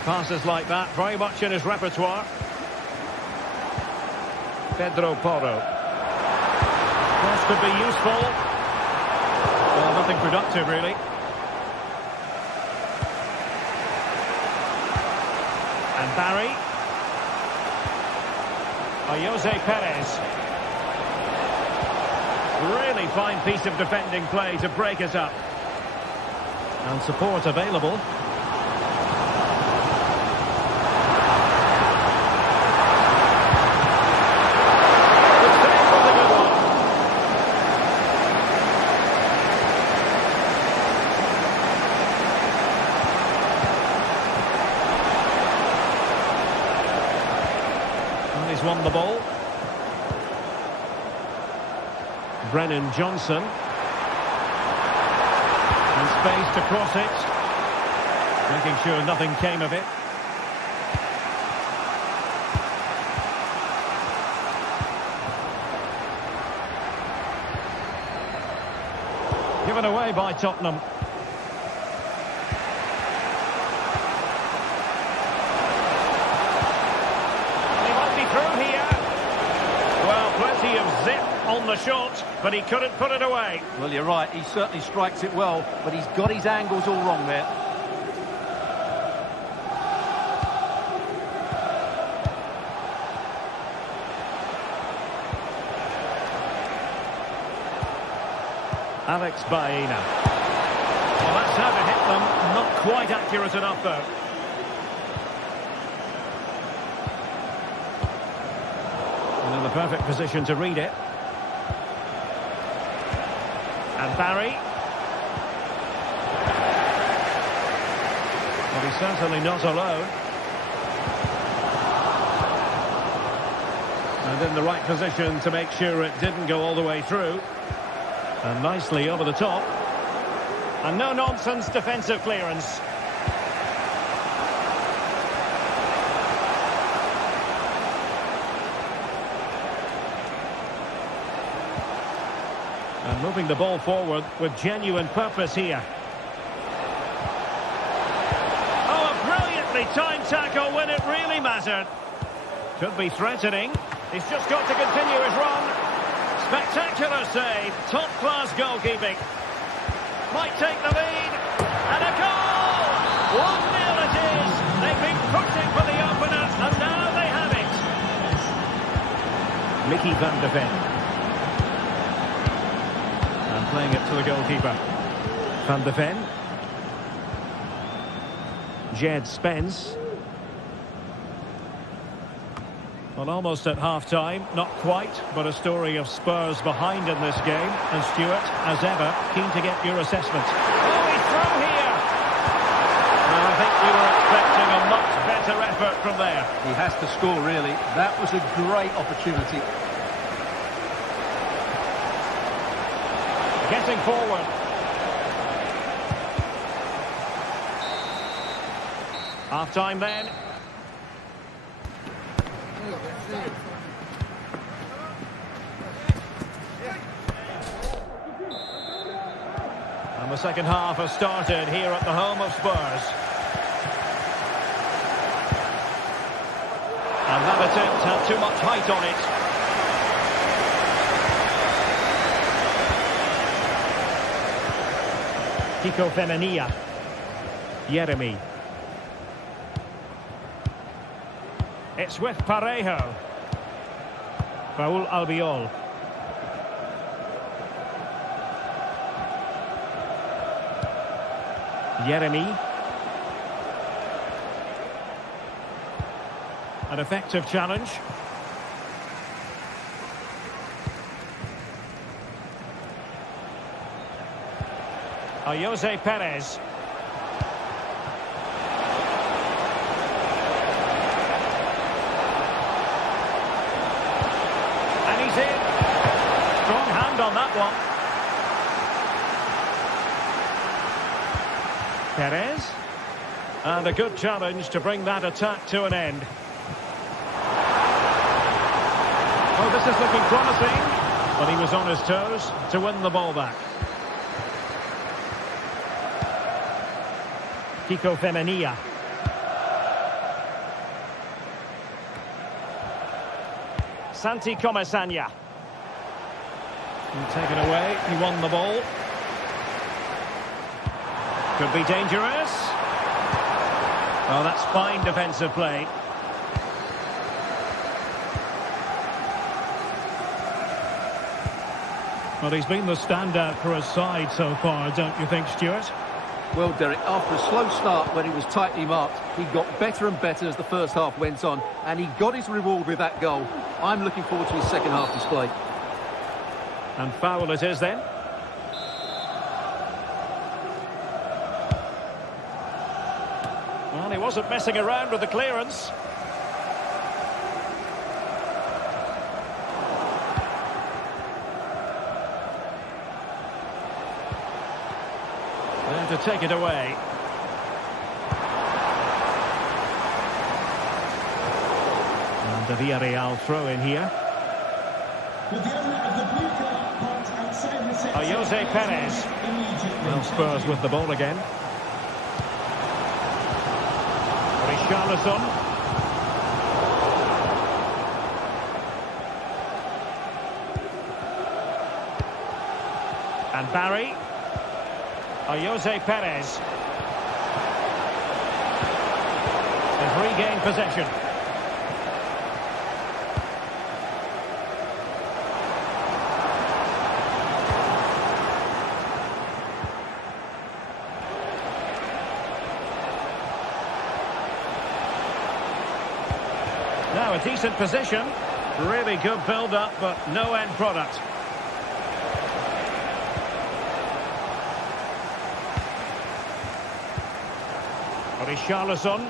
Passes like that, very much in his repertoire. Pedro Porro. Cross could be useful. Well, nothing productive, really. And Barry. Jose Perez. Really fine piece of defending play to break it up. And support available. He's won the ball. Brennan Johnson. And space to cross it. Making sure nothing came of it. Given away by Tottenham. He might be through here. Well, plenty of zip on the shot, but he couldn't put it away. Well, you're right. He certainly strikes it well, but he's got his angles all wrong there. Alex Baena. Well, that's how to hit them. Not quite accurate enough, though. And in the perfect position to read it. And Barry. Well, he's certainly not alone. And in the right position to make sure it didn't go all the way through. And nicely over the top. And no-nonsense defensive clearance. And moving the ball forward with genuine purpose here. Oh, a brilliantly timed tackle when it really mattered. Could be threatening. He's just got to continue his run. Spectacular save, top-class goalkeeping. Might take the lead, and a goal! 1-0 it is. They've been pushing for the opener, and now they have it. Mickey van de Ven. And playing it to the goalkeeper. Van de Ven. Jed Spence. Well, almost at half-time, not quite, but a story of Spurs behind in this game. And Stuart, as ever, keen to get your assessment. Oh, he's through here! Well, I think you were expecting a much better effort from there. He has to score, really. That was a great opportunity. Getting forward. Half-time then. And the second half has started here at the home of Spurs. And that attempt had too much height on it. Kiko Femenia. Yeremy. It's with Parejo. Raul Albiol. Yeremy. An effective challenge. Jose Perez. And he's in. Strong hand on that one. Perez. And a good challenge to bring that attack to an end. Oh, this is looking promising. But he was on his toes to win the ball back. Kiko Femenia. Santi Comesaña. Taken away, he won the ball. Could be dangerous. Oh, that's fine defensive play. Well, he's been the standout for his side so far, don't you think, Stuart? Well, Derek, after a slow start when he was tightly marked, he got better and better as the first half went on, and he got his reward with that goal. I'm looking forward to his second half display. And foul it is then. Well, he wasn't messing around with the clearance. to take it away. And the Villarreal throw in here. With the owner of the blue car parked outside the centre. Jose Perez. Well, Spurs with the ball again. Richarlison. And Barry. Jose Perez. Has regained possession. Now a decent position. Really good build-up, but no end product. Richarlison.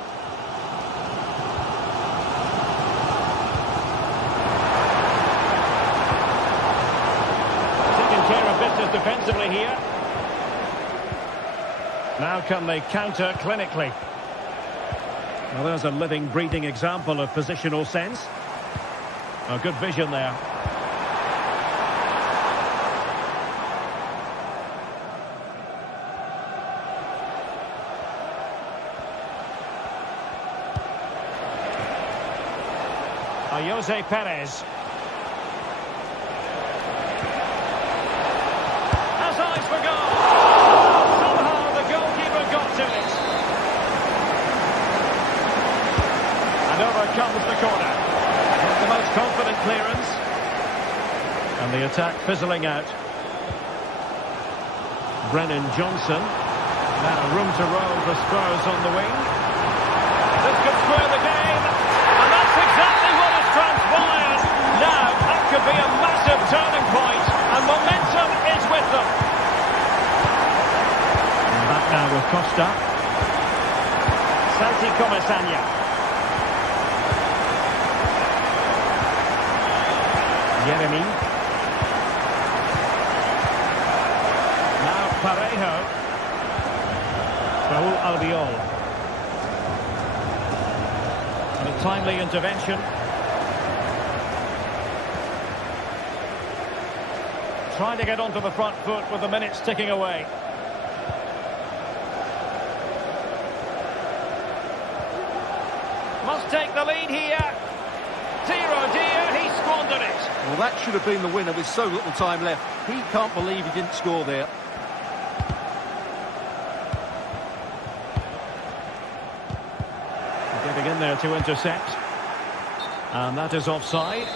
Taking care of business defensively here. Now can they counter clinically? Well, there's a living, breathing example of positional sense. A good vision there. Jose Perez. Has eyes for goal. Somehow the goalkeeper got to it. And over comes the corner. Not the most confident clearance. And the attack fizzling out. Brennan Johnson. Now room to roll for Spurs on the wing. This could square the game. And that's exactly what has transpired. Now, that could be a massive turning point. And momentum is with them. And back now with Costa. Santi Comesaña. Jeremy. Now Parejo. Raul Albiol. And a timely intervention. Trying to get onto the front foot with the minutes ticking away. Must take the lead here. Dear, he squandered it. Well, that should have been the winner with so little time left. He can't believe he didn't score there. Getting in there to intercept. And that is offside.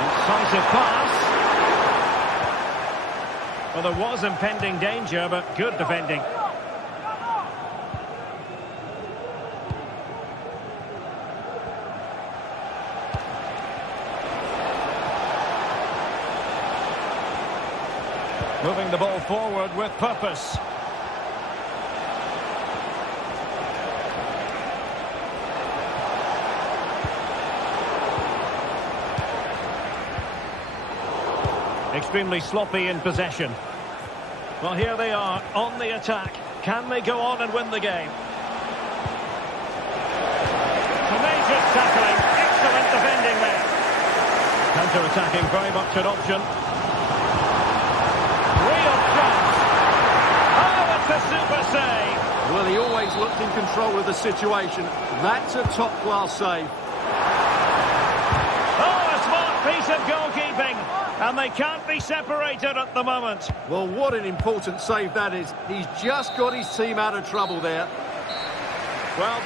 Incisive pass. Well, there was impending danger, but good defending. Moving the ball forward with purpose. Extremely sloppy in possession. Well, here they are on the attack. Can they go on and win the game? Tenacious tackling. Excellent defending there. Counter-attacking, very much an option. Real chance. Oh, it's a super save. Well, he always looked in control of the situation. That's a top-class save. Oh, a smart piece of goalkeeping. And they can't be separated at the moment. Well, what an important save that is. He's just got his team out of trouble there. Well,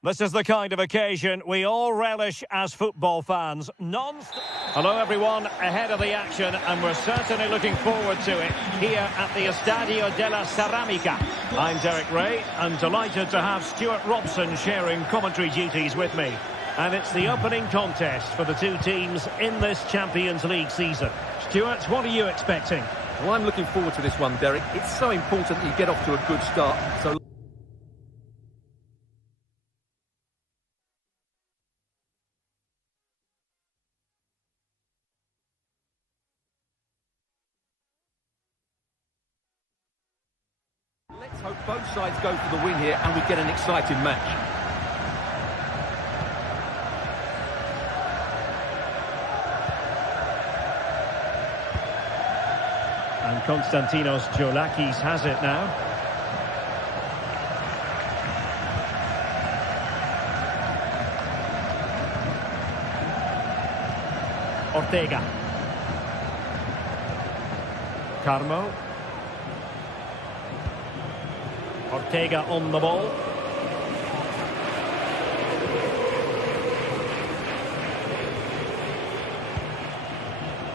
This is the kind of occasion we all relish as football fans. Hello everyone, ahead of the action, and we're certainly looking forward to it here at the Estadio de la Ceramica. I'm Derek Ray, and delighted to have Stuart Robson sharing commentary duties with me. And it's the opening contest for the two teams in this Champions League season. Stuart, what are you expecting? Well, I'm looking forward to this one, Derek. It's so important that you get off to a good start. So let's hope both sides go for the win here and we get an exciting match. And Konstantinos Giolakis has it now. Ortega. Carmo. Ortega on the ball.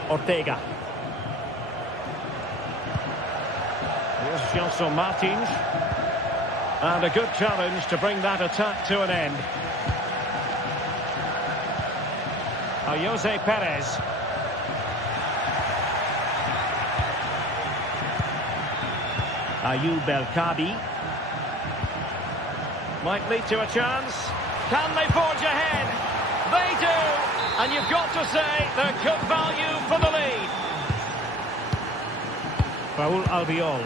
Ortega. Here's Gelson Martins. And a good challenge to bring that attack to an end. Jose Perez. Ayoub El Kabi. Might lead to a chance. Can they forge ahead? They do! And you've got to say they're good value for the lead. Raul Albiol.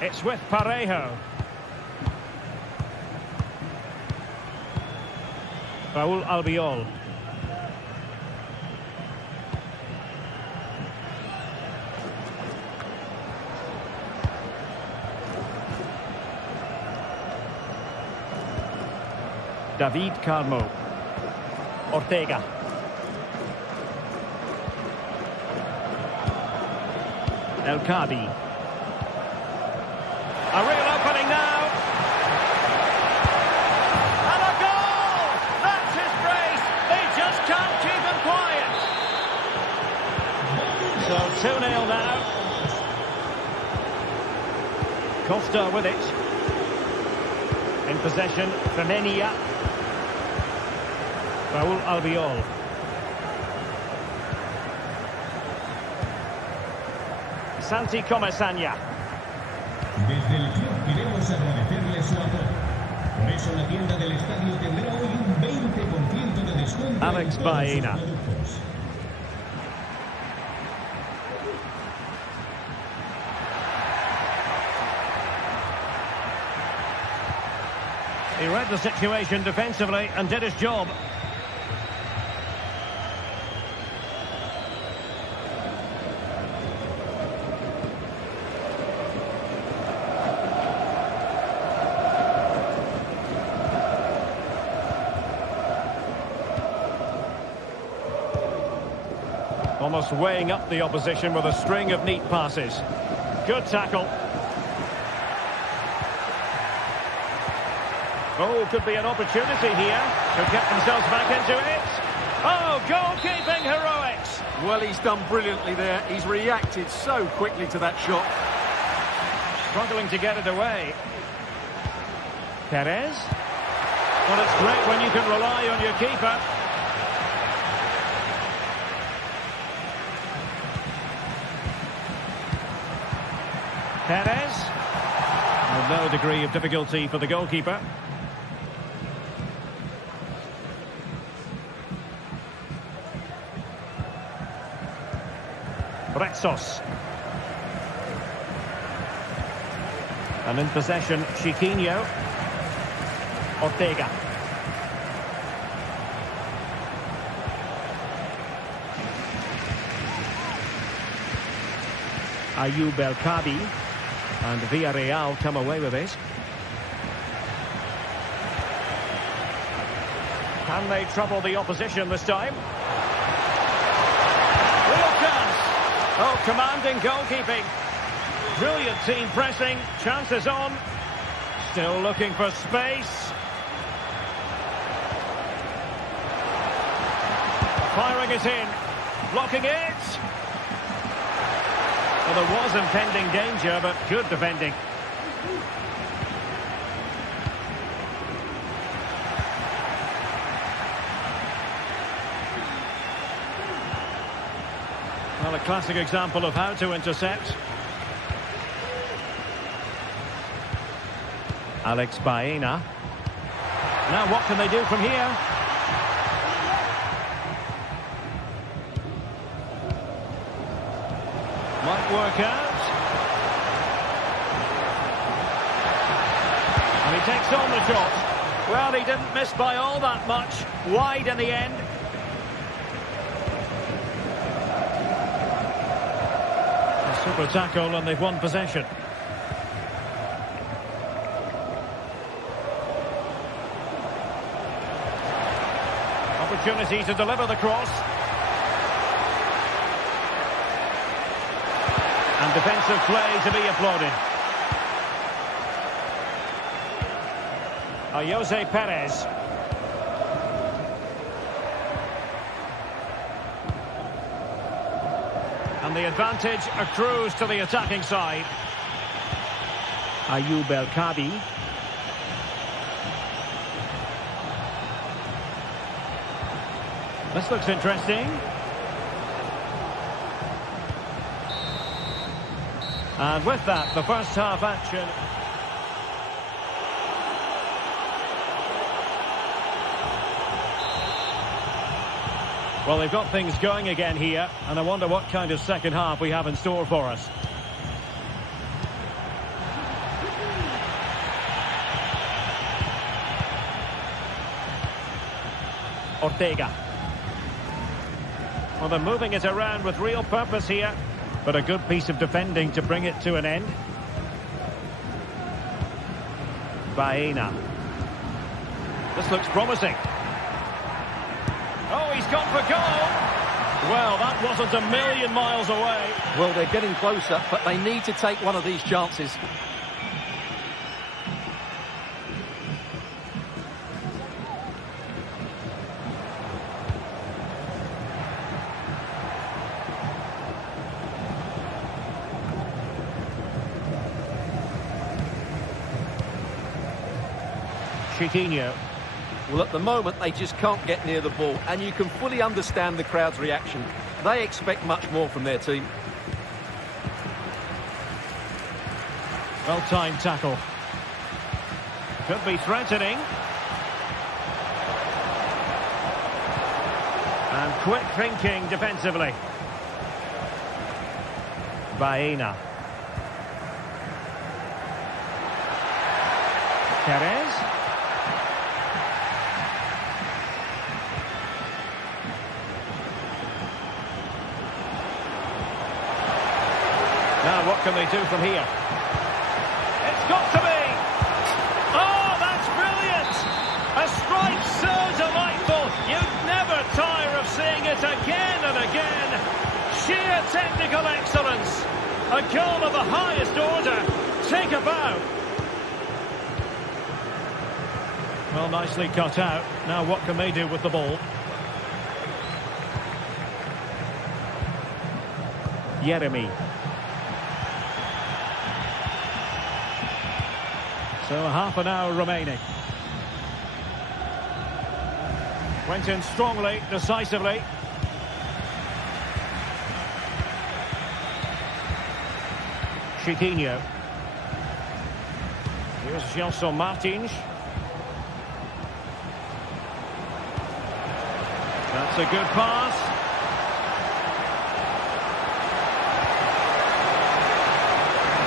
It's with Parejo. Raul Albiol. David Carmo. Ortega. El Kabi. A real opening now. And a goal! That's his brace. They just can't keep him quiet. So 2-0 now. Costa with it. In possession, Femenia. Raul Albiol. Santi Comesaña. Desde el club queremos agradecerle su apoyo. Por eso la tienda del estadio tendrá hoy un 20% de descuento Alex en todos Baena. sus productos. He read the situation defensively and did his job. Almost weighing up the opposition with a string of neat passes. Good tackle. Oh, could be an opportunity here to get themselves back into it. Oh, goalkeeping heroics. Well, he's done brilliantly there. He's reacted so quickly to that shot. Struggling to get it away. Perez. Well, it's great when you can rely on your keeper. Perez. Well, no degree of difficulty for the goalkeeper. Retsos. And in possession, Chiquinho. Ortega. Ayoub El Kabi. And Villarreal come away with it. Can they trouble the opposition this time? Real chance. Oh, commanding goalkeeping. Brilliant team pressing, chances on. Still looking for space. Firing it in, blocking it. Well, there was impending danger, but good defending. Well, a classic example of how to intercept. Alex Baena. Now what can they do from here? Might work out. And he takes on the shot. Well, he didn't miss by all that much. Wide in the end. A super tackle and they've won possession. Opportunity to deliver the cross. And defensive play to be applauded. Jose Perez. And the advantage accrues to the attacking side. Ayoub El Kadi. This looks interesting. And with that, the first half action. Well, they've got things going again here, and I wonder what kind of second half we have in store for us. Ortega. Well, they're moving it around with real purpose here. But a good piece of defending to bring it to an end. Baena. This looks promising. Oh, he's gone for goal. Well, that wasn't a million miles away. Well, they're getting closer, but they need to take one of these chances. Chiquinho. Well, at the moment, they just can't get near the ball, and you can fully understand the crowd's reaction. They expect much more from their team. Well-timed tackle. Could be threatening. And quick thinking defensively. Baena. Perez. Now what can they do from here? It's got to be! Oh, that's brilliant! A strike so delightful, you'd never tire of seeing it again and again. Sheer technical excellence. A goal of the highest order. Take a bow. Well, nicely cut out. Now what can they do with the ball? Yeremy. So half an hour remaining. Went in strongly, decisively. Chiquinho. Here's Gelson Martins. That's a good pass.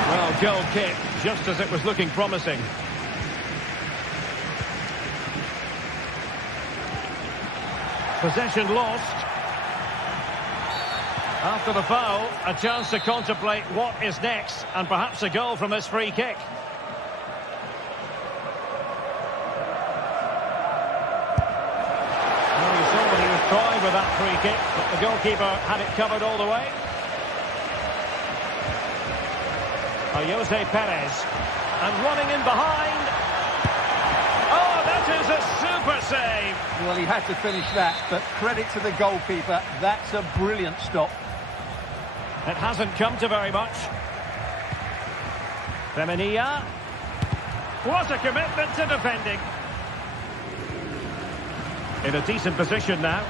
Well, goal kick, just as it was looking promising. Possession lost. After the foul, a chance to contemplate what is next, and perhaps a goal from this free kick. Well, you saw what he was trying with that free kick, but the goalkeeper had it covered all the way. Jose Perez. And running in behind. Oh, that is a super save. Well, he had to finish that, but credit to the goalkeeper. That's a brilliant stop. It hasn't come to very much. Femenia. What a commitment to defending. In a decent position now.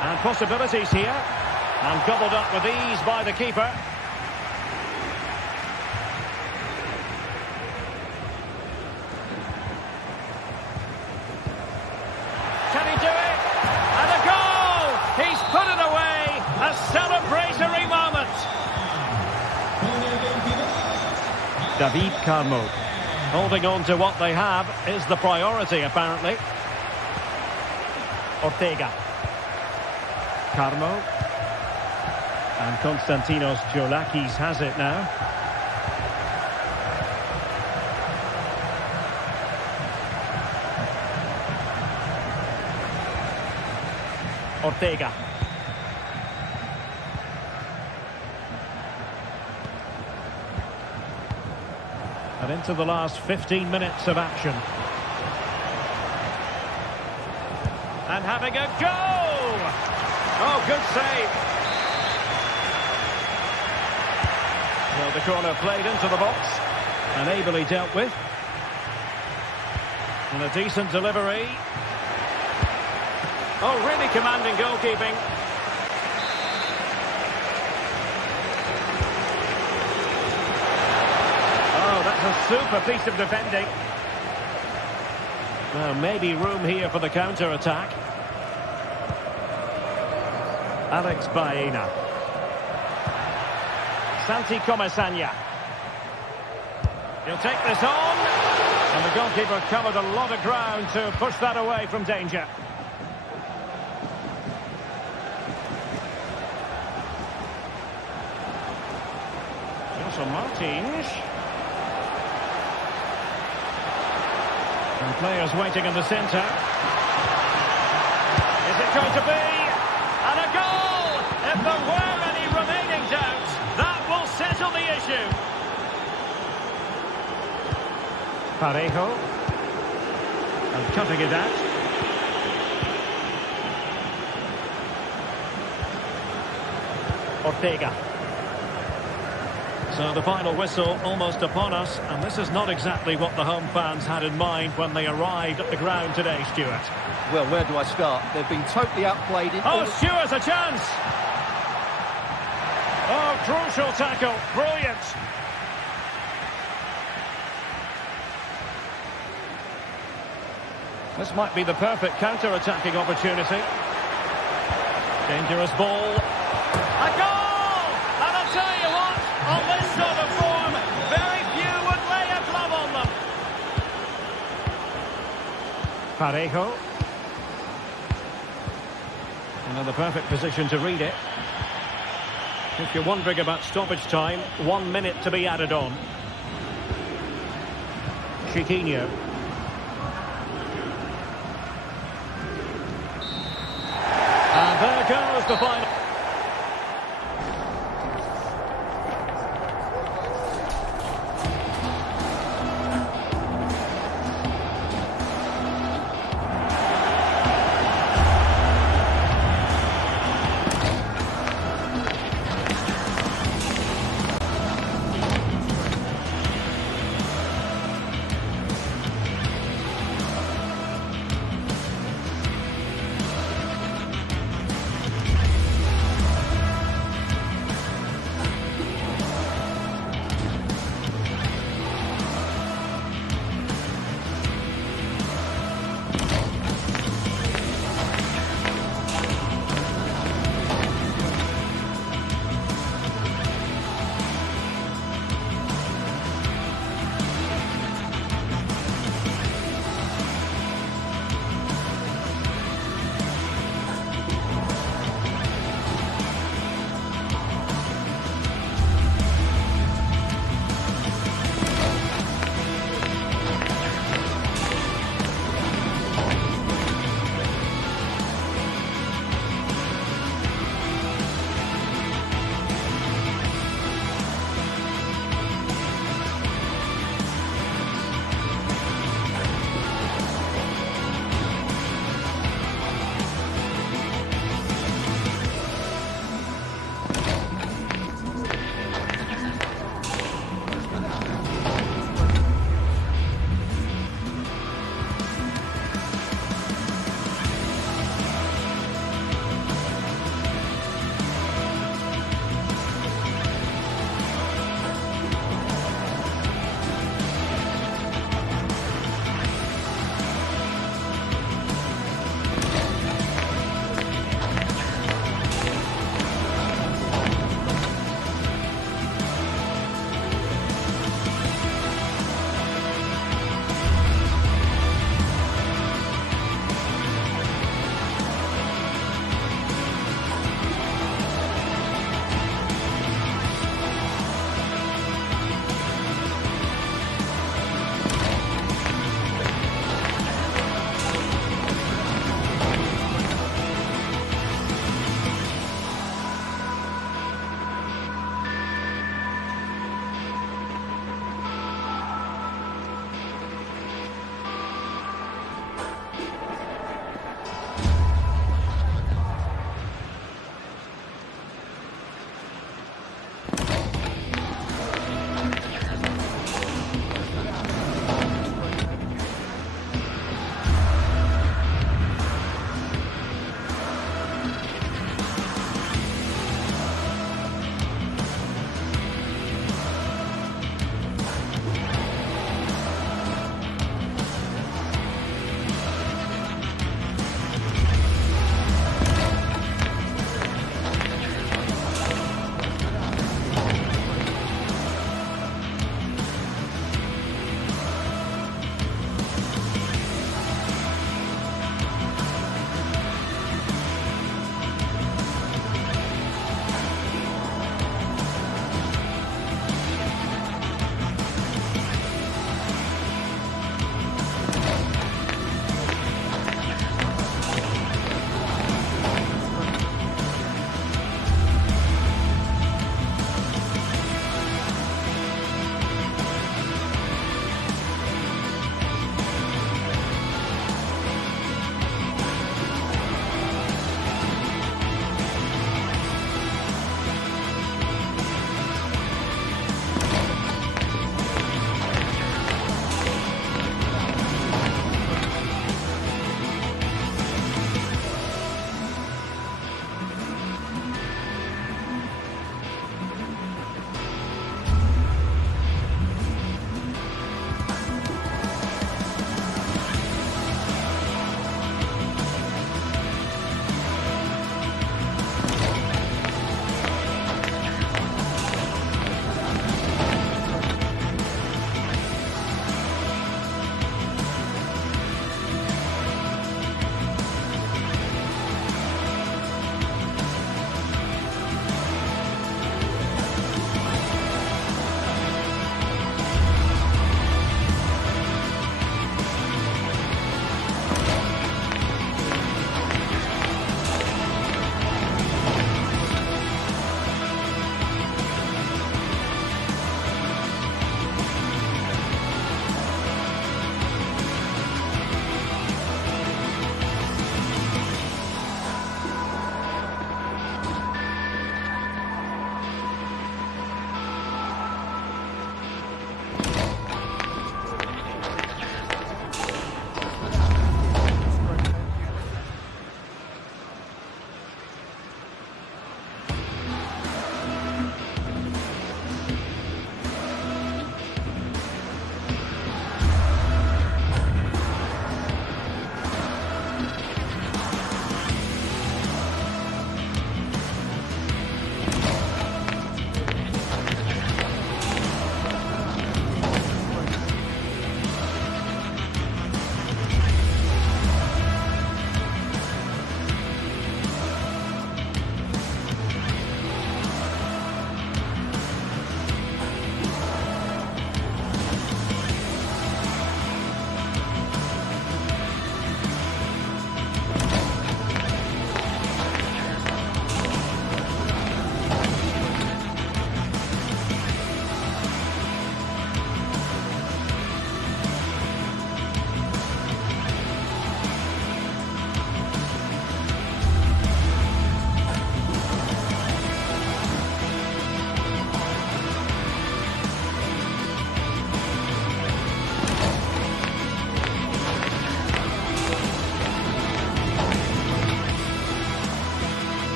And possibilities here. And gobbled up with ease by the keeper. Can he do it? And a goal! He's put it away! A celebratory moment! David Carmo. Holding on to what they have is the priority, apparently. Ortega. Carmo. And Konstantinos Giolakis has it now. Ortega. And into the last 15 minutes of action. And having a go! Oh, good save. Well, the corner played into the box. And ably dealt with. And a decent delivery. Oh, really commanding goalkeeping. Oh, that's a super piece of defending. Well, maybe room here for the counter-attack. Alex Baena. Santi Comesaña. He'll take this on. And the goalkeeper covered a lot of ground to push that away from danger. Martins. And players waiting in the centre. Is it going to be? And a goal! If there were any remaining doubts, that will settle the issue. Parejo. And cutting it out. Ortega. So the final whistle almost upon us, and this is not exactly what the home fans had in mind when they arrived at the ground today, Stuart. Well, where do I start? They've been totally outplayed. Oh, Stuart, a chance! Oh, crucial tackle, brilliant! This might be the perfect counter-attacking opportunity. Dangerous ball. A goal! And I'll tell you what, on this sort of form, very few would lay a glove on them. Parejo. And in the perfect position to read it. If you're wondering about stoppage time, 1 minute to be added on. Chiquinho. And there goes the final.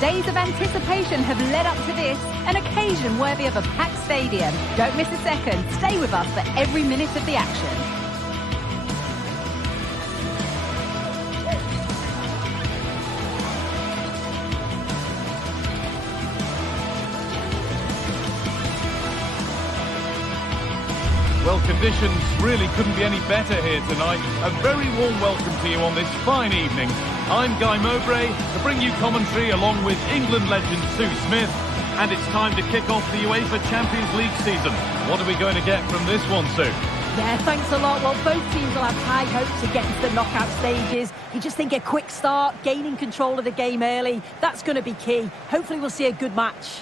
Days of anticipation have led up to this, an occasion worthy of a packed stadium. Don't miss a second. Stay with us for every minute of the action. Well, conditions really couldn't be any better here tonight. A very warm welcome to you on this fine evening. I'm Guy Mowbray to bring you commentary along with England legend Sue Smith. And it's time to kick off the UEFA Champions League season. What are we going to get from this one, Sue? Yeah, thanks a lot. Well, both teams will have high hopes of getting to the knockout stages. You just think a quick start, gaining control of the game early, that's going to be key. Hopefully we'll see a good match.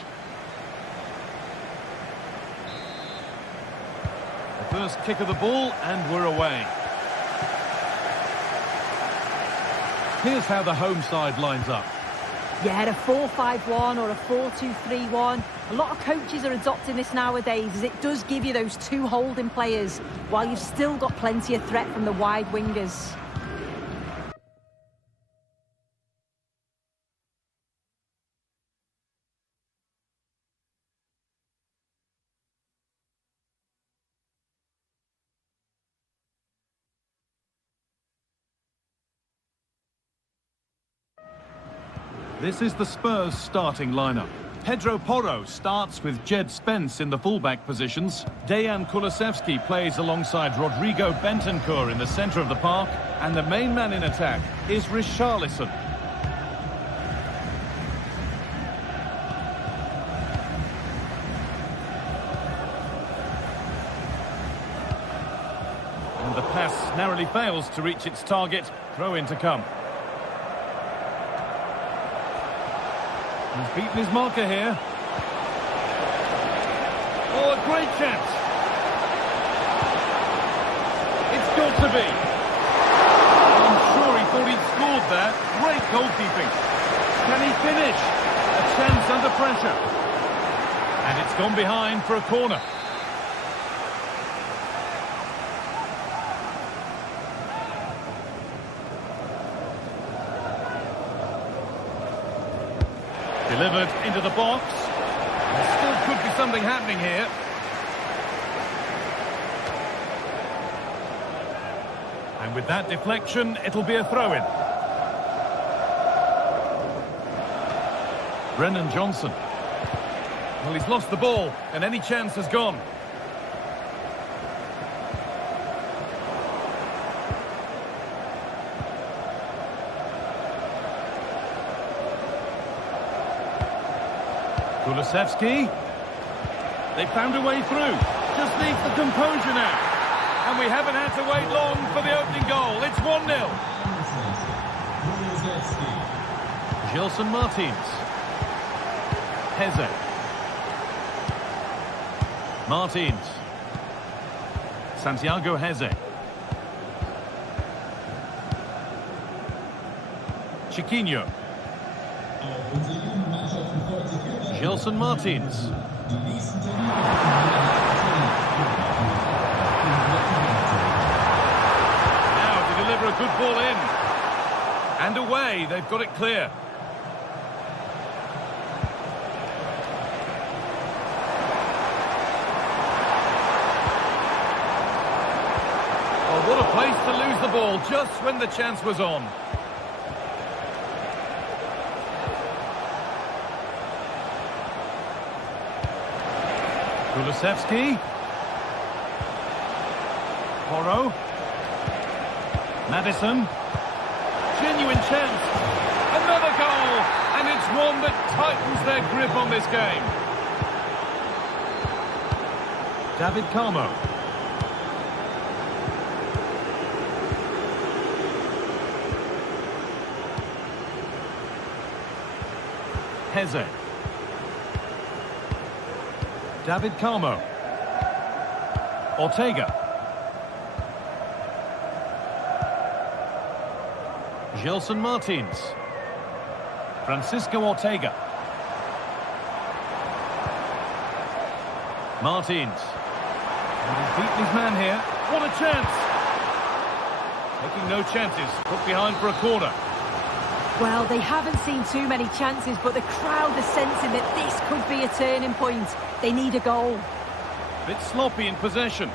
First kick of the ball, and we're away. Here's how the home side lines up. Yeah, a 4-5-1 or a 4-2-3-1. A lot of coaches are adopting this nowadays, as it does give you those two holding players, while you've still got plenty of threat from the wide wingers. This is the Spurs starting lineup. Pedro Porro starts with Jed Spence in the fullback positions. Dejan Kulusevski plays alongside Rodrigo Bentancur in the centre of the park. And the main man in attack is Richarlison. And the pass narrowly fails to reach its target. Throw in to come. He's beaten his marker here. Oh, a great chance. It's got to be. I'm sure he thought he'd scored there. Great goalkeeping. Can he finish? A chance under pressure. And it's gone behind for a corner. Delivered into the box. There still could be something happening here. And with that deflection, it'll be a throw-in. Brennan Johnson. Well, he's lost the ball, and any chance has gone. Kulusevski. They found a way through. Just needs the composure now. And we haven't had to wait long for the opening goal. It's 1-0. Gelson Martins. Heze. Martins. Santiago Heze. Chiquinho. Gelson Martins. Now to deliver a good ball in. And away, they've got it clear. Oh, what a place to lose the ball just when the chance was on. Kulusevski. Porro. Maddison. Genuine chance. Another goal. And it's one that tightens their grip on this game. David Carmo. Heze. David Carmo. Ortega. Gelson Martins. Francisco Ortega. Martins. And he's beaten his man here. What a chance! Taking no chances. Put behind for a corner. Well, they haven't seen too many chances, but the crowd are sensing that this could be a turning point. They need a goal. Bit sloppy in possession.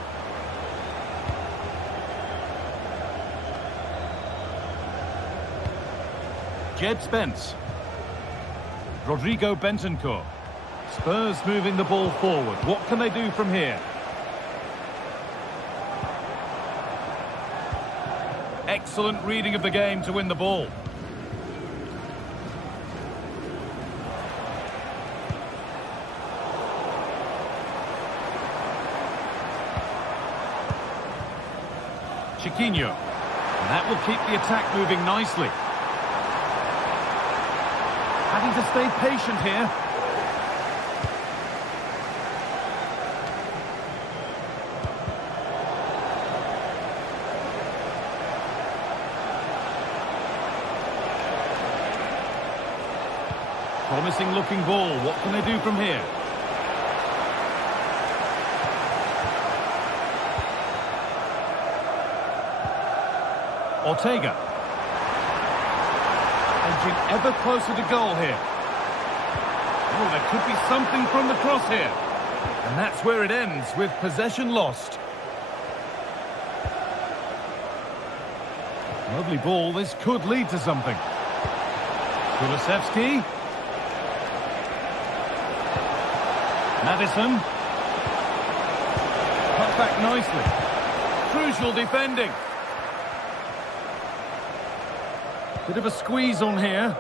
Jed Spence. Rodrigo Bentancur. Spurs moving the ball forward. What can they do from here? Excellent reading of the game to win the ball. Chiquinho. And that will keep the attack moving nicely. Having to stay patient here. Promising looking ball. What can they do from here? Ortega. Edging ever closer to goal here. Oh, there could be something from the cross here. And that's where it ends, with possession lost. Lovely ball. This could lead to something. Kulusevski. Madison. Cut back nicely. Crucial defending. Bit of a squeeze on here.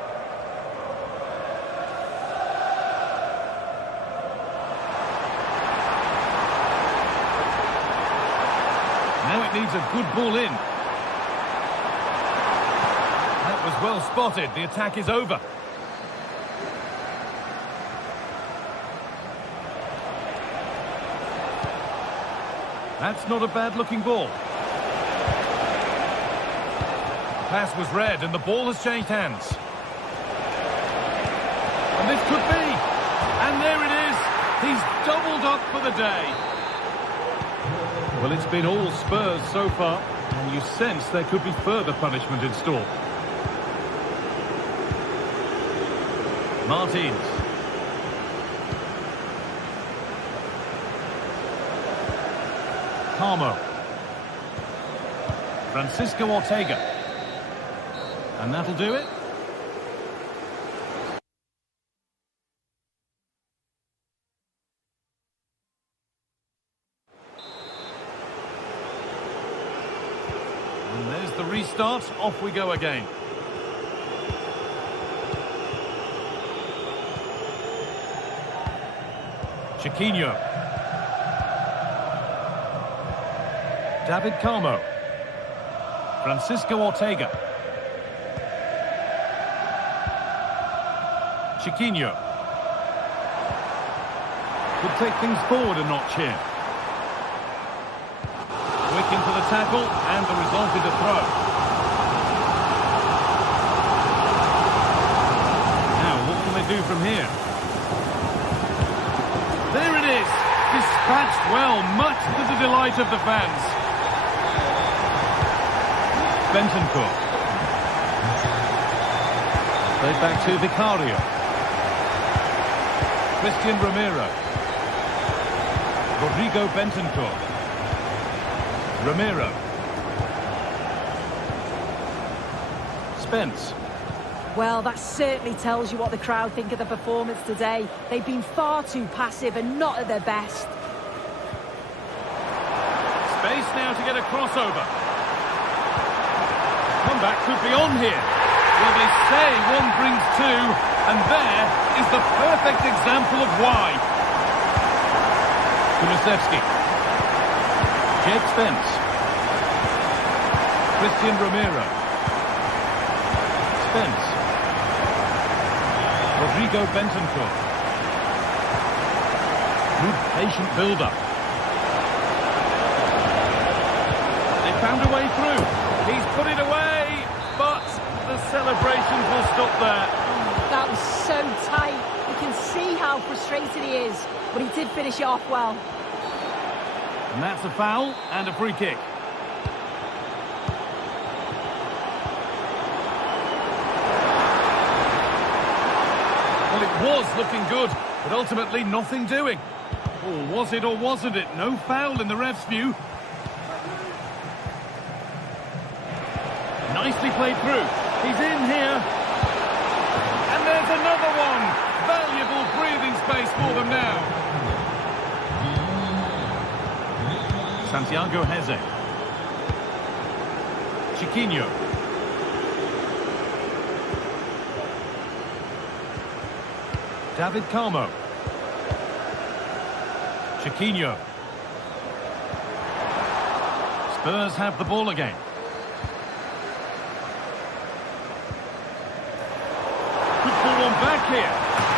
Now it needs a good ball in. That was well spotted. The attack is over. That's not a bad looking ball. Pass was read and the ball has changed hands. And this could be. And there it is. He's doubled up for the day. Well, it's been all Spurs so far. And you sense there could be further punishment in store. Martins. Carmo. Francisco Ortega. And that'll do it. And there's the restart. Off we go again. Chiquinho. David Carmo. Francisco Ortega. Chiquinho. Could take things forward a notch here. Quick into the tackle, and the result is a throw. Now, what can they do from here? There it is! Dispatched well, much to the delight of the fans. Bentancur. Played back to Vicario. Christian Romero. Rodrigo Bentancur. Romero. Spence. Well, that certainly tells you what the crowd think of the performance today. They've been far too passive and not at their best. Space now to get a crossover. Comeback could be on here. Well, they say one brings two, and there is the perfect example of why. Kulusevski. Jed Spence. Christian Romero. Spence. Rodrigo Bentancur. Good patient build-up. They found a way through. He's put it away, but the celebrations will stop there. That was so tight. You can see how frustrated he is, but he did finish it off well. And that's a foul and a free kick. was looking good, but ultimately nothing doing. Or was it or wasn't it? No foul in the ref's view. Nicely played through. He's in here. And there's another one. Valuable breathing space for them now. Santiago Heze. Chiquinho. David Carmo. Chiquinho. Spurs have the ball again. Could pull one back here.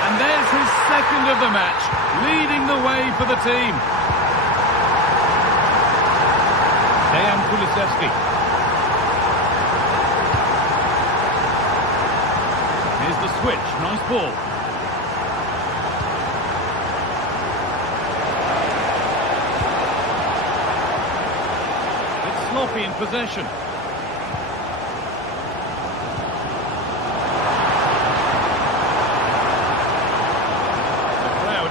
And there's his second of the match, leading the way for the team. Dejan Kulusevski. Here's the switch. Nice ball. It's sloppy in possession.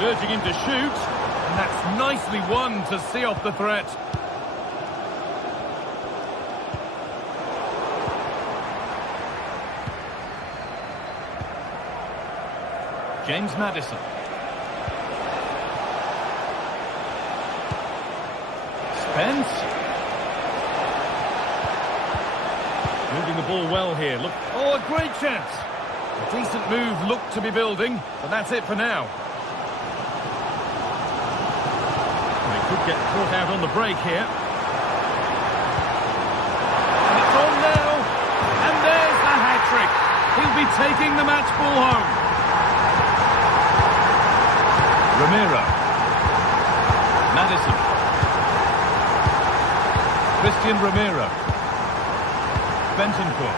Urging him to shoot, and that's nicely won to see off the threat. James Maddison. Spence. Moving the ball well here. Look, oh, a great chance. A decent move looked to be building, but that's it for now. Could get caught out on the break here. And it's on now. And there's the hat-trick. He'll be taking the match ball home. Romero. Maddison. Christian Romero. Bentancur.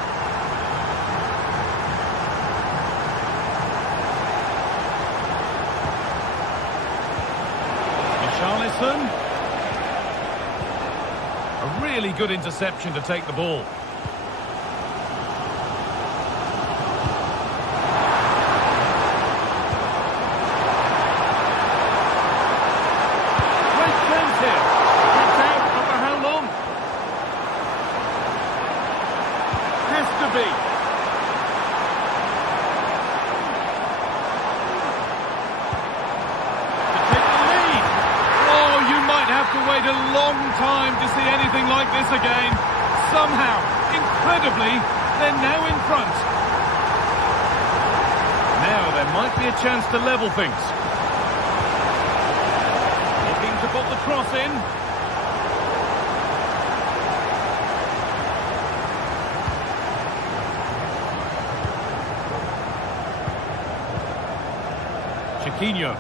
Richarlison. A really good interception to take the ball. Great chance here. It's out, but for how long? Has to be. To wait a long time to see anything like this again. Somehow, incredibly, they're now in front. Now there might be a chance to level things. Looking to put the cross in. Chiquinho.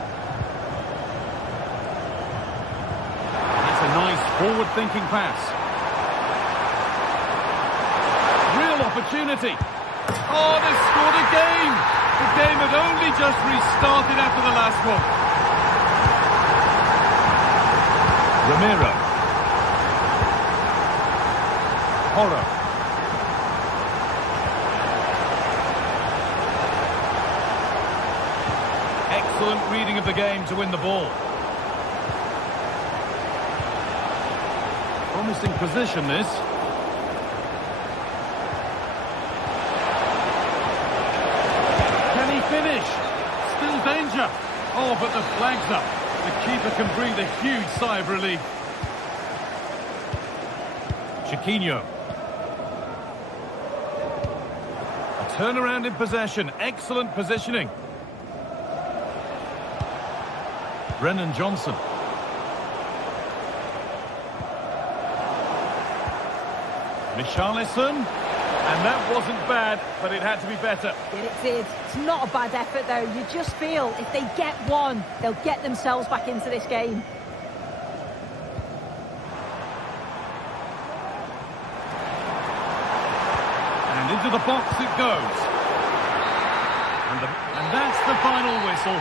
Forward-thinking pass. Real opportunity. Oh, they scored again. The game had only just restarted after the last one. Romero. Horror. Excellent reading of the game to win the ball. Promising position, this. Can he finish? Still danger. Oh, but the flag's up. The keeper can breathe a huge sigh of relief. Chiquinho. A turnaround in possession. Excellent positioning. Brennan Johnson. Richarlison, and that wasn't bad, but it had to be better. Yeah, it did. It's not a bad effort, though. You just feel if they get one, they'll get themselves back into this game. And into the box it goes. And that's the final whistle.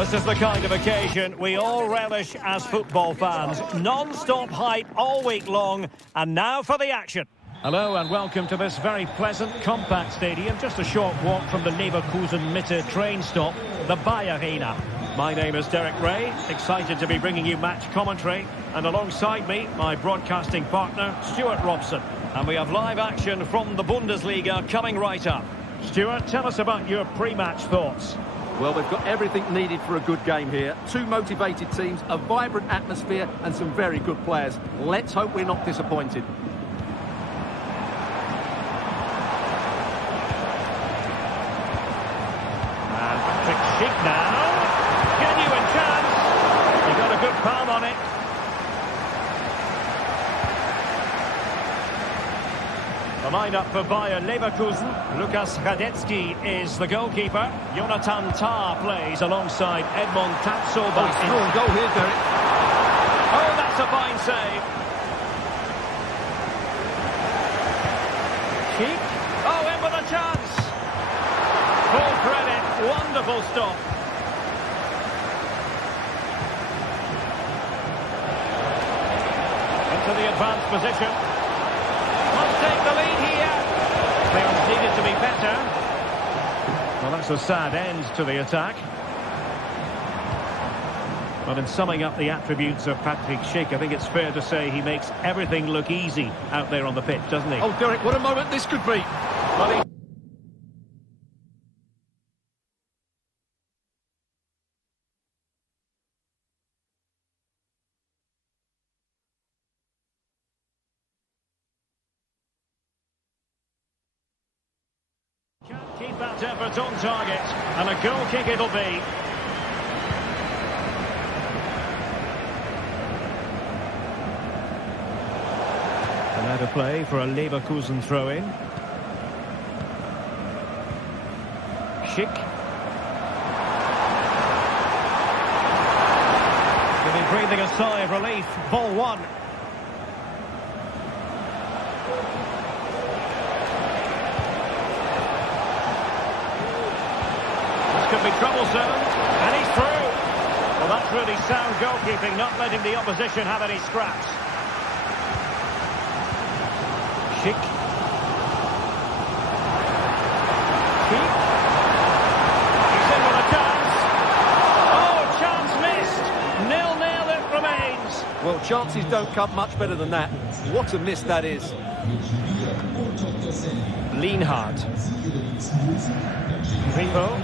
This is the kind of occasion we all relish as football fans. Non-stop hype all week long, and now for the action. Hello and welcome to this very pleasant, compact stadium, just a short walk from the Leverkusen Mitte train stop, the Villarreal. My name is Derek Ray, excited to be bringing you match commentary, and alongside me, my broadcasting partner, Stuart Robson. And we have live action from the Bundesliga coming right up. Stuart, tell us about your pre-match thoughts. Well, they've got everything needed for a good game here. Two motivated teams, a vibrant atmosphere and some very good players. Let's hope we're not disappointed. And Patrick Schick now. Genuine chance. He got a good palm on it. The line-up for Bayer Leverkusen. Lukas Radetzky is the goalkeeper. Jonathan Tah plays alongside Edmond Tapsoba. Oh, strong goal here, Derek. Oh, that's a fine save. Cheek. Oh, in with a chance. Full credit. Wonderful stop. Into the advanced position. Must take the lead here. Players needed to be better. Well, that's a sad end to the attack. But in summing up the attributes of Patrick Schick, I think it's fair to say he makes everything look easy out there on the pitch, doesn't he? Oh, Derek, what a moment this could be. But he... Can't keep that effort on target, and a goal kick it'll be. Another play for a Leverkusen throw-in. Schick. He'll be breathing a sigh of relief. Ball one. Could be troublesome, and he's through. Well, that's really sound goalkeeping, not letting the opposition have any scraps. Schick. Schick. He's in with a chance. Oh, chance missed. 0-0 it remains. Well, chances don't come much better than that. What a miss that is. Lienhard. Rivo.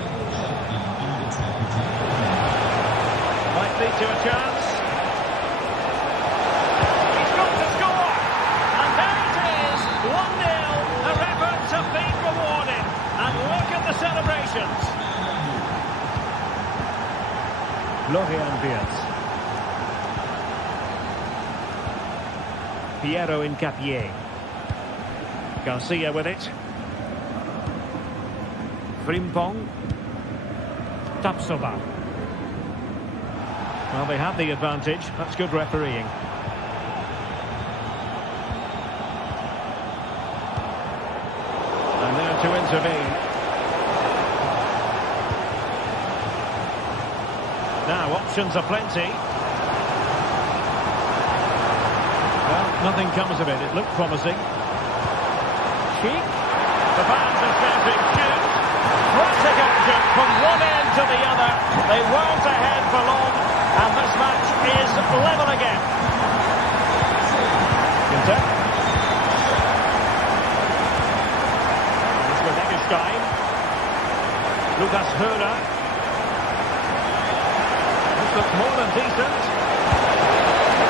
Might lead to a chance. He's got to score! And there it is, 1-0. Their efforts have been rewarded. And look at the celebrations. Florian Wirtz. Piero Incapié. Garcia with it. Frimpong. Tapsoba. Well, they have the advantage. That's good refereeing. And there to intervene. Now, options are plenty. Well, nothing comes of it. It looked promising. Cheek. The fans are shouting, shoot. Classic action from one end to the other. They weren't ahead for long, and this match is level again. Ginter. This with Eggestein. Lukas Höhler. This looks more than decent.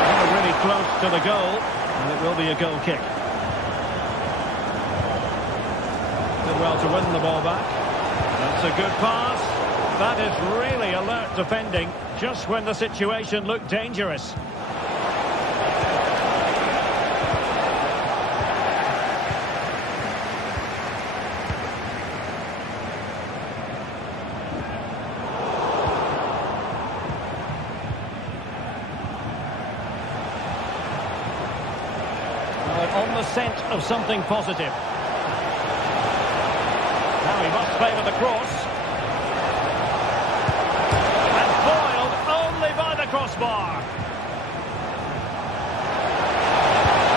Never really close to the goal, and it will be a goal kick. Did well to win the ball back. That's a good pass. That is really alert defending, just when the situation looked dangerous. Well, on the scent of something positive. Now he must favour the cross. And crossbar.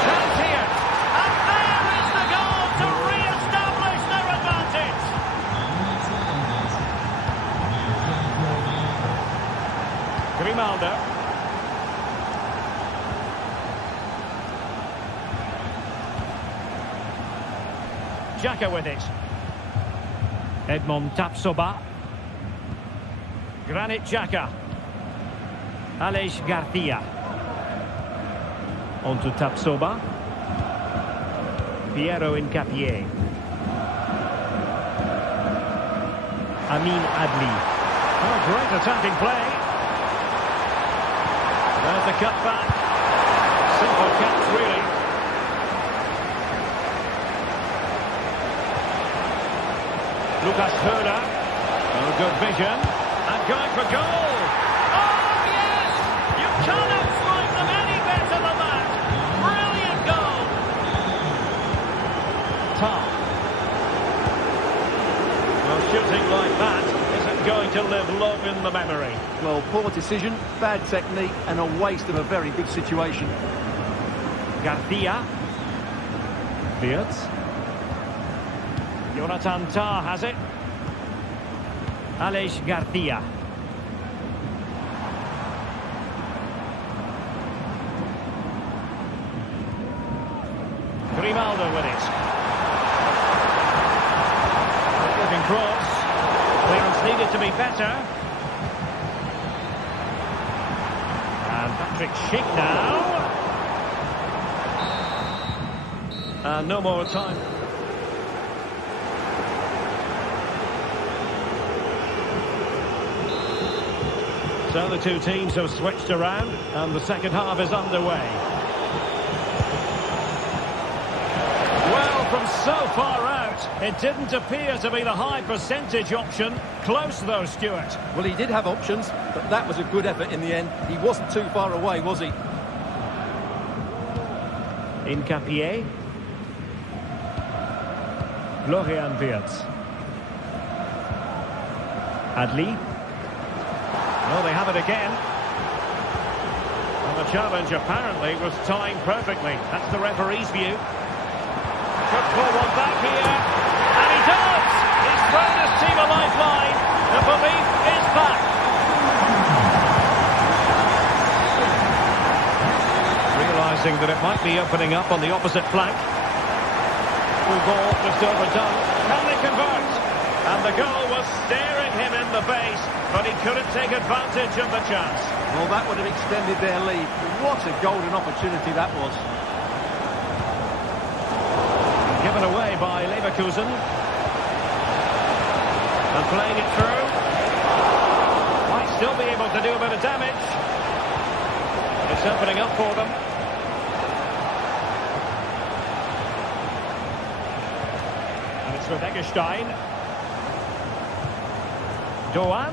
Chance here. And there is the goal to re-establish their advantage. Grimaldo. Xhaka with it. Edmond Tapsoba. Granit Xhaka. Aleix Garcia. On to Tapsoba. Piero Incapié. Amin Adli. Oh, great attacking play. There's the cut back. Simple catch, really. Lucas Herrera. Oh, good vision. And going for goal. Oh, yes! You cannot strike them any better than that. Brilliant goal. Tar. Well, shooting like that isn't going to live long in the memory. Well, poor decision, bad technique, and a waste of a very good situation. Garcia. Wirtz. Jonathan Tah has it. Aleix Garcia. Grimaldo with it. Looking cross. Clearance needed to be better. And Patrick Schick now. And no more time. So the two teams have switched around and the second half is underway. Well, from so far out, it didn't appear to be the high percentage option. Close though, Stuart. Well, he did have options, but that was a good effort in the end. He wasn't too far away, was he? Incapié. Florian Wirtz. Adli. Well, they have it again. And the challenge apparently was timed perfectly. That's the referee's view. Could pull one back here. And he does! He's thrown his team a lifeline. The belief is back. Realising that it might be opening up on the opposite flank. Through ball just overdone. Can they convert? And the goal was staring him in the face, but he couldn't take advantage of the chance. Well, that would have extended their lead. What a golden opportunity that was. Given away by Leverkusen. And playing it through. Might still be able to do a bit of damage. It's opening up for them. And it's with Eggestein. Doan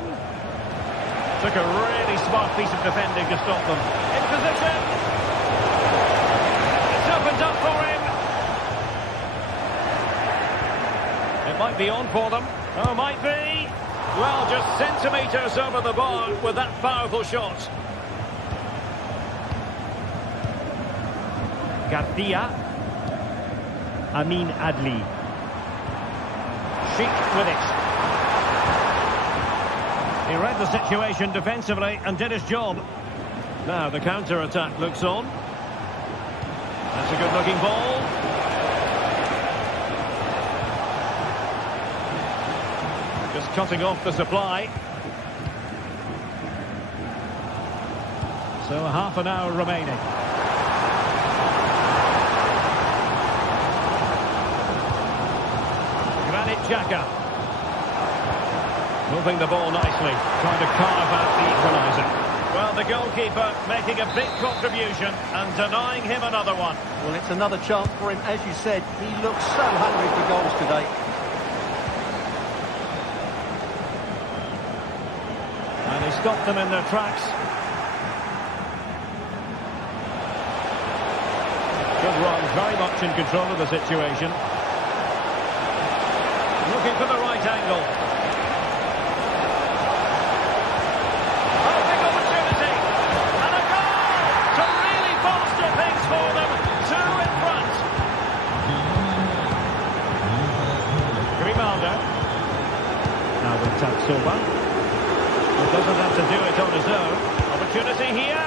took a really smart piece of defending to stop them. In position. It's opened up for him. It might be on for them. Oh, might be. Well, just centimetres over the bar with that powerful shot. Garcia. Amin Adli. Schick with it. He read the situation defensively and did his job. Now the counter-attack looks on. That's a good-looking ball. Just cutting off the supply. So half an hour remaining. Granit Xhaka. Moving the ball nicely, trying to carve out the equaliser. Well, the goalkeeper making a big contribution and denying him another one. Well, it's another chance for him. As you said, he looks so hungry for goals today. And he stopped them in their tracks. Good run, very much in control of the situation. Looking for the right angle. Tatsuba. He doesn't have to do it on his own. Opportunity here.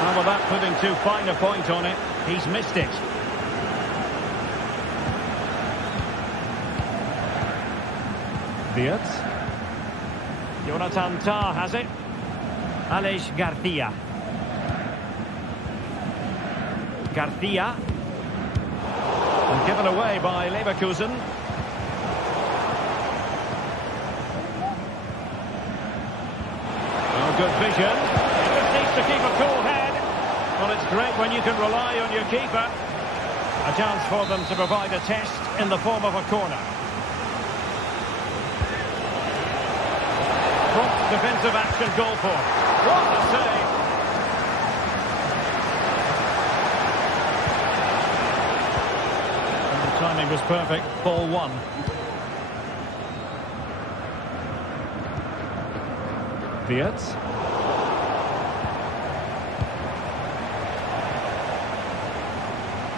And without putting too fine a point on it, he's missed it. Wirtz. Jonathan Tah has it. Aleix Garcia. Garcia. And given away by Leverkusen. Oh, good vision. He just needs to keep a cool head. Well, it's great when you can rely on your keeper. A chance for them to provide a test in the form of a corner. Prompt defensive action goal for. What a save! And the timing was perfect. Ball one. Wirtz.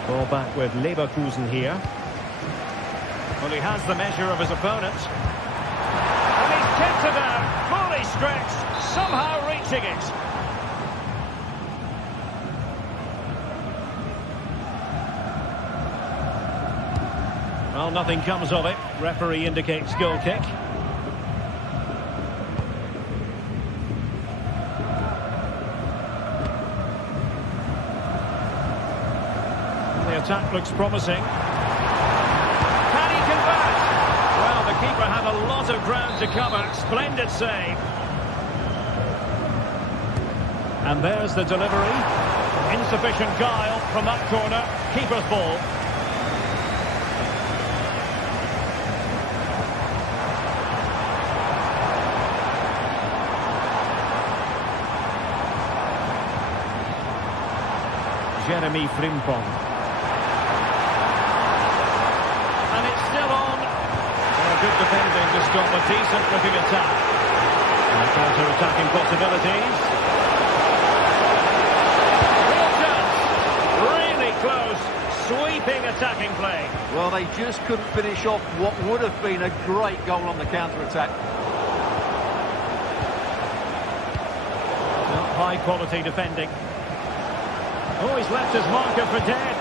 Ball back with Leverkusen here. Well, he has the measure of his opponent. And he's kept it out, fully stretched, somehow reaching it. Well, nothing comes of it. Referee indicates goal kick. The attack looks promising. Can he convert? Well, the keeper had a lot of ground to cover. Splendid save. And there's the delivery. Insufficient guile from that corner. Keeper's ball. Jeremy Frimpong. And it's still on. Well, good defending to stop a decent-looking attack. And counter-attacking possibilities. Real chance. Really close. Sweeping attacking play. Well, they just couldn't finish off what would have been a great goal on the counter-attack. High-quality defending. Oh, he's left his marker for dead.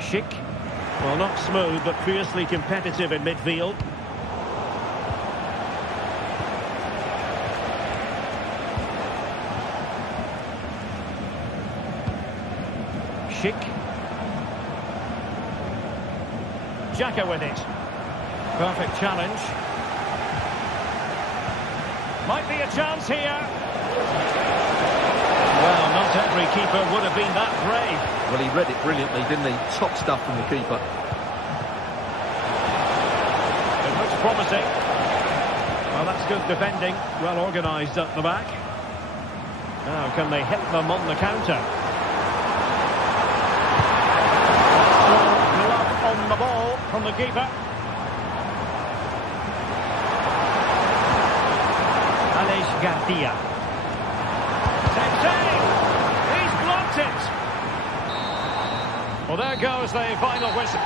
Schick. Well, not smooth, but fiercely competitive in midfield. Schick. Xhaka with it. Perfect challenge. Might be a chance here. Well, not every keeper would have been that brave. Well, he read it brilliantly, didn't he? Top stuff from the keeper. It looks promising. Well, that's good defending. Well organised at the back. Now, can they hit them on the counter? Strong glove on the ball from the keeper. Aleix Garcia. He's blocked it. Well, there goes the final whistle.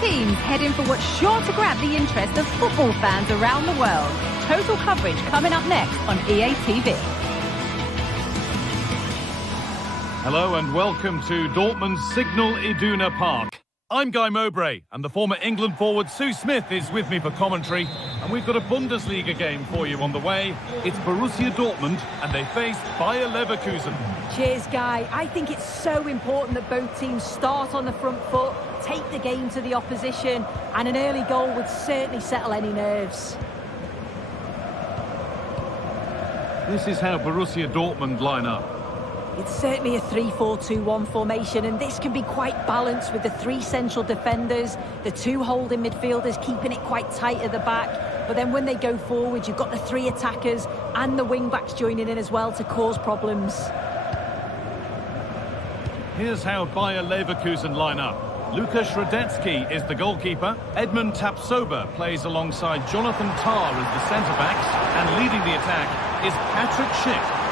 teams heading for what's sure to grab the interest of football fans around the world. Total coverage coming up next on EA TV. Hello and welcome to Dortmund's Signal Iduna Park. I'm Guy Mowbray, and the former England forward Sue Smith is with me for commentary. And we've got a Bundesliga game for you on the way. It's Borussia Dortmund, and they face Bayer Leverkusen. Cheers, Guy. I think it's so important that both teams start on the front foot, take the game to the opposition, and an early goal would certainly settle any nerves. This is how Borussia Dortmund line up. It's certainly a 3-4-2-1 formation, and this can be quite balanced with the three central defenders, the two holding midfielders keeping it quite tight at the back. But then when they go forward, you've got the three attackers and the wing-backs joining in as well to cause problems. Here's how Bayer Leverkusen line up. Lukas Radetzky is the goalkeeper. Edmund Tapsoba plays alongside Jonathan Tah as the centre-backs. And leading the attack is Patrick Schick.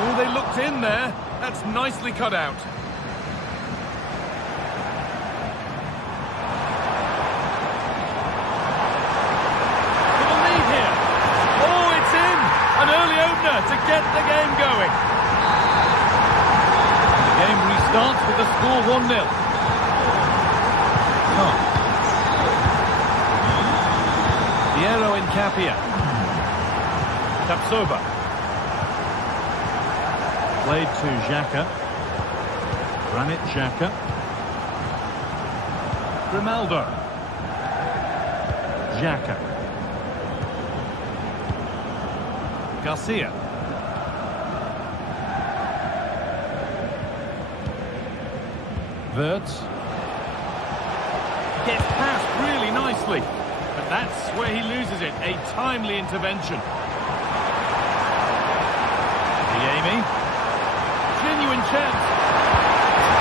Oh, they looked in there. That's nicely cut out. To get the game going. The game restarts with the score 1-0. Piero Incapia. Tapsoba. Played to Xhaka. Granit Xhaka. Grimaldo. Xhaka. Garcia. Wirtz. Gets past really nicely. But that's where he loses it. A timely intervention. Diemi. Genuine chance.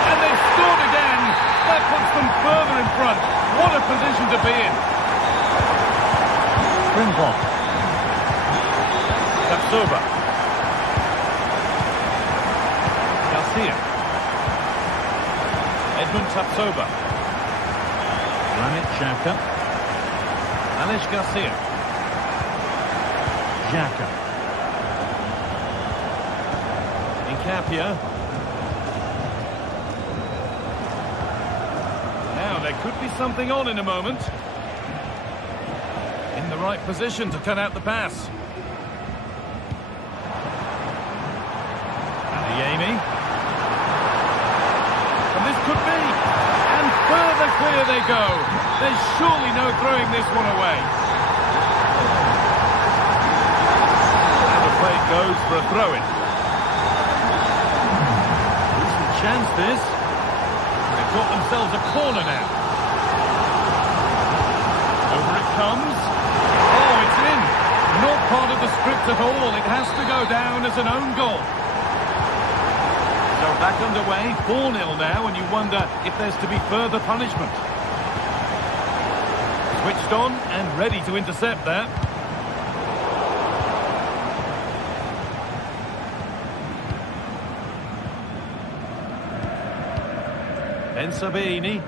And they've scored again. That puts them further in front. What a position to be in. Springbok. Tapsoba. Garcia. Edmund Tapsoba. Granit Xhaka. Alex Garcia. Xhaka. Incapia. Now there could be something on in a moment. In the right position to cut out the pass. Diemi. And this could be. And further clear they go. There's surely no throwing this one away. And the play goes for a throw-in. Decent chance this. They've got themselves a corner now. Over it comes. Oh, it's in. Not part of the script at all. It has to go down as an own goal. So back underway, 4-0 now, and you wonder if there's to be further punishment. Switched on and ready to intercept that. Ben Sabini.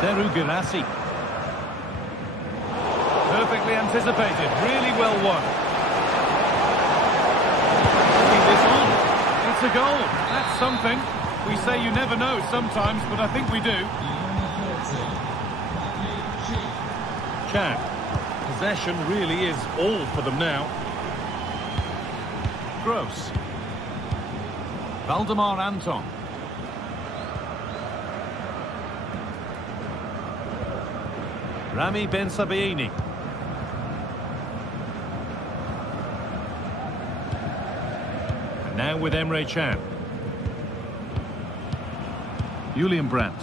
Seru Girassi. Perfectly anticipated, really well won. It's a goal. That's something. We say you never know sometimes, but I think we do. Chan. Possession really is all for them now. Gross. Valdemar Anton. Rami Ben Sabiini. Now with Emre Can. Julian Brandt.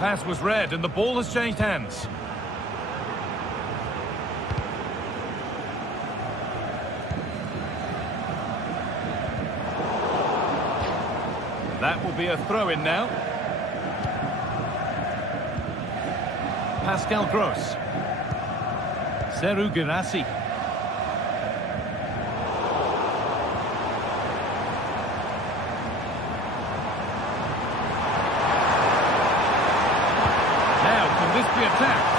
Pass was read and the ball has changed hands. That will be a throw-in now. Pascal Gross. Seru Girassi. Now, can this be attacked?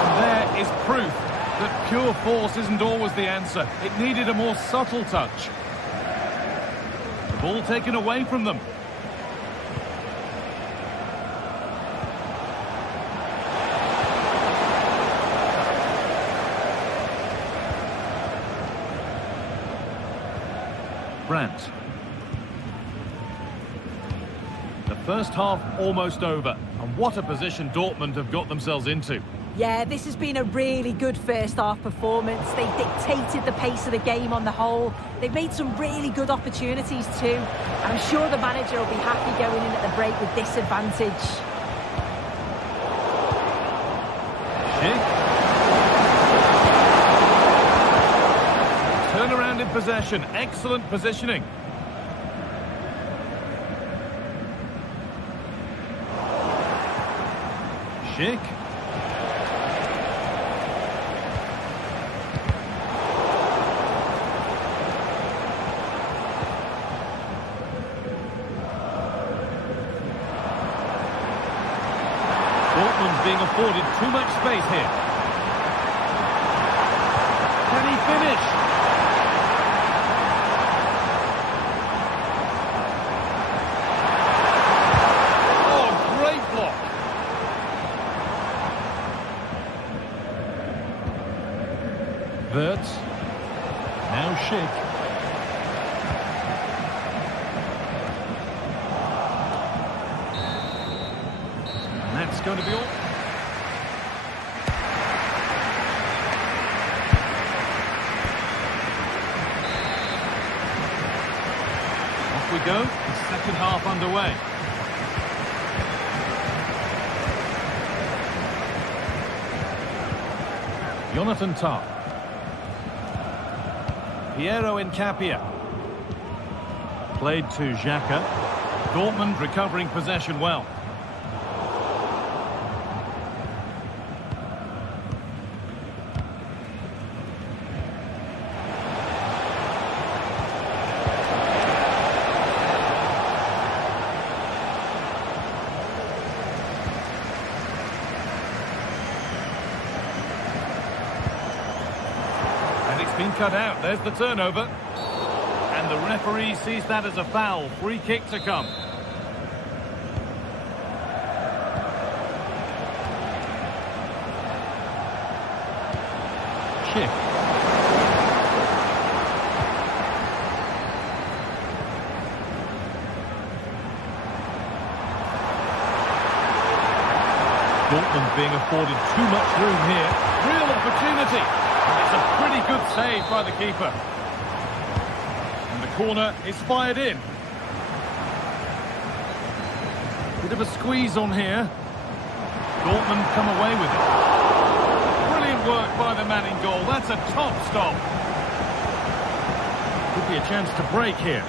And there is proof that pure force isn't always the answer. It needed a more subtle touch. The ball taken away from them. Brandt. The first half almost over. And what a position Dortmund have got themselves into. Yeah, this has been a really good first half performance. They dictated the pace of the game on the whole. They've made some really good opportunities too. I'm sure the manager will be happy going in at the break with this advantage. Turn around in possession. Excellent positioning. Schick. Dortmund being afforded too much space here. Can he finish? Oh, great block. Wirtz. Now Schick. And that's going to be all. Off we go. The second half underway. Jonathan Tah. Piero Incapia. Played to Xhaka. Dortmund recovering possession well. Been cut out. There's the turnover. And the referee sees that as a foul. Free kick to come. Schick. Dortmund being afforded too much room here. Real opportunity. It's a pretty good save by the keeper. And the corner is fired in. Bit of a squeeze on here. Dortmund come away with it. Brilliant work by the man in goal. That's a top stop. Could be a chance to break here.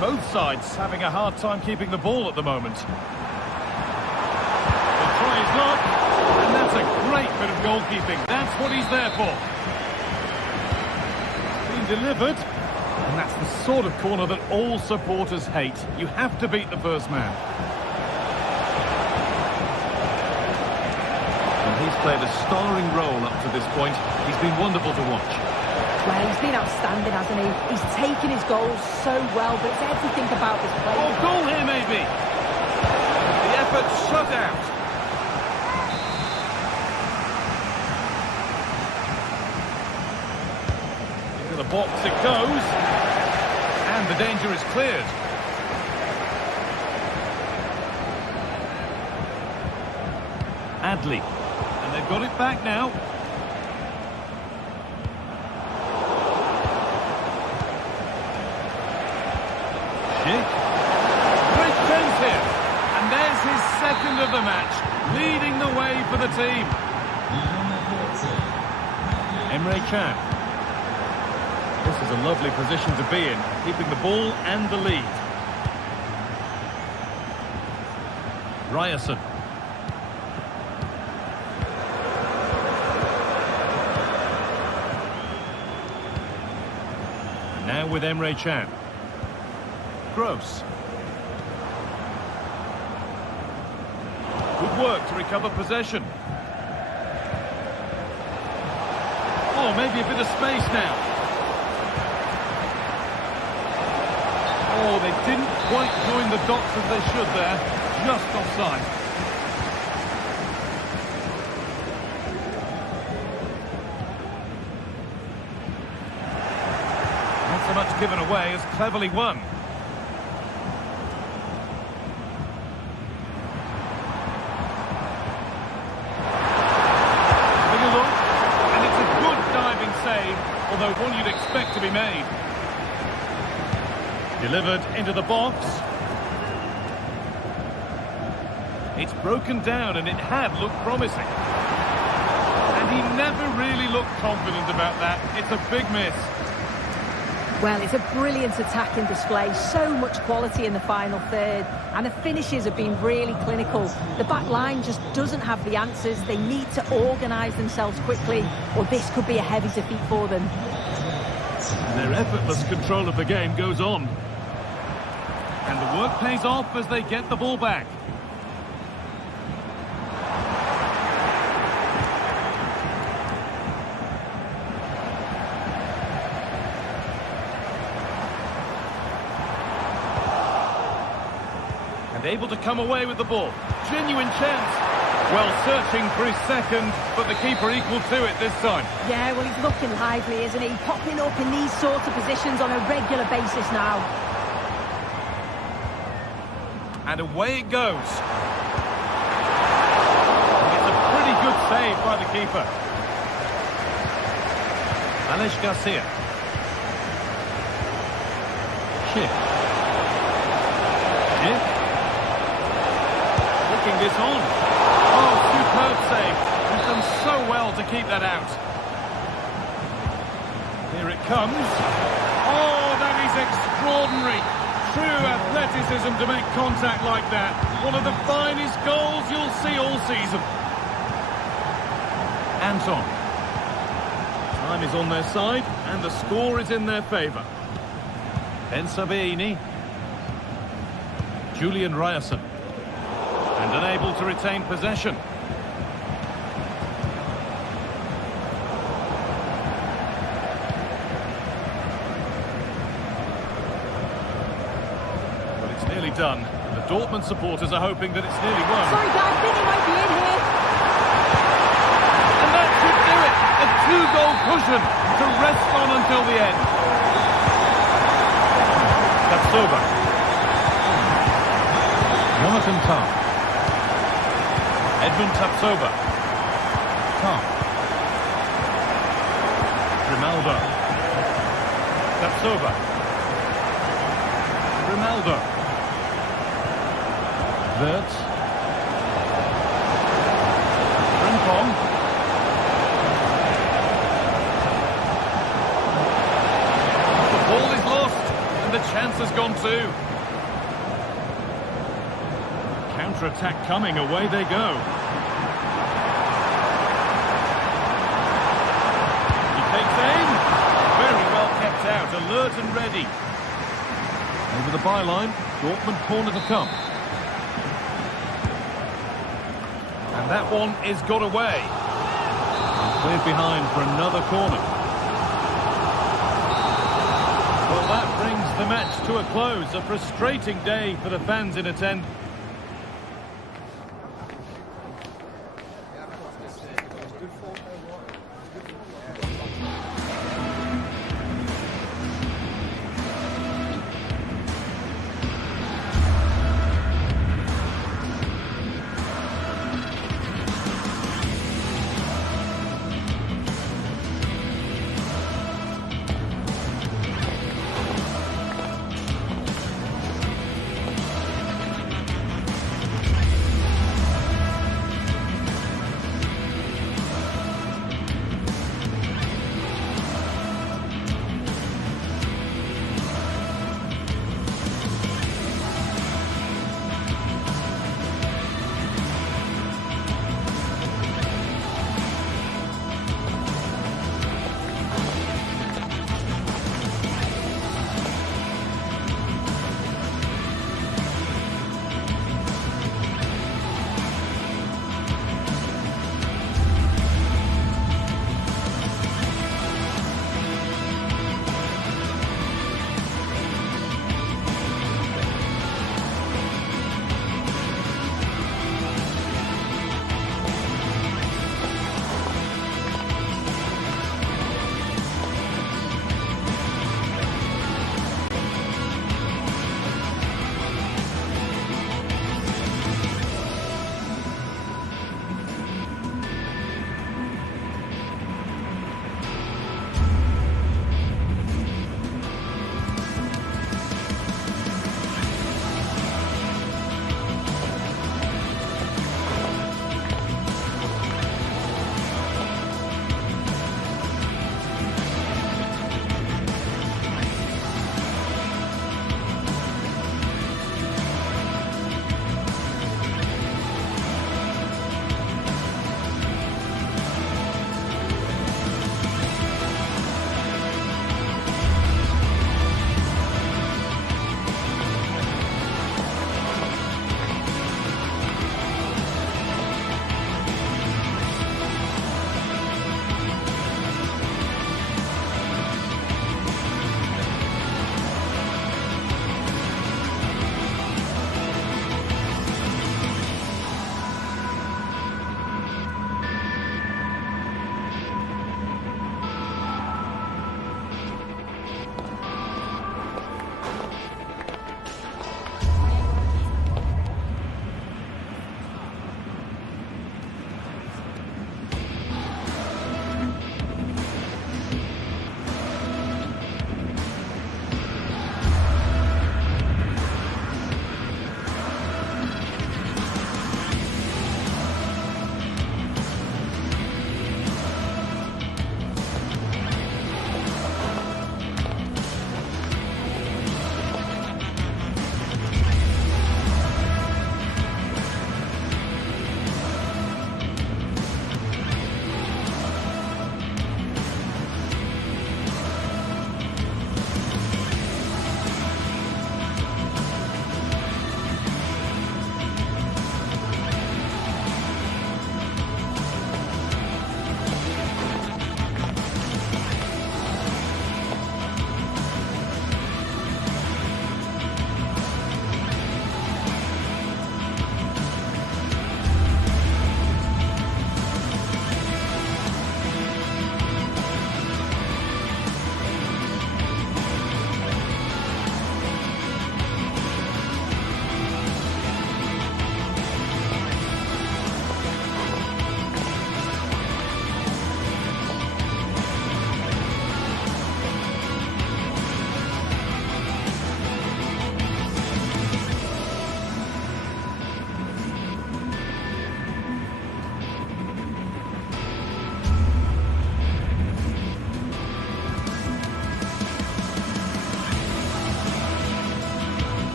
Both sides having a hard time keeping the ball at the moment. The try is not. And that's a great bit of goalkeeping. That's what he's there for. Being delivered. And that's the sort of corner that all supporters hate. You have to beat the first man. And he's played a starring role up to this point. He's been wonderful to watch. Well, he's been outstanding, hasn't he? He's taken his goals so well, but it's everything about his play. Oh, goal here maybe. The effort shut out. The box it goes, and the danger is cleared. Adli, and they've got it back now. Schick, great chance here, and there's his second of the match, leading the way for the team. Emre Can. This is a lovely position to be in, keeping the ball and the lead. Ryerson. with Emre Can. Gross. Good work to recover possession. Oh, maybe a bit of space now. Oh, they didn't quite join the dots as they should there. Just offside. Not so much given away as cleverly won. Although one you'd expect to be made. Delivered into the box. It's broken down and it had looked promising. And he never really looked confident about that. It's a big miss. Well, it's a brilliant attacking display. So much quality in the final third. And the finishes have been really clinical. The back line just doesn't have the answers. They need to organise themselves quickly, or this could be a heavy defeat for them. Their effortless control of the game goes on. And the work pays off as they get the ball back. And able to come away with the ball. Genuine chance. Well, searching for his second, but the keeper equal to it this time. Yeah, well, he's looking lively, isn't he? Popping up in these sorts of positions on a regular basis now. And away it goes. It's a pretty good save by the keeper. Alex Garcia. Schick. Looking this on. Oh, superb save. He's done so well to keep that out. Here it comes. Oh, that is extraordinary. True athleticism to make contact like that. One of the finest goals you'll see all season. Anton. Time is on their side, and the score is in their favour. Ben Sabaini. Julian Ryerson. And unable to retain possession. But it's nearly done. The Dortmund supporters are hoping that it's nearly won. Sorry, guys, I think he might be in here. And that should do it. A two-goal cushion to rest on until the end. That's over. Jonathan Tah. Edmund Tapsoba. Tah. Grimaldo. Tapsoba. Grimaldo. Wirtz. Frimpong. The ball is lost, and the chance has gone too. Counter-attack coming, away they go. He takes aim. Very well kept out, alert and ready. Over the byline, Dortmund corner to come. And that one is got away. Cleared behind for another corner. Well, that brings the match to a close. A frustrating day for the fans in attendance.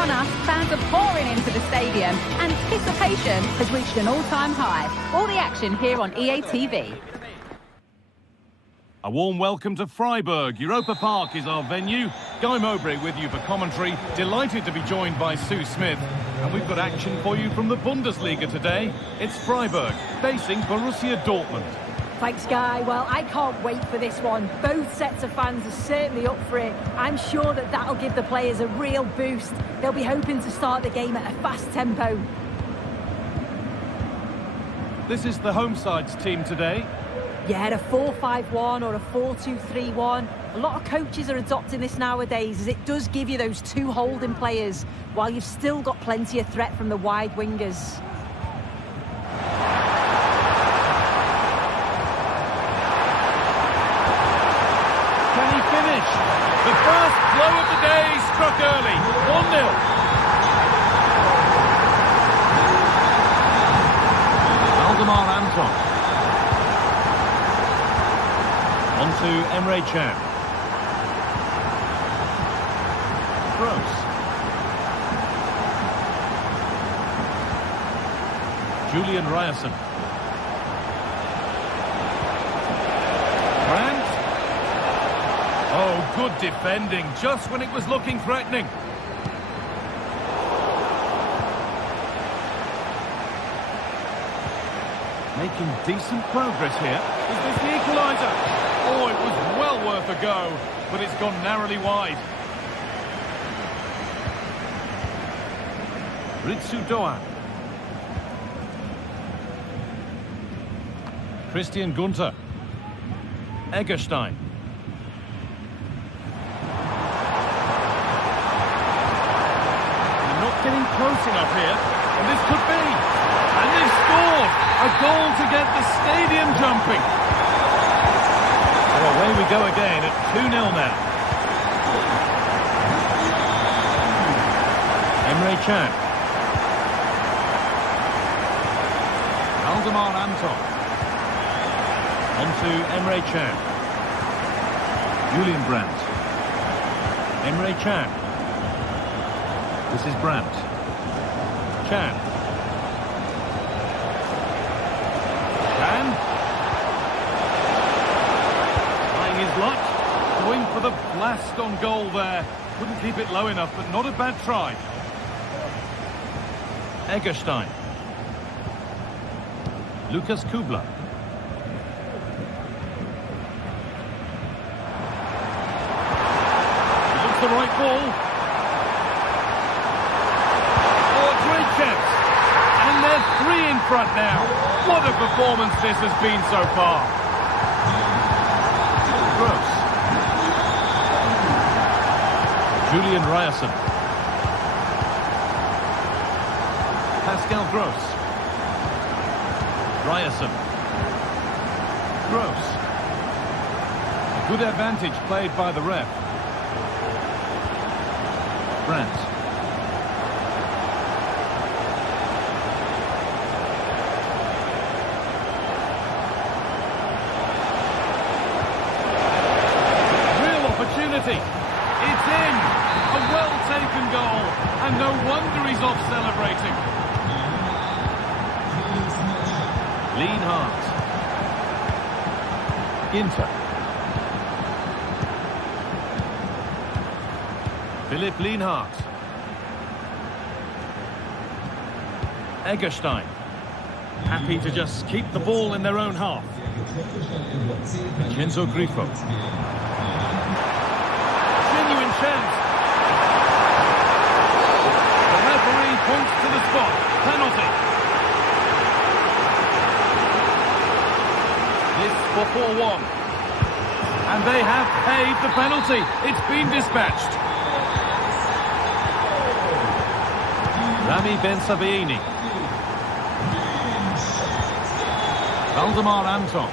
on us, fans are pouring into the stadium. Anticipation has reached an all-time high. All the action here on EA TV. A warm welcome to Freiburg. Europa Park is our venue. Guy Mowbray with you for commentary. Delighted to be joined by Sue Smith. And we've got action for you from the Bundesliga today. It's Freiburg facing Borussia Dortmund. Thanks, Guy. Well, I can't wait for this one. Both sets of fans are certainly up for it. I'm sure that that'll give the players a real boost. They'll be hoping to start the game at a fast tempo. This is the home side's team today. Yeah, a 4-5-1 or a 4-2-3-1. A lot of coaches are adopting this nowadays, as it does give you those two holding players, while you've still got plenty of threat from the wide wingers. Can he finish? The first blow of the day struck early. 1-0. Valdemar Anton. On to Emre Can. Gross. Julian Ryerson. Brandt. Oh, good defending, just when it was looking threatening. Making decent progress here. Is this the equaliser? Oh, it was well worth a go, but it's gone narrowly wide. Ritsu Doan. Christian Gunther. Eggestein. They're not getting close enough here, and this could be. And they've scored! A goal to get the stadium jumping. Well, away we go again at 2-0 now. Emre Can. Valdemar Anton. On to Emre Can. Julian Brandt. Emre Can. This is Brandt. Can. Can. Trying his luck. Going for the blast on goal there. Couldn't keep it low enough, but not a bad try. Eggestein. Lukas Kubler. He looks the right ball. Oh, great chance. And they're 3 in front now. What a performance this has been so far. Gross. Julian Ryerson. Pascal Gross. Ryerson. Gross. A good advantage played by the ref. Brandt. Real opportunity. It's in. A well-taken goal. And no wonder he's off celebrating. Lienhardt. Ginter. Philipp Lienhardt. Eggestein. Happy to just keep the ball in their own half. Vincenzo Grifo. Genuine chance. The referee points to the spot. Penalty. This for 4-1. And they have paid the penalty. It's been dispatched. Rami Ben-Sabaini. Valdemar Anton.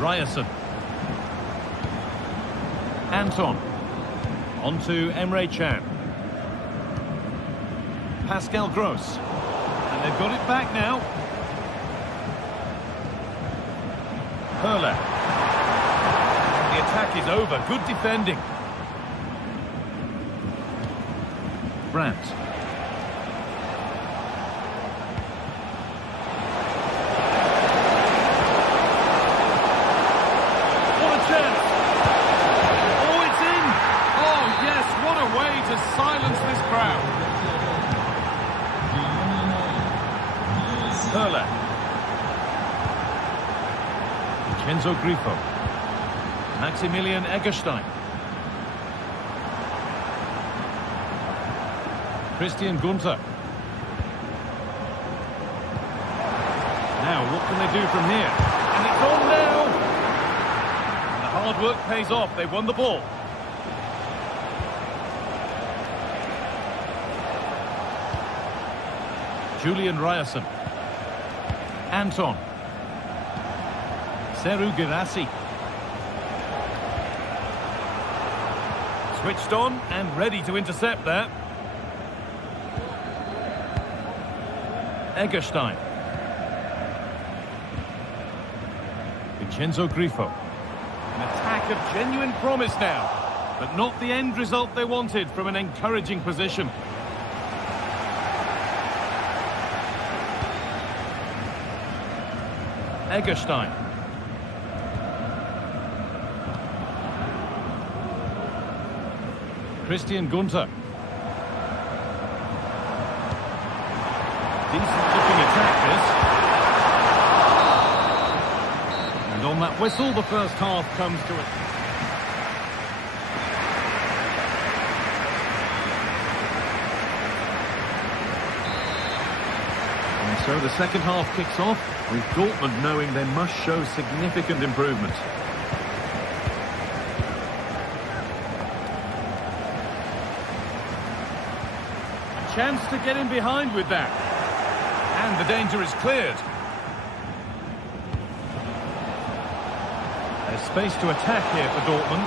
Ryerson. Anton. On to Emre Can. Pascal Gross. And they've got it back now. Perler. The attack is over. Good defending. Brandt. What a chance! Oh, it's in! Oh, yes, what a way to silence this crowd. Hurler. Vincenzo Grifo. Maximilian Eggestein. Christian Gunther. Now, what can they do from here? And it's on now! And the hard work pays off. They won the ball. Julian Ryerson. Anton. Seru Girassi. Switched on and ready to intercept there. Eggestein. Vincenzo Grifo. An attack of genuine promise now, but not the end result they wanted from an encouraging position. Eggestein. Christian Gunther. Decent looking attack, this. And on that whistle, the first half comes to it. And so the second half kicks off, with Dortmund knowing they must show significant improvement. Chance to get in behind with that. And the danger is cleared. There's space to attack here for Dortmund.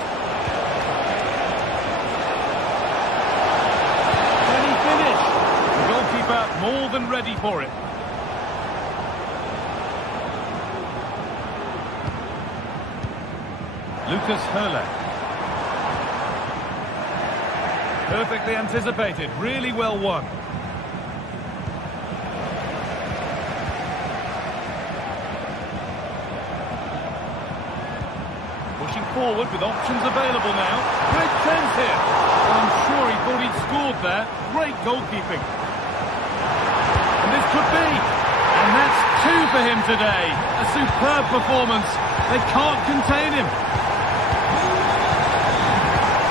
Can he finish? The goalkeeper more than ready for it. Lucas Hurler. Perfectly anticipated, really well won. Pushing forward with options available now. Great chance here. I'm sure he thought he'd scored there. Great goalkeeping. And this could be. And that's two for him today. A superb performance. They can't contain him.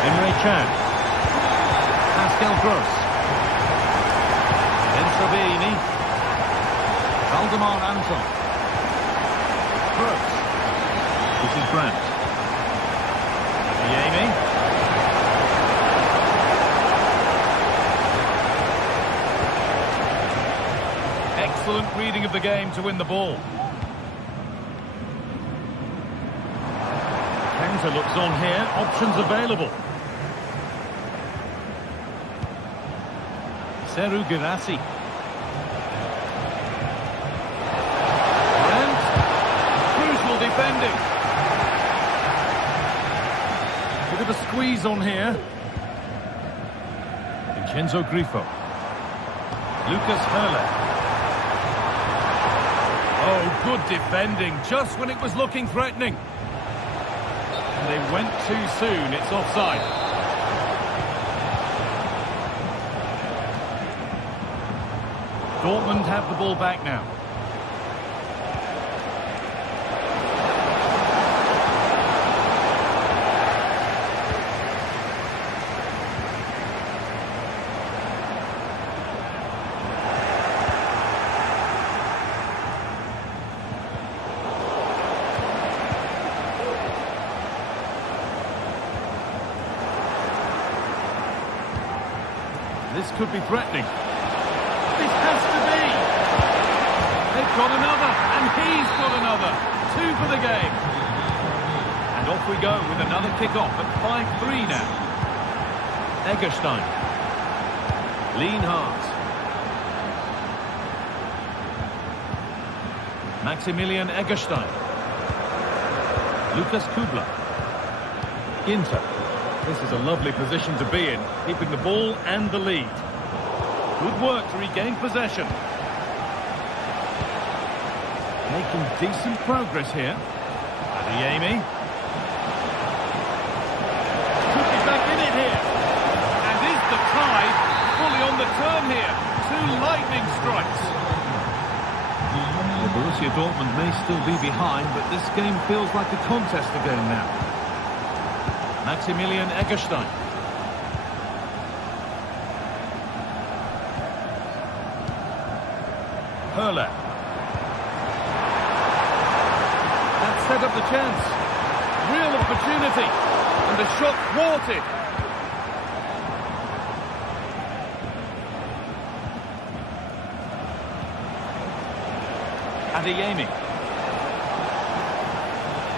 Emre Can. Pascal Gross. Then Savini. Valdemar Anton. Gross. This is Brandt. Yemi. Excellent reading of the game to win the ball. Counter looks on here. Options available. Seru Girassi. And crucial defending. Bit of a squeeze on here. Vincenzo Grifo. Lucas Hurler. Oh, good defending, just when it was looking threatening. And they went too soon, it's offside. Dortmund have the ball back now. This could be threatening. This has to be. They've got another, and he's got another. Two for the game. And off we go with another kick-off at 5-3 now. Eggestein. Lienhardt. Maximilian Eggestein. Lukas Kubler. Ginter. This is a lovely position to be in, keeping the ball and the lead. Good work to regain possession. Making decent progress here. Adeyemi. Could be back in it here. And is the tide fully on the turn here? Two lightning strikes. Well, Borussia Dortmund may still be behind, but this game feels like a contest again now. Maximilian Eggestein. Hurler. That set up the chance. Real opportunity. And the shot thwarted. Adeyemi.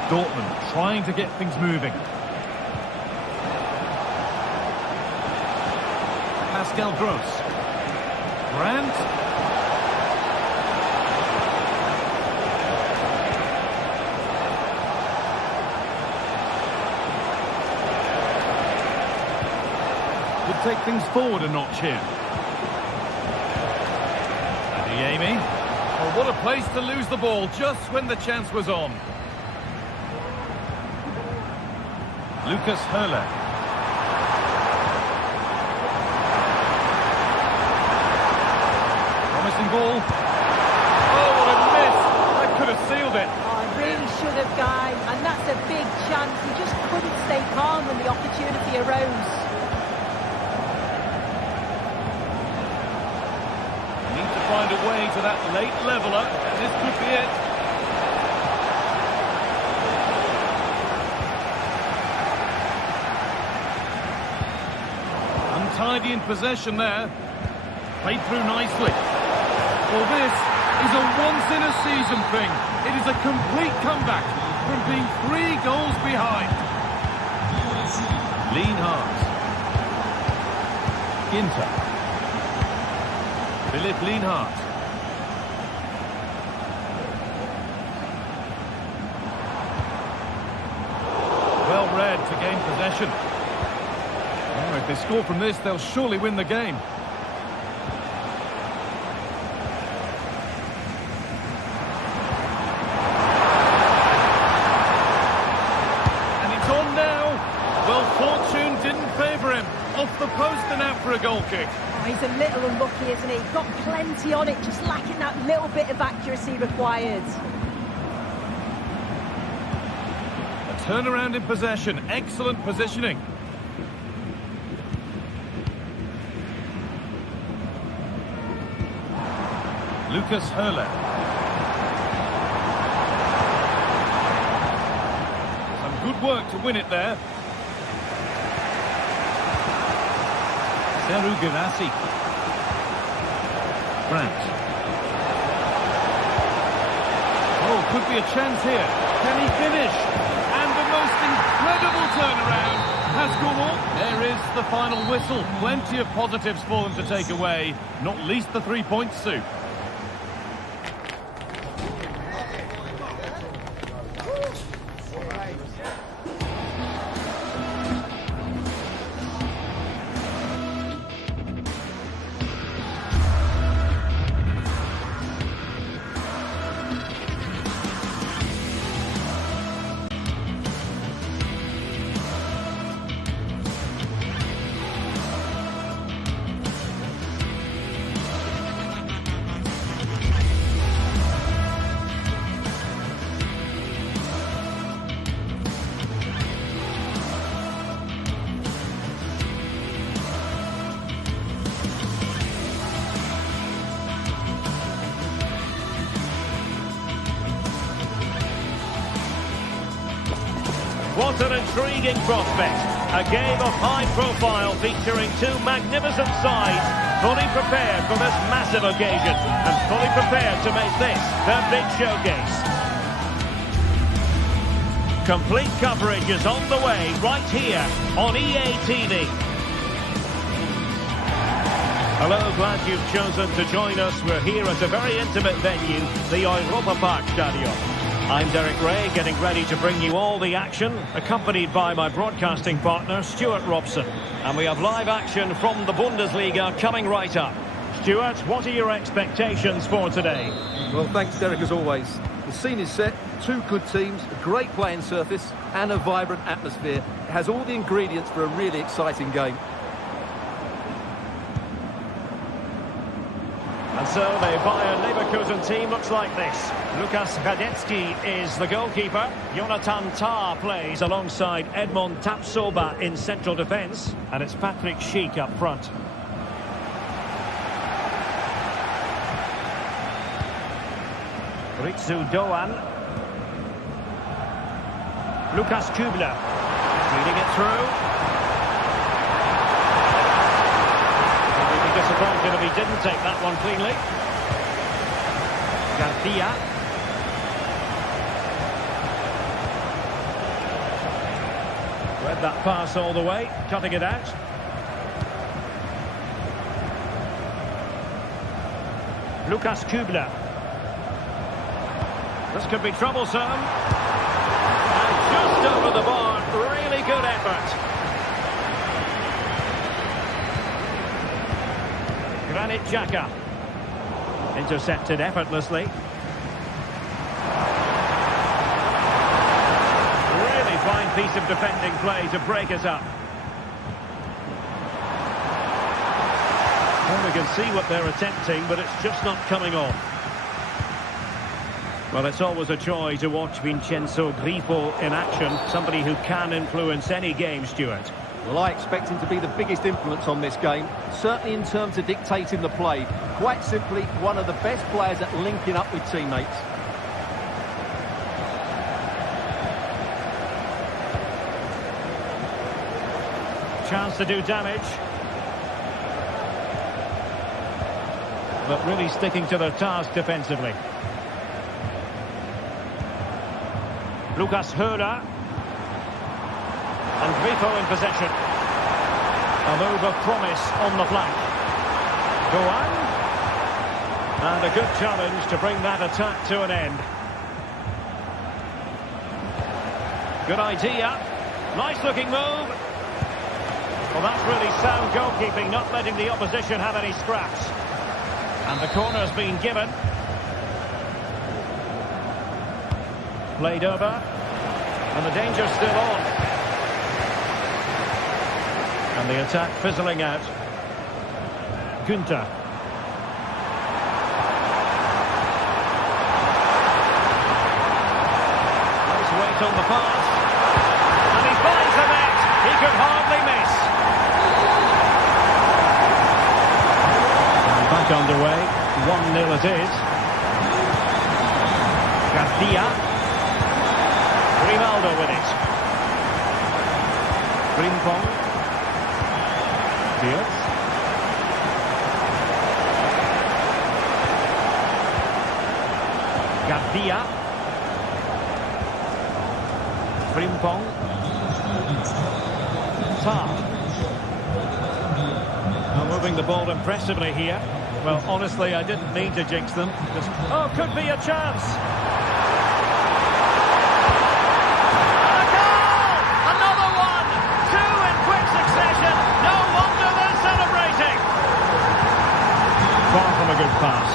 Dortmund trying to get things moving. Pascal Gross. Brandt. Would take things forward a notch here. Adeyemi. Oh, what a place to lose the ball just when the chance was on. Lucas Hurler. Promising ball. Oh, what a miss. That could have sealed it. Oh, I really should have, guys. And that's a big chance. He just couldn't stay calm when the opportunity arose. Need to find a way to that late leveller. This could be it. Untidy in possession there. Played through nicely. Well, this is a once-in-a-season thing. It is a complete comeback from being 3 goals behind. Lienhart. Ginter. Philipp Lienhart. Well read to gain possession. Oh, if they score from this, they'll surely win the game. And it's on now. Well, fortune didn't favour him. Off the post and out for a goal kick. Oh, he's a little unlucky, isn't he? Got plenty on it, just lacking that little bit of accuracy required. A turnaround in possession. Excellent positioning. Lucas Hurler. Some good work to win it there. Seru Girassi. Brandt. Oh, could be a chance here. Can he finish? And the most incredible turnaround has gone on. There is the final whistle. Plenty of positives for them to take away, not least the 3 points, Sue. What an intriguing prospect. A game of high profile featuring two magnificent sides, fully prepared for this massive occasion and fully prepared to make this their big showcase. Complete coverage is on the way right here on EA TV. Hello, glad you've chosen to join us. We're here at a very intimate venue, the Europa Park Stadium. I'm Derek Ray, getting ready to bring you all the action, accompanied by my broadcasting partner, Stuart Robson. And we have live action from the Bundesliga coming right up. Stuart, what are your expectations for today? Well, thanks, Derek, as always. The scene is set, two good teams, a great playing surface and a vibrant atmosphere. It has all the ingredients for a really exciting game. And so the Bayern Leverkusen team looks like this. Lukas Radetzky is the goalkeeper. Jonathan Tah plays alongside Edmond Tapsoba in central defence. And it's Patrick Schick up front. Ritsu Doan. Lukas Kübler. Reading it through. Disappointed if he didn't take that one cleanly. Garcia. Read that pass all the way, cutting it out. Lukas Kübler. This could be troublesome. And just over the bar, really good effort. Granit Xhaka intercepted effortlessly. Really fine piece of defending play to break us up. Well, we can see what they're attempting, but it's just not coming off. Well, it's always a joy to watch Vincenzo Grifo in action, somebody who can influence any game, Stuart. Well, I expect him to be the biggest influence on this game, certainly in terms of dictating the play. Quite simply, one of the best players at linking up with teammates. Chance to do damage. But really sticking to their task defensively. Lucas Höra. And Grifo in possession. A move of promise on the flank. Doan. And a good challenge to bring that attack to an end. Good idea. Nice looking move. Well, that's really sound goalkeeping, not letting the opposition have any scraps. And the corner's been given. Played over. And the danger's still on. And the attack fizzling out. Günther. Nice weight on the pass. And he finds the net. He could hardly miss. And back underway. 1-0 it is. Garcia. Grimaldo with it. Frimpong. Fields. Garcia. Frimpong. Tah. Now moving the ball impressively here. Well, honestly, I didn't mean to jinx them. Just, oh, could be a chance. Far from a good pass.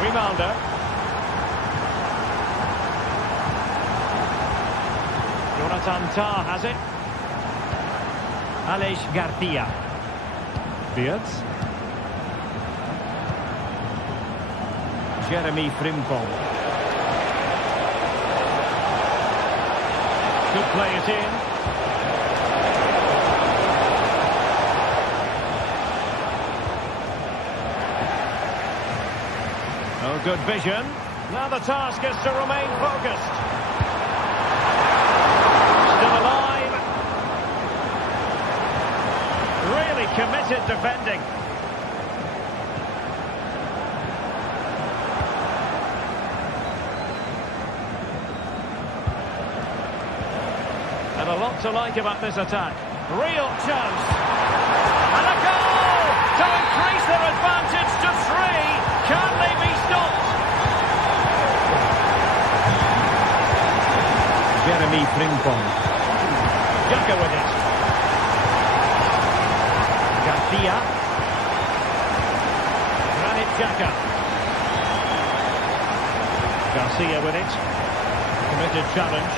Grimaldo. Jonathan Tah has it. Aleix Garcia. Fields. Jeremy Frimpong. Could play it in. Oh, good vision. Now the task is to remain focused. Still alive. Really committed defending. And a lot to like about this attack. Real chance. And a goal to increase their advantage to 3. Can they be stopped? Jeremy Frimpong. Xhaka with it. Garcia. Granit Xhaka. Garcia with it. Committed challenge.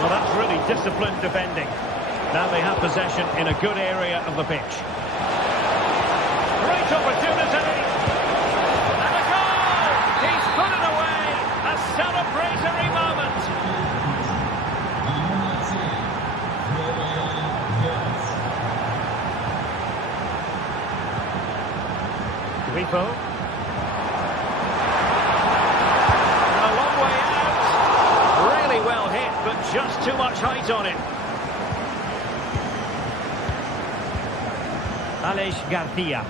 Well, that's really disciplined defending. Now they have possession in a good area of the pitch. Great opportunity. And a goal! He's put it away. A celebratory moment. Grifo. A long way out. Really well hit, but just too much height on it. Aleix Garcia.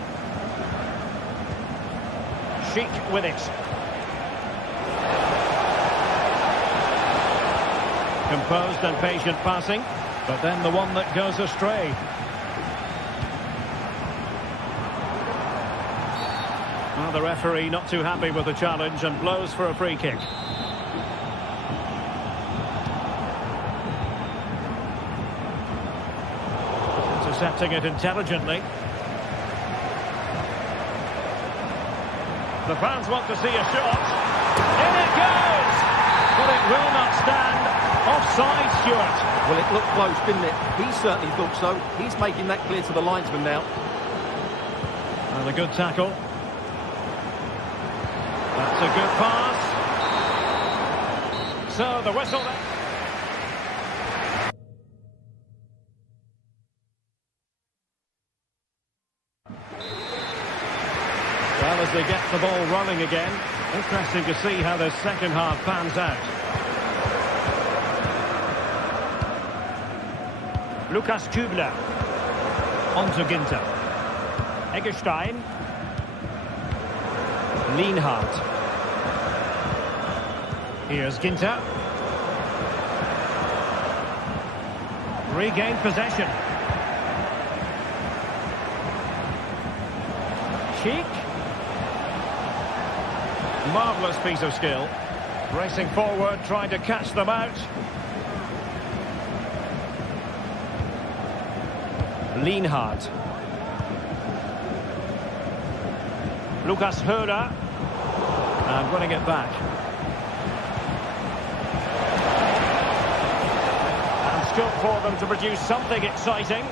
Chic with it. Composed and patient passing, but then the one that goes astray. Well, the referee not too happy with the challenge and blows for a free kick. Intercepting it intelligently. The fans want to see a shot. In it goes! But it will not stand. Offside, Stuart. Well, it looked close, didn't it? He certainly thought so. He's making that clear to the linesman now. And a good tackle. That's a good pass. So the whistle there. Well, as they get the ball running again, interesting to see how the second half pans out. Lukas Kübler. On to Ginter. Eggestein. Lienhardt. Here's Ginter. Regained possession. Cheek. Marvellous piece of skill. Racing forward, trying to catch them out. Lienhardt. Lucas Höhler. And winning it back. And scope for them to produce something exciting.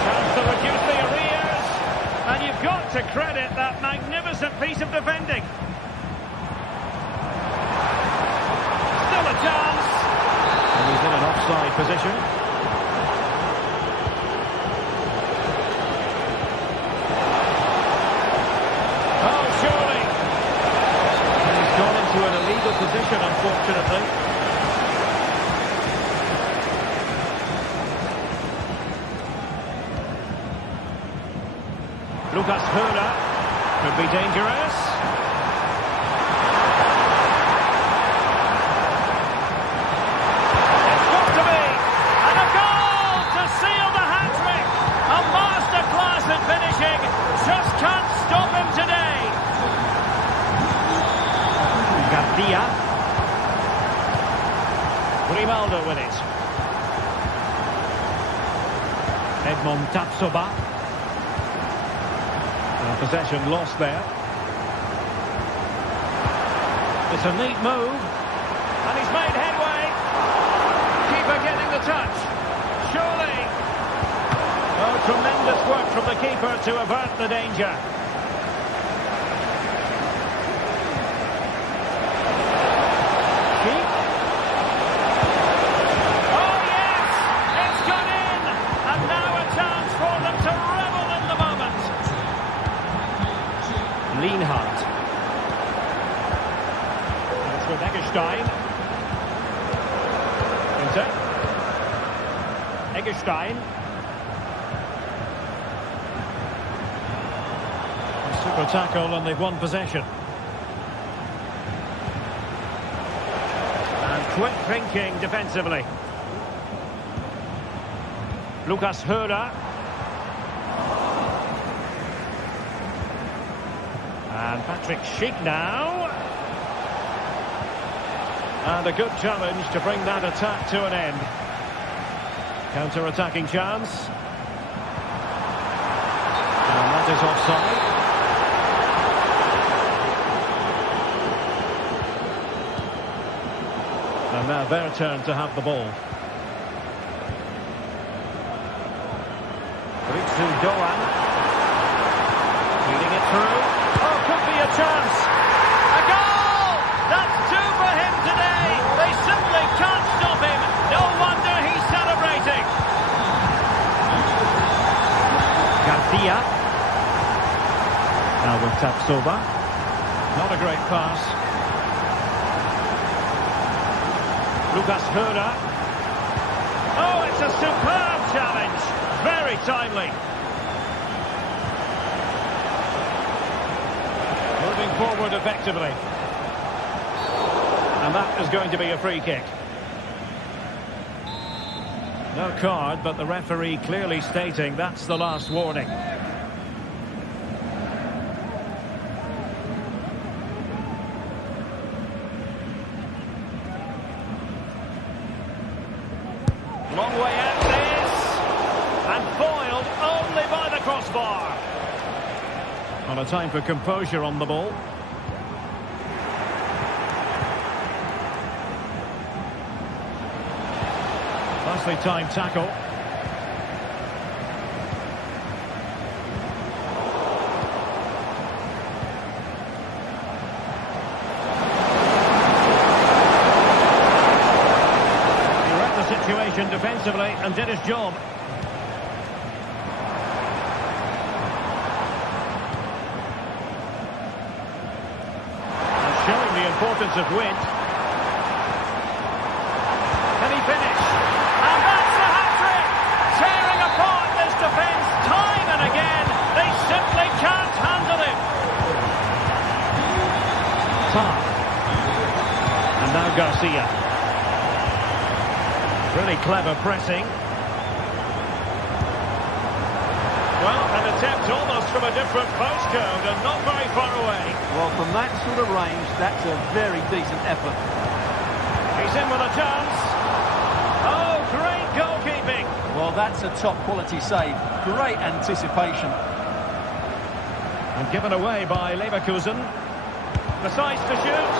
Chance to reduce the arrears. And you've got to credit that magnificent piece of defending. Still a chance. And he's in an offside position. An illegal position, unfortunately. Lucas Höhler could be dangerous. It's got to be, and a goal to seal the hat-trick. A masterclass in finishing. Just can't stop him today. Garcia. Grimaldo with it. Edmond Tapsoba. Possession lost there. It's a neat move. And he's made headway. Keeper getting the touch. Surely. Oh, tremendous work from the keeper to avert the danger. Lienhardt. It's with Eggestein. Ginter. Eggestein. A super tackle and they've won possession. And Quick thinking defensively. Lucas Hörer. And Patrick Schick now. And a good challenge to bring that attack to an end. Counter-attacking chance. And that is offside. And now their turn to have the ball. Doan. Feeding it through. Oh, could be a chance. A goal! That's two for him today. They simply can't stop him. No wonder he's celebrating. Garcia. Now with Tapsoba. Not a great pass. Lucas Hörer. Oh, it's a superb challenge. Very timely. Moving forward effectively. And that is going to be a free kick. No card, but the referee clearly stating that's the last warning. Long way out this. And foiled only by the crossbar. On a time for composure on the ball. Nicely timed tackle. He read the situation defensively and did his job. Showing the importance of width. Can he finish? And that's a hat-trick! Tearing apart this defence time and again. They simply can't handle it. Top. And now Garcia. Really clever pressing. Well, an attempt almost from a different postcode and not very far away. Well, from that sort of range, that's a very decent effort. He's in with a chance. Oh, great goalkeeping. Well, that's a top-quality save. Great anticipation. And given away by Leverkusen. Decides to shoot.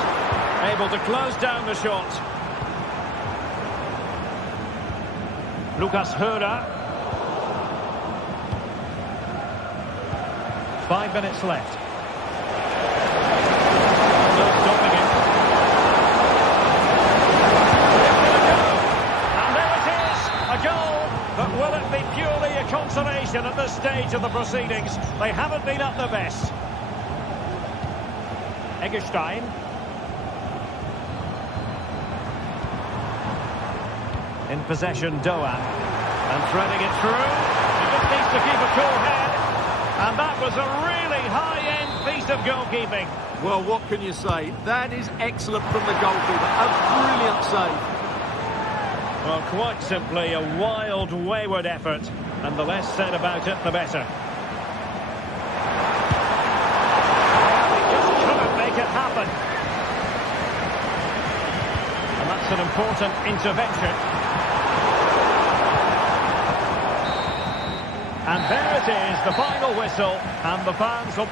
Able to close down the shot. Lucas Hörer. 5 minutes left. No stopping him. It's going to go. And there it is. A goal. But will it be purely a consolation at this stage of the proceedings? They haven't been at their best. Eggestein. In possession, Doan. And threading it through. He just needs to keep a cool head. And that was a really high-end piece of goalkeeping. Well, what can you say? That is excellent from the goalkeeper. A brilliant save. Well, quite simply a wild, wayward effort. And the less said about it, the better. He just couldn't make it happen. And that's an important intervention. And there it is, the final whistle, and the fans will...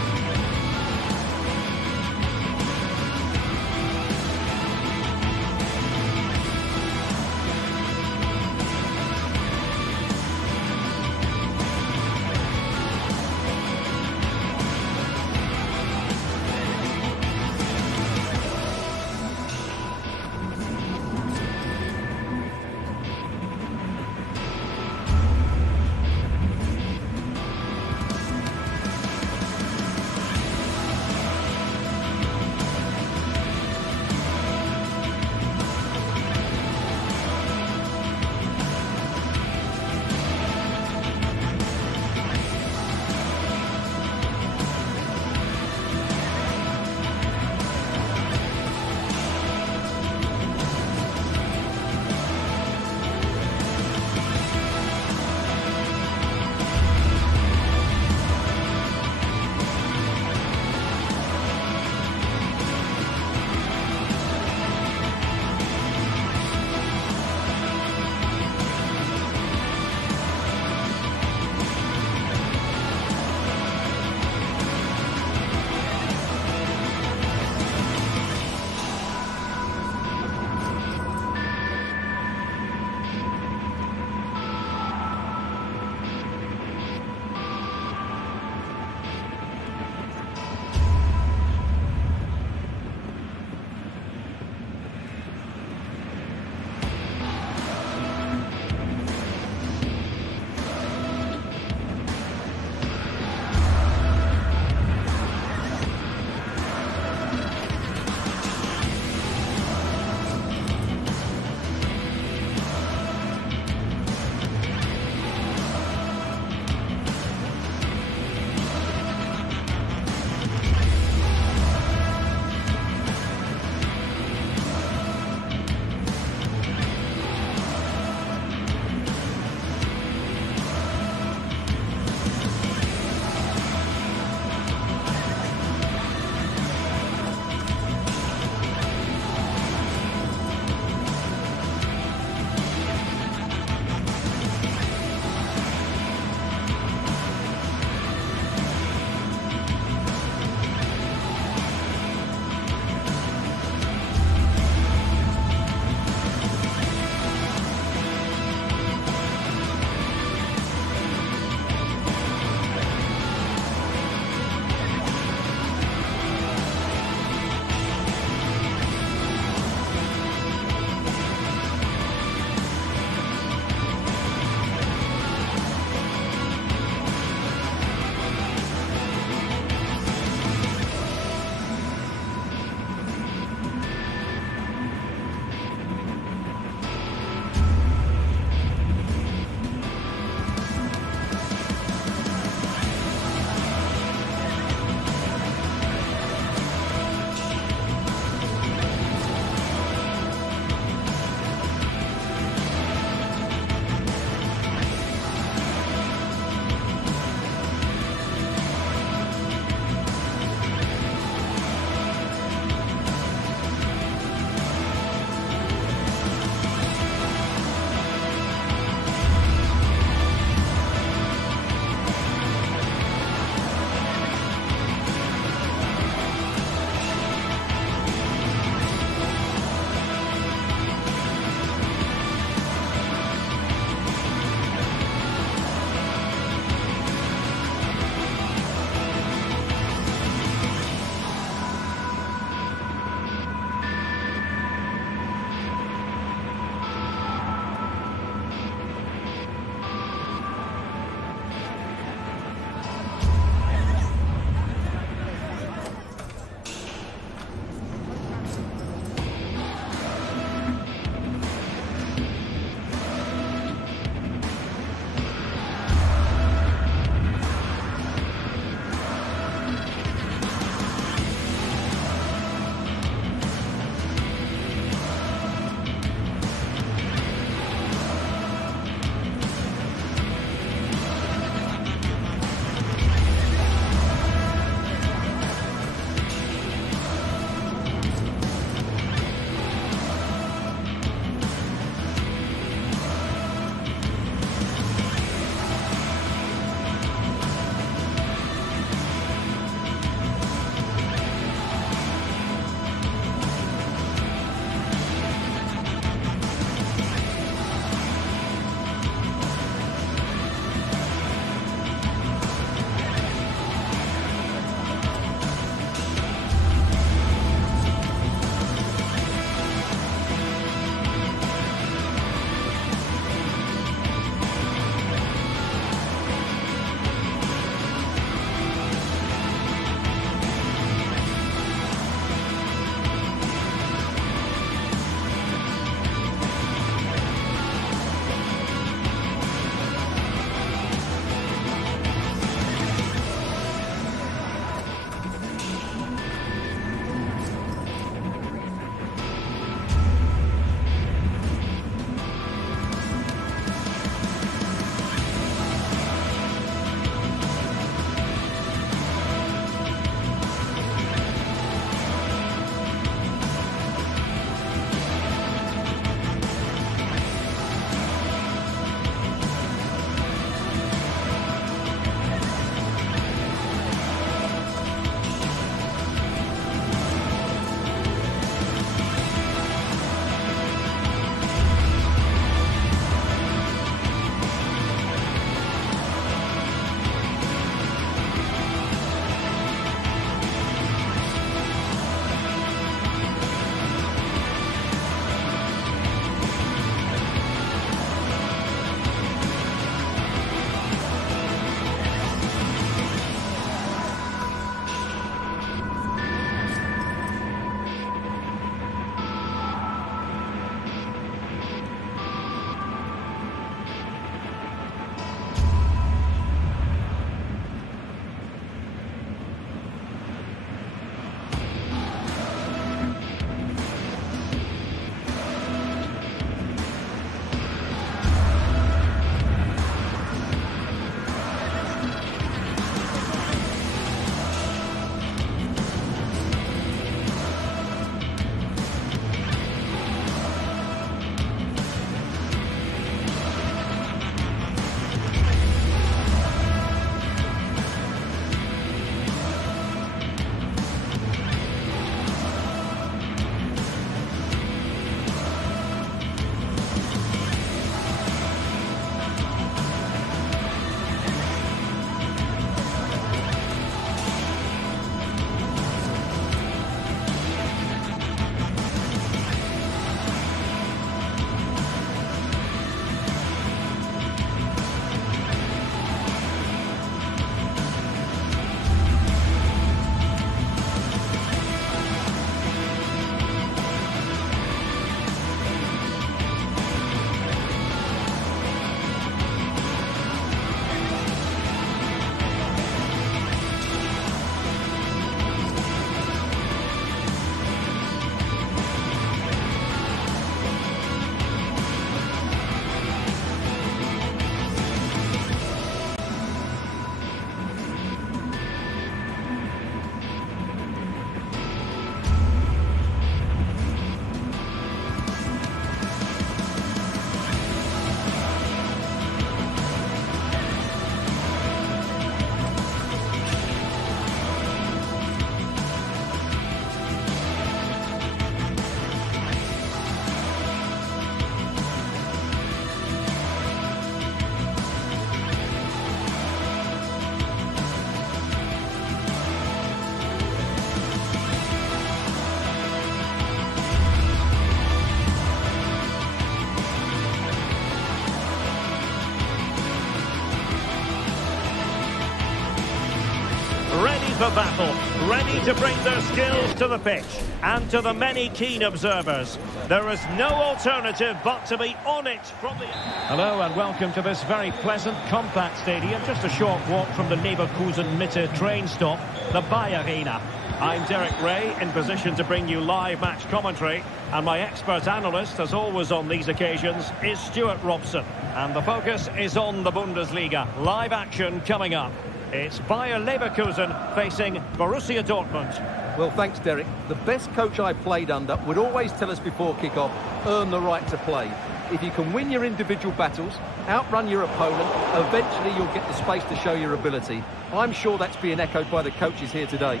for battle, ready to bring their skills to the pitch. And to the many keen observers, there is no alternative but to be on it from the... Hello and welcome to this very pleasant, compact stadium, just a short walk from the Leverkusen Mitte train stop, the Bayer Arena. I'm Derek Ray, in position to bring you live match commentary, and my expert analyst, as always on these occasions, is Stuart Robson. And the focus is on the Bundesliga. Live action coming up. It's Bayer Leverkusen facing Borussia Dortmund. Well, thanks, Derek. The best coach I played under would always tell us before kick-off, earn the right to play. If you can win your individual battles, outrun your opponent, eventually you'll get the space to show your ability. I'm sure that's being echoed by the coaches here today.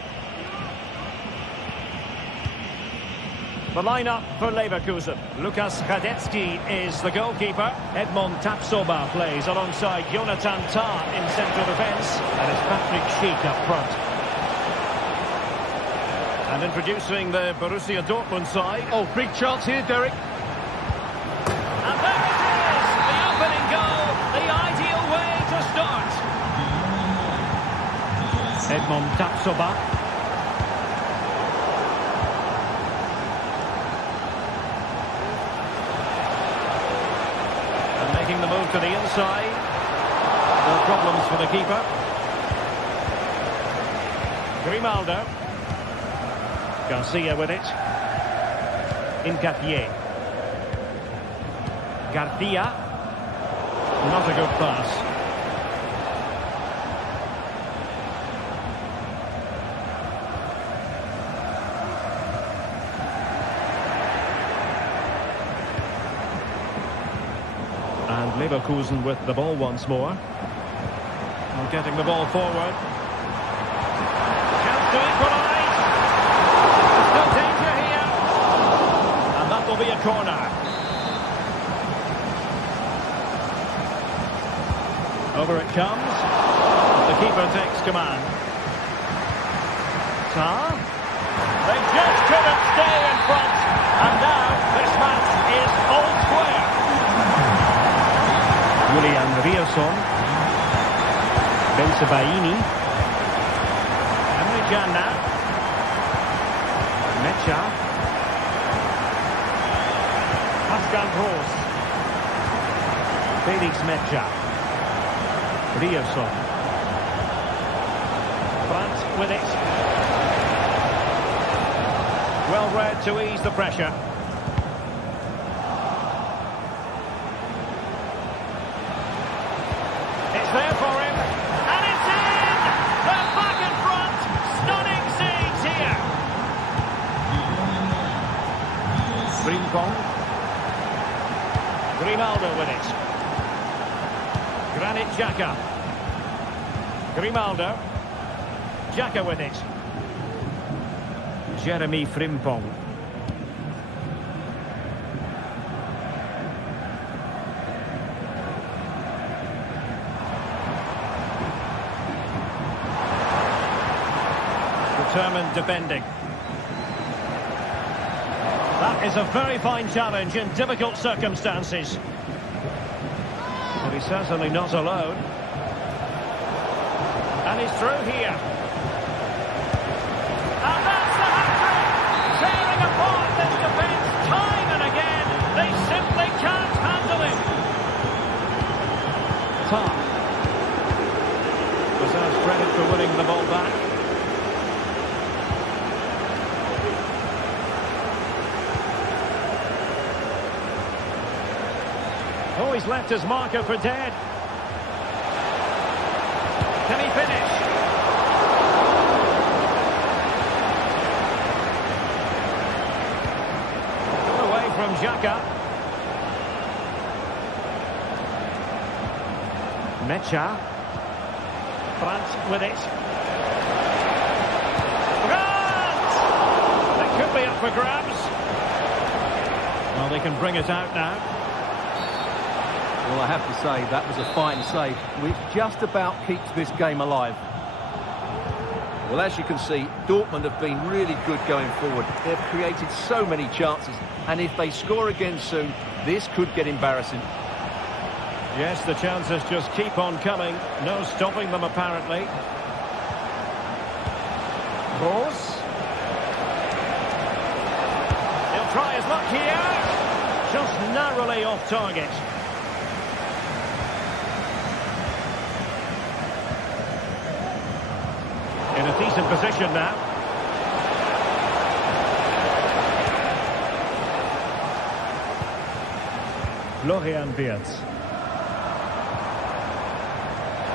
The lineup for Leverkusen. Lukas Hradecky is the goalkeeper. Edmond Tapsoba plays alongside Jonathan Tah in central defence. And it's Patrick Schick up front. And introducing the Borussia Dortmund side. Oh, big chance here, Derek. And there it is! The opening goal, the ideal way to start. Edmond Tapsoba. Making the move to the inside. No problems for the keeper. Grimaldo. Garcia with it. Incapié. Garcia. Not a good pass. And Leverkusen with the ball once more. And getting the ball forward. Chance to equalise. There's no danger here. And that will be a corner. Over it comes. The keeper takes command. Tah. They just couldn't stay in front. And now this match is all square. Julian Rierson, Bensebaini, Emre Can now, Mecha, Pascal Gross, Felix Mecha, Rierson, Brandt with it, well read to ease the pressure. There for him, and it's in! They're back in front! Stunning scenes here! Frimpong. Grimaldo with it. Granit Xhaka. Grimaldo. Xhaka with it. Jeremy Frimpong. Determined defending. That is a very fine challenge in difficult circumstances. But he's certainly not alone. And he's through here. And that's the hat-trick! Tearing apart this defence time and again. They simply can't handle it. Tah deserves credit for winning the ball back. Oh, he's left his marker for dead. Can he finish? Got away from Xhaka. Mecha. Brandt with it. Brandt! That could be up for grabs. Well, they can bring it out now. Well, I have to say, that was a fine save, which just about keeps this game alive. Well, as you can see, Dortmund have been really good going forward. They've created so many chances, and if they score again soon, this could get embarrassing. Yes, the chances just keep on coming. No stopping them, apparently. Gross. He'll try his luck here. Just narrowly off target. In a decent position now. Florian Wirtz.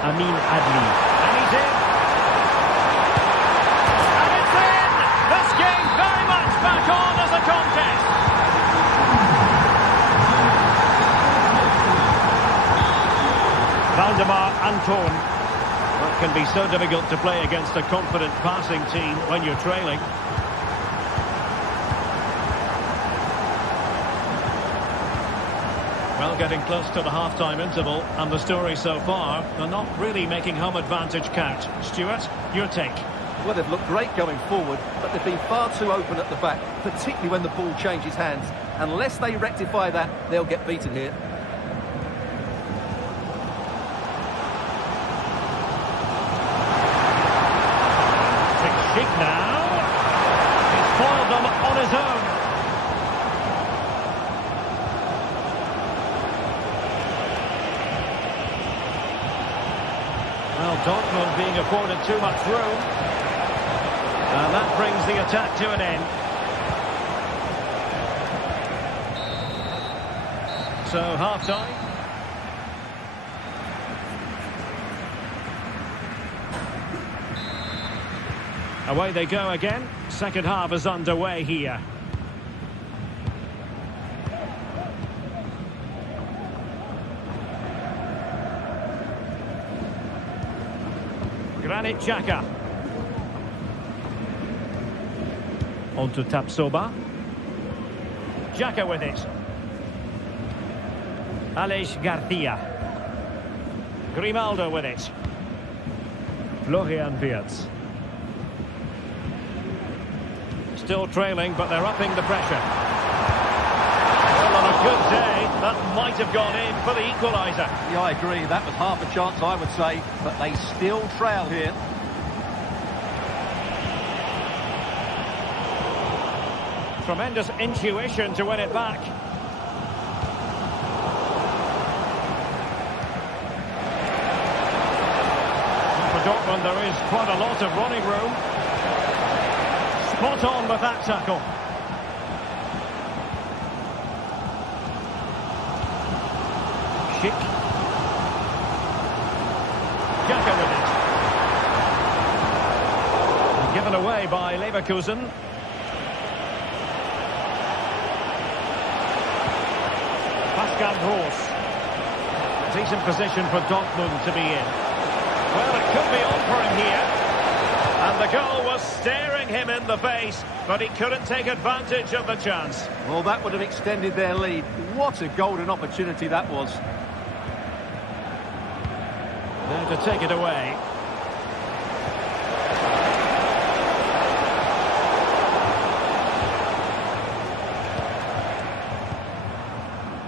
Amin Adli. And he's in. And it's in! This game very much back on as a contest. Valdemar Anton. It can be so difficult to play against a confident passing team when you're trailing. Well, getting close to the half-time interval, and the story so far, they're not really making home advantage count. Stuart, your take? Well, they've looked great going forward, but they've been far too open at the back, particularly when the ball changes hands. Unless they rectify that, they'll get beaten here. Schick now. He's foiled them on his own. Well, Dortmund being afforded too much room. And that brings the attack to an end. So, half-time. Away they go again. Second half is underway here. Granit Xhaka. On to Tapsoba. Xhaka with it. Aleix Garcia. Grimaldo with it. Florian Wirtz. Still trailing, but they're upping the pressure. Well, on a good day, that might have gone in for the equaliser. Yeah, I agree. That was half a chance, I would say, but they still trail here. Tremendous intuition to win it back. And for Dortmund, there is quite a lot of running room. Spot on with that tackle. Schick. Xhaka with it. And given away by Leverkusen. Pascal Gross. Decent position for Dortmund to be in. Well, it could be on for him here. And the goal was staring him in the face, but he couldn't take advantage of the chance. Well, that would have extended their lead. What a golden opportunity that was. There to take it away.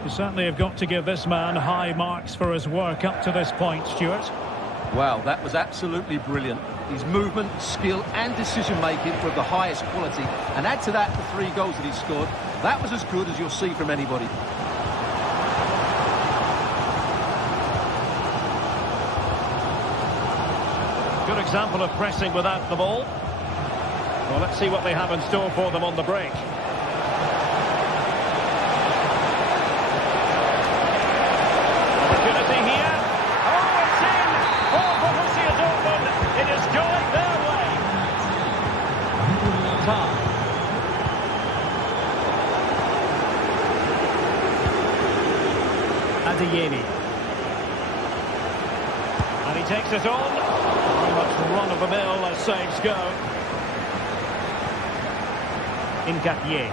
You certainly have got to give this man high marks for his work up to this point, Stuart. Wow, that was absolutely brilliant. His movement, skill and decision-making were of the highest quality. And add to that the 3 goals that he scored. That was as good as you'll see from anybody. Good example of pressing without the ball. Well, let's see what they have in store for them on the break. Opportunity here. Oh, it's in! For Borussia Dortmund. It is going their way. Time. Adeyemi. And he takes it on. Very much run-of-the-mill as saves go. Incapié.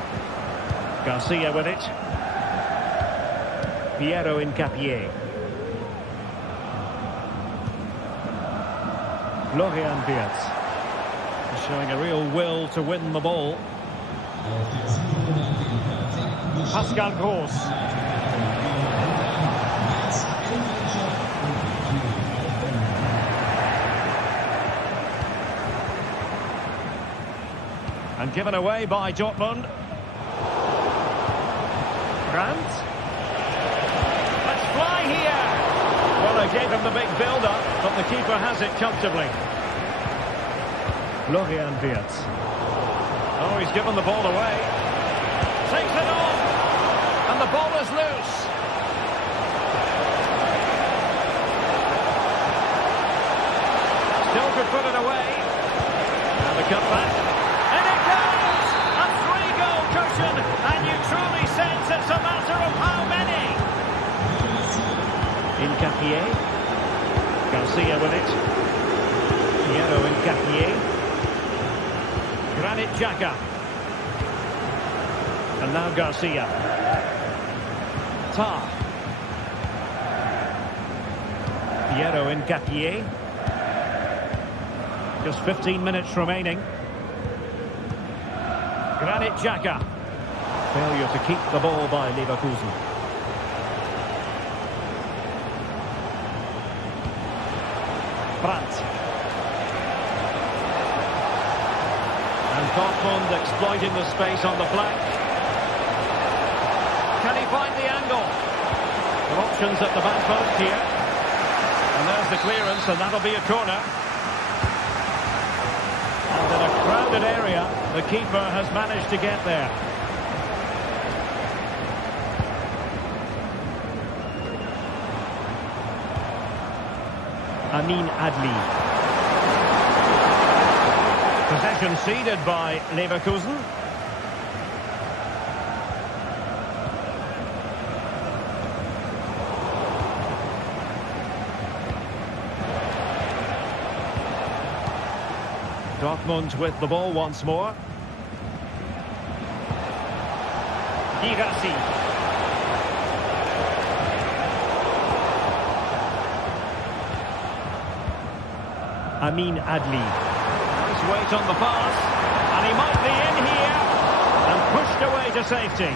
Garcia with it. Piero Incapié. Florian Wirtz. Showing a real will to win the ball. Pascal Gross. And given away by Dortmund. Brandt. Let's fly here. Well, they gave him the big build-up, but the keeper has it comfortably. Florian Wirtz. Oh, he's given the ball away. Takes it on. And the ball is loose. Still could put it away. And the cutback. And it goes! A 3-goal cushion. And you truly sense it's a matter of how many. Incapié. Garcia with it. Piero Incapié. Granit Xhaka. And now Garcia. Tar. Piero Incapié. Just 15 minutes remaining. Granit Xhaka. Failure to keep the ball by Leverkusen. Brandt. And Dortmund exploiting the space on the flank. Can he find the angle? There are options at the back post here. And there's the clearance, and that'll be a corner. And in a crowded area, the keeper has managed to get there. Amin Adli. Possession ceded by Leverkusen. Dortmund with the ball once more. Girassi. Amin Adli. Nice weight on the pass. And he might be in here. And pushed away to safety.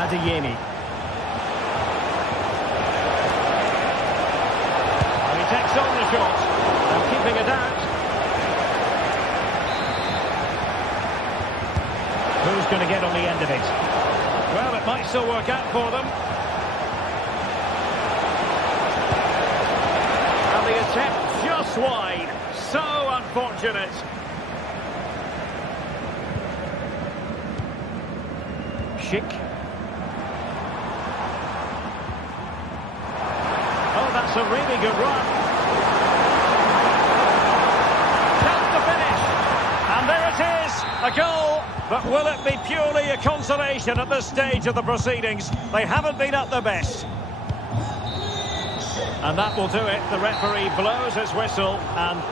Adeyemi. And he takes on the shot. And keeping it out. Who's going to get on the end of it? Well, it might still work out for them. The attempt just wide. So unfortunate. Schick. Oh, that's a really good run. That's the finish. And there it is. A goal. But will it be purely a consolation at this stage of the proceedings? They haven't been at their best. And that will do it. The referee blows his whistle and...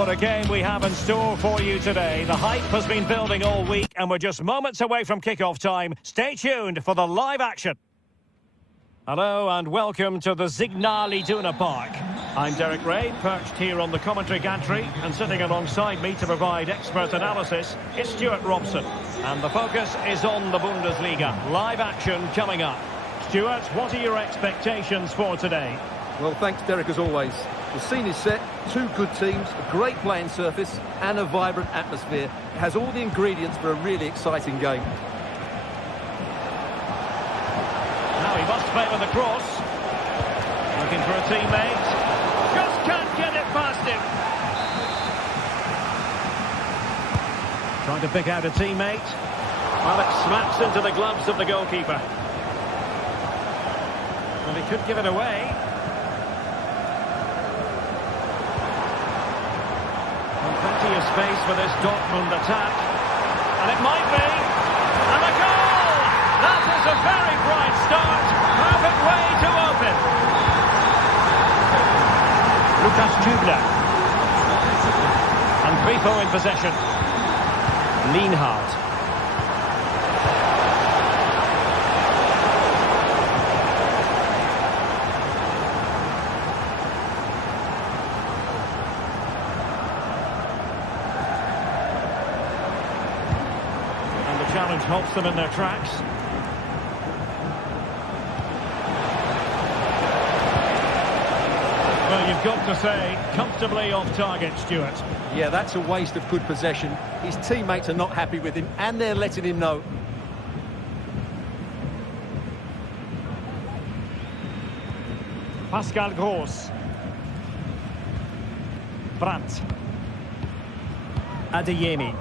what a game we have in store for you today. The hype has been building all week and we're just moments away from kickoff time. Stay tuned for the live action. Hello and welcome to the Signal Iduna Park. I'm Derek Ray, perched here on the commentary gantry, and sitting alongside me to provide expert analysis is Stuart Robson. And the focus is on the Bundesliga. Live action coming up. Stuart, what are your expectations for today? Well, thanks, Derek, as always. The scene is set, two good teams, a great playing surface and a vibrant atmosphere. It has all the ingredients for a really exciting game. Now he must favour the cross. Looking for a teammate. Just can't get it past him. Trying to pick out a teammate. Well, it smacks into the gloves of the goalkeeper. Well, he could give it away. And plenty of space for this Dortmund attack. And it might be. And a goal! That is a very bright start. Perfect way to open. Lucas Tubler. And Grifo in possession. Lienhardt. And the challenge halts them in their tracks. Well, you've got to say, comfortably off target, Stuart. Yeah, that's a waste of good possession. His teammates are not happy with him, and they're letting him know. Pascal Gross. Brandt. Adeyemi.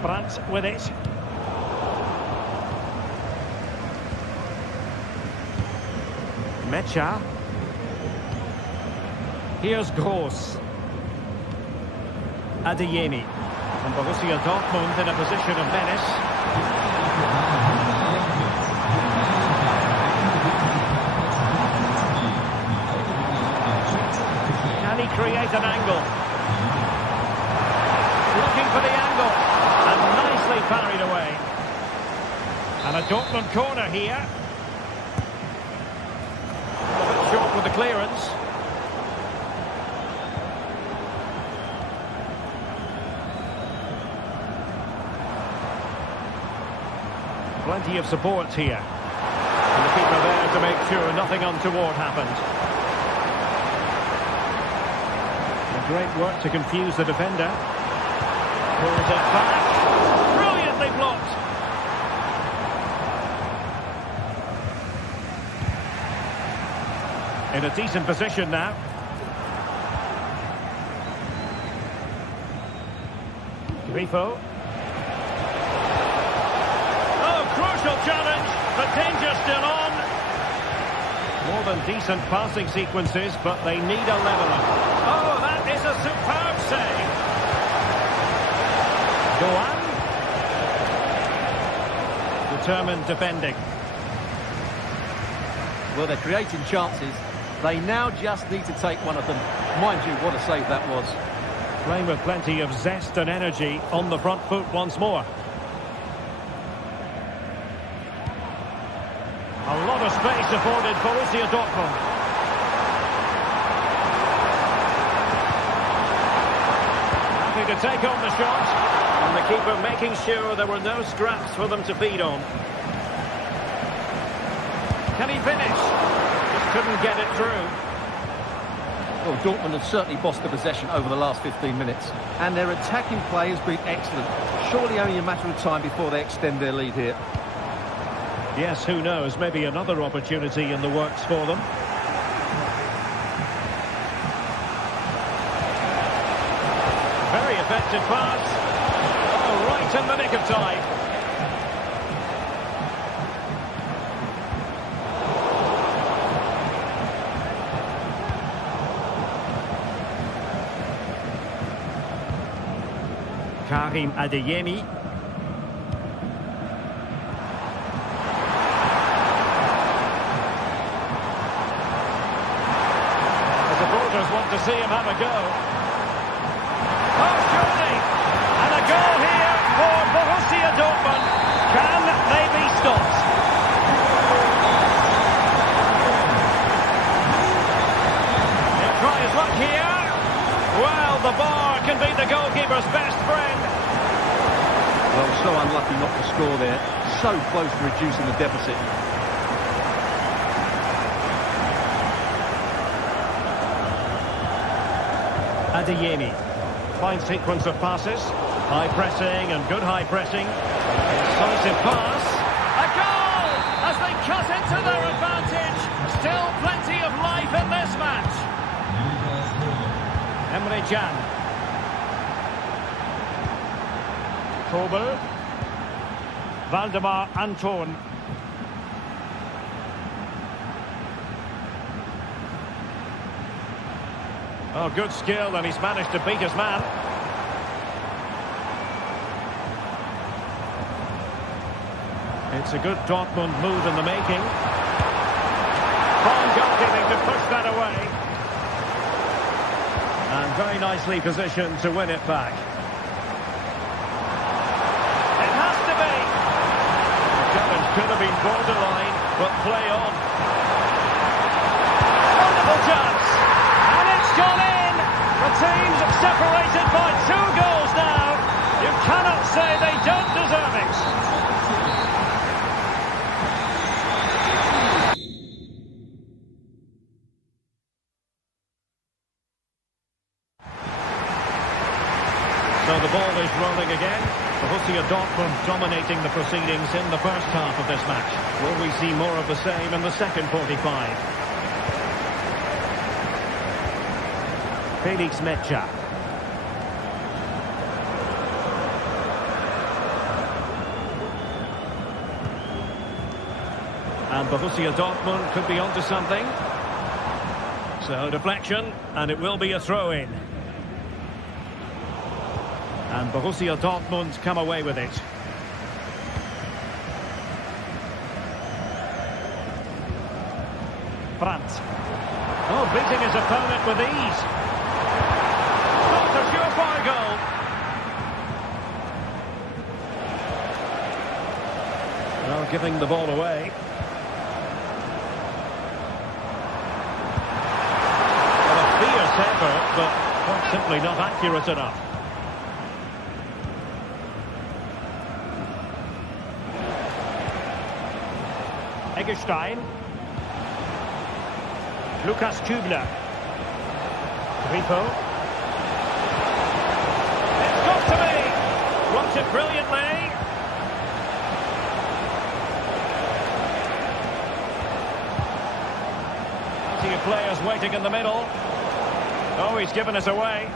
Brandt with it. Mecha. Here's Gross. Adeyemi. And Borussia Dortmund in a position of menace. Can he create an angle? Looking for the angle. And nicely parried away. And a Dortmund corner here. A bit short with the clearance. Plenty of support here. And the keeper there to make sure nothing untoward happened. And great work to confuse the defender. Pulls it back. Brilliantly blocked. In a decent position now. Grifo. Crucial challenge, but danger still on. More than decent passing sequences, but they need a leveller. Oh, that is a superb save. Goan. Determined defending. Well, they're creating chances. They now just need to take one of them. Mind you, what a save that was. Playing with plenty of zest and energy on the front foot once more. A lot of space afforded Borussia Dortmund. Happy to take on the shot. And the keeper making sure there were no scraps for them to feed on. Can he finish? Just couldn't get it through. Well, Dortmund have certainly bossed the possession over the last 15 minutes. And their attacking play has been excellent. Surely only a matter of time before they extend their lead here. Yes, who knows, maybe another opportunity in the works for them. Very effective pass. Oh, right in the nick of time. Karim Adeyemi. Want to see him have a go. unlucky not to score there. So close to reducing the deficit. Adeyemi. Fine sequence of passes. High pressing and good high pressing. Decisive pass. A goal as they cut into their advantage. Still plenty of life in this match. Emre Can. Kober. Valdemar Anton. Oh, good skill, and he's managed to beat his man. It's a good Dortmund move in the making. Fine goalkeeping to push that away. And very nicely positioned to win it back. It has to be. The challenge could have been borderline, but play on. Wonderful chance. And it's gone in. The teams are separated by 2 goals now. You cannot say they don't deserve it. So the ball is rolling again. Borussia Dortmund dominating the proceedings in the first half of this match. Will we see more of the same in the second 45? Felix Mecha. And Borussia Dortmund could be onto something. So deflection, and it will be a throw-in. And Borussia Dortmund come away with it. Brandt. Oh, beating his opponent with ease. Not a surefire goal. Well, giving the ball away. Well, a fierce effort, but quite simply not accurate enough. Eggestein. Lukas Kübler. Grifo. It's got to be! Blocks it brilliantly. Plenty of players waiting in the middle. Oh, he's given us away.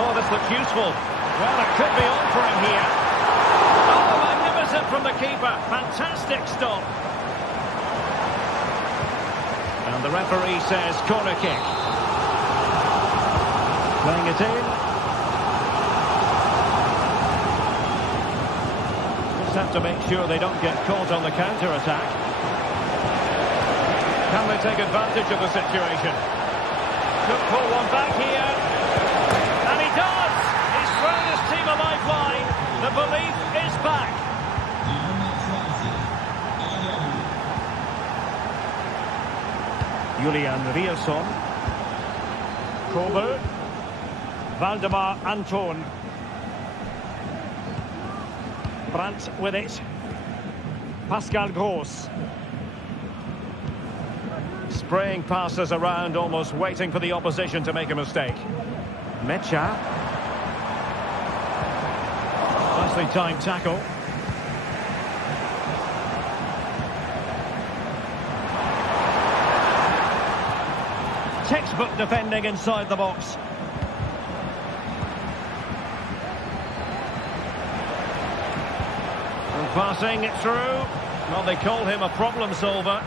Oh, this looks useful. Well, it could be on for him here. Oh, magnificent from the keeper. Fantastic stop. And the referee says corner kick. Playing it in. Just have to make sure they don't get caught on the counter-attack. Can they take advantage of the situation? Could pull one back here. And he does! He's thrown his team a lifeline. The belief is back. Julian Rierson. Kober. Valdemar Anton. Brandt with it. Pascal Gross. Spraying passes around, almost waiting for the opposition to make a mistake. Mecha. Nicely timed tackle. Textbook defending inside the box. And passing it through. Well, they call him a problem solver.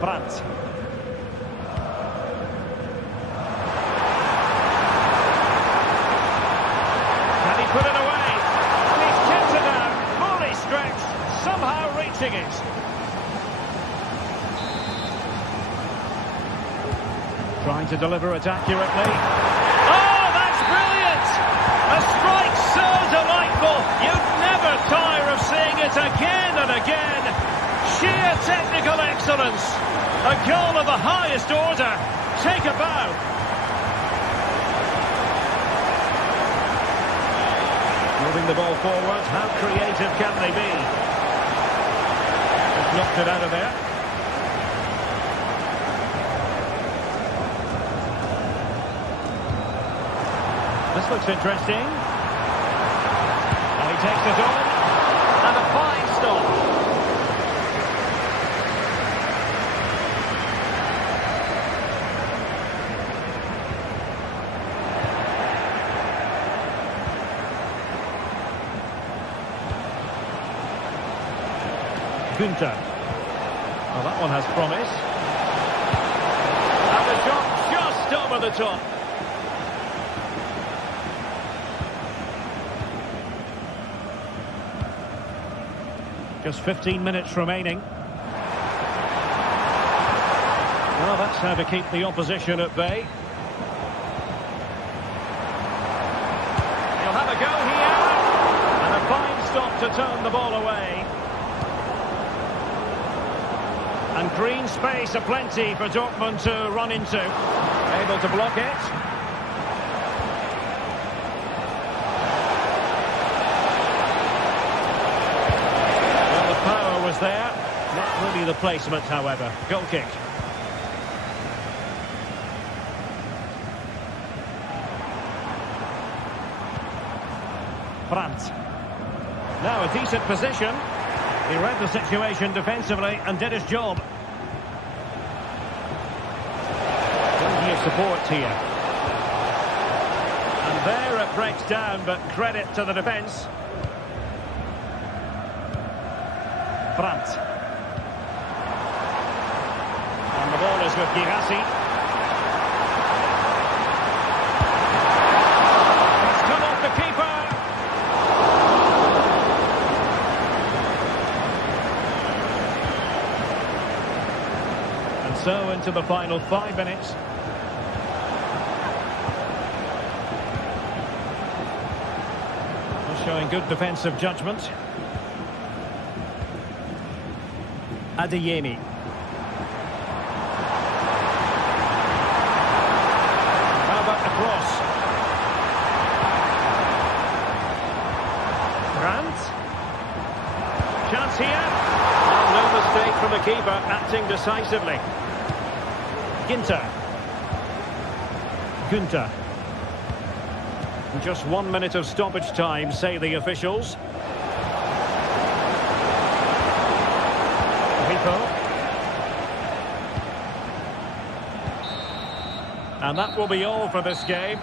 Brandt. Can he put it away? And he's kept it out. Fully stretched. Somehow reaching it. Trying to deliver it accurately. Oh, that's brilliant! A strike so delightful. You'd never tire of seeing it again and again. Sheer Technical excellence. A goal of the highest order. Take a bow. Moving the ball forward. How creative can they be? Just knocked it out of there. This looks interesting. And he takes it on. And a fine stop. Günther. Well, that one has promise. And the shot just over the top. Just 15 minutes remaining. Well, that's how to keep the opposition at bay. He'll have a go here. And a fine stop to turn the ball away. And green space aplenty for Dortmund to run into. Able to block it. Well, the power was there. Not really the placement, however. Goal kick. Brandt. Now a decent position. He read the situation defensively and did his job. Plenty of support here. And there it breaks down, but credit to the defence. Brandt. And the ball is with Girassi. It's come off the keeper. So into the final 5 minutes. Showing good defensive judgment. Adeyemi. How about the cross? Brandt. Chance here. Oh, no mistake from the keeper, acting decisively. Günther. Just 1 minute of stoppage time, say the officials. And that will be all for this game.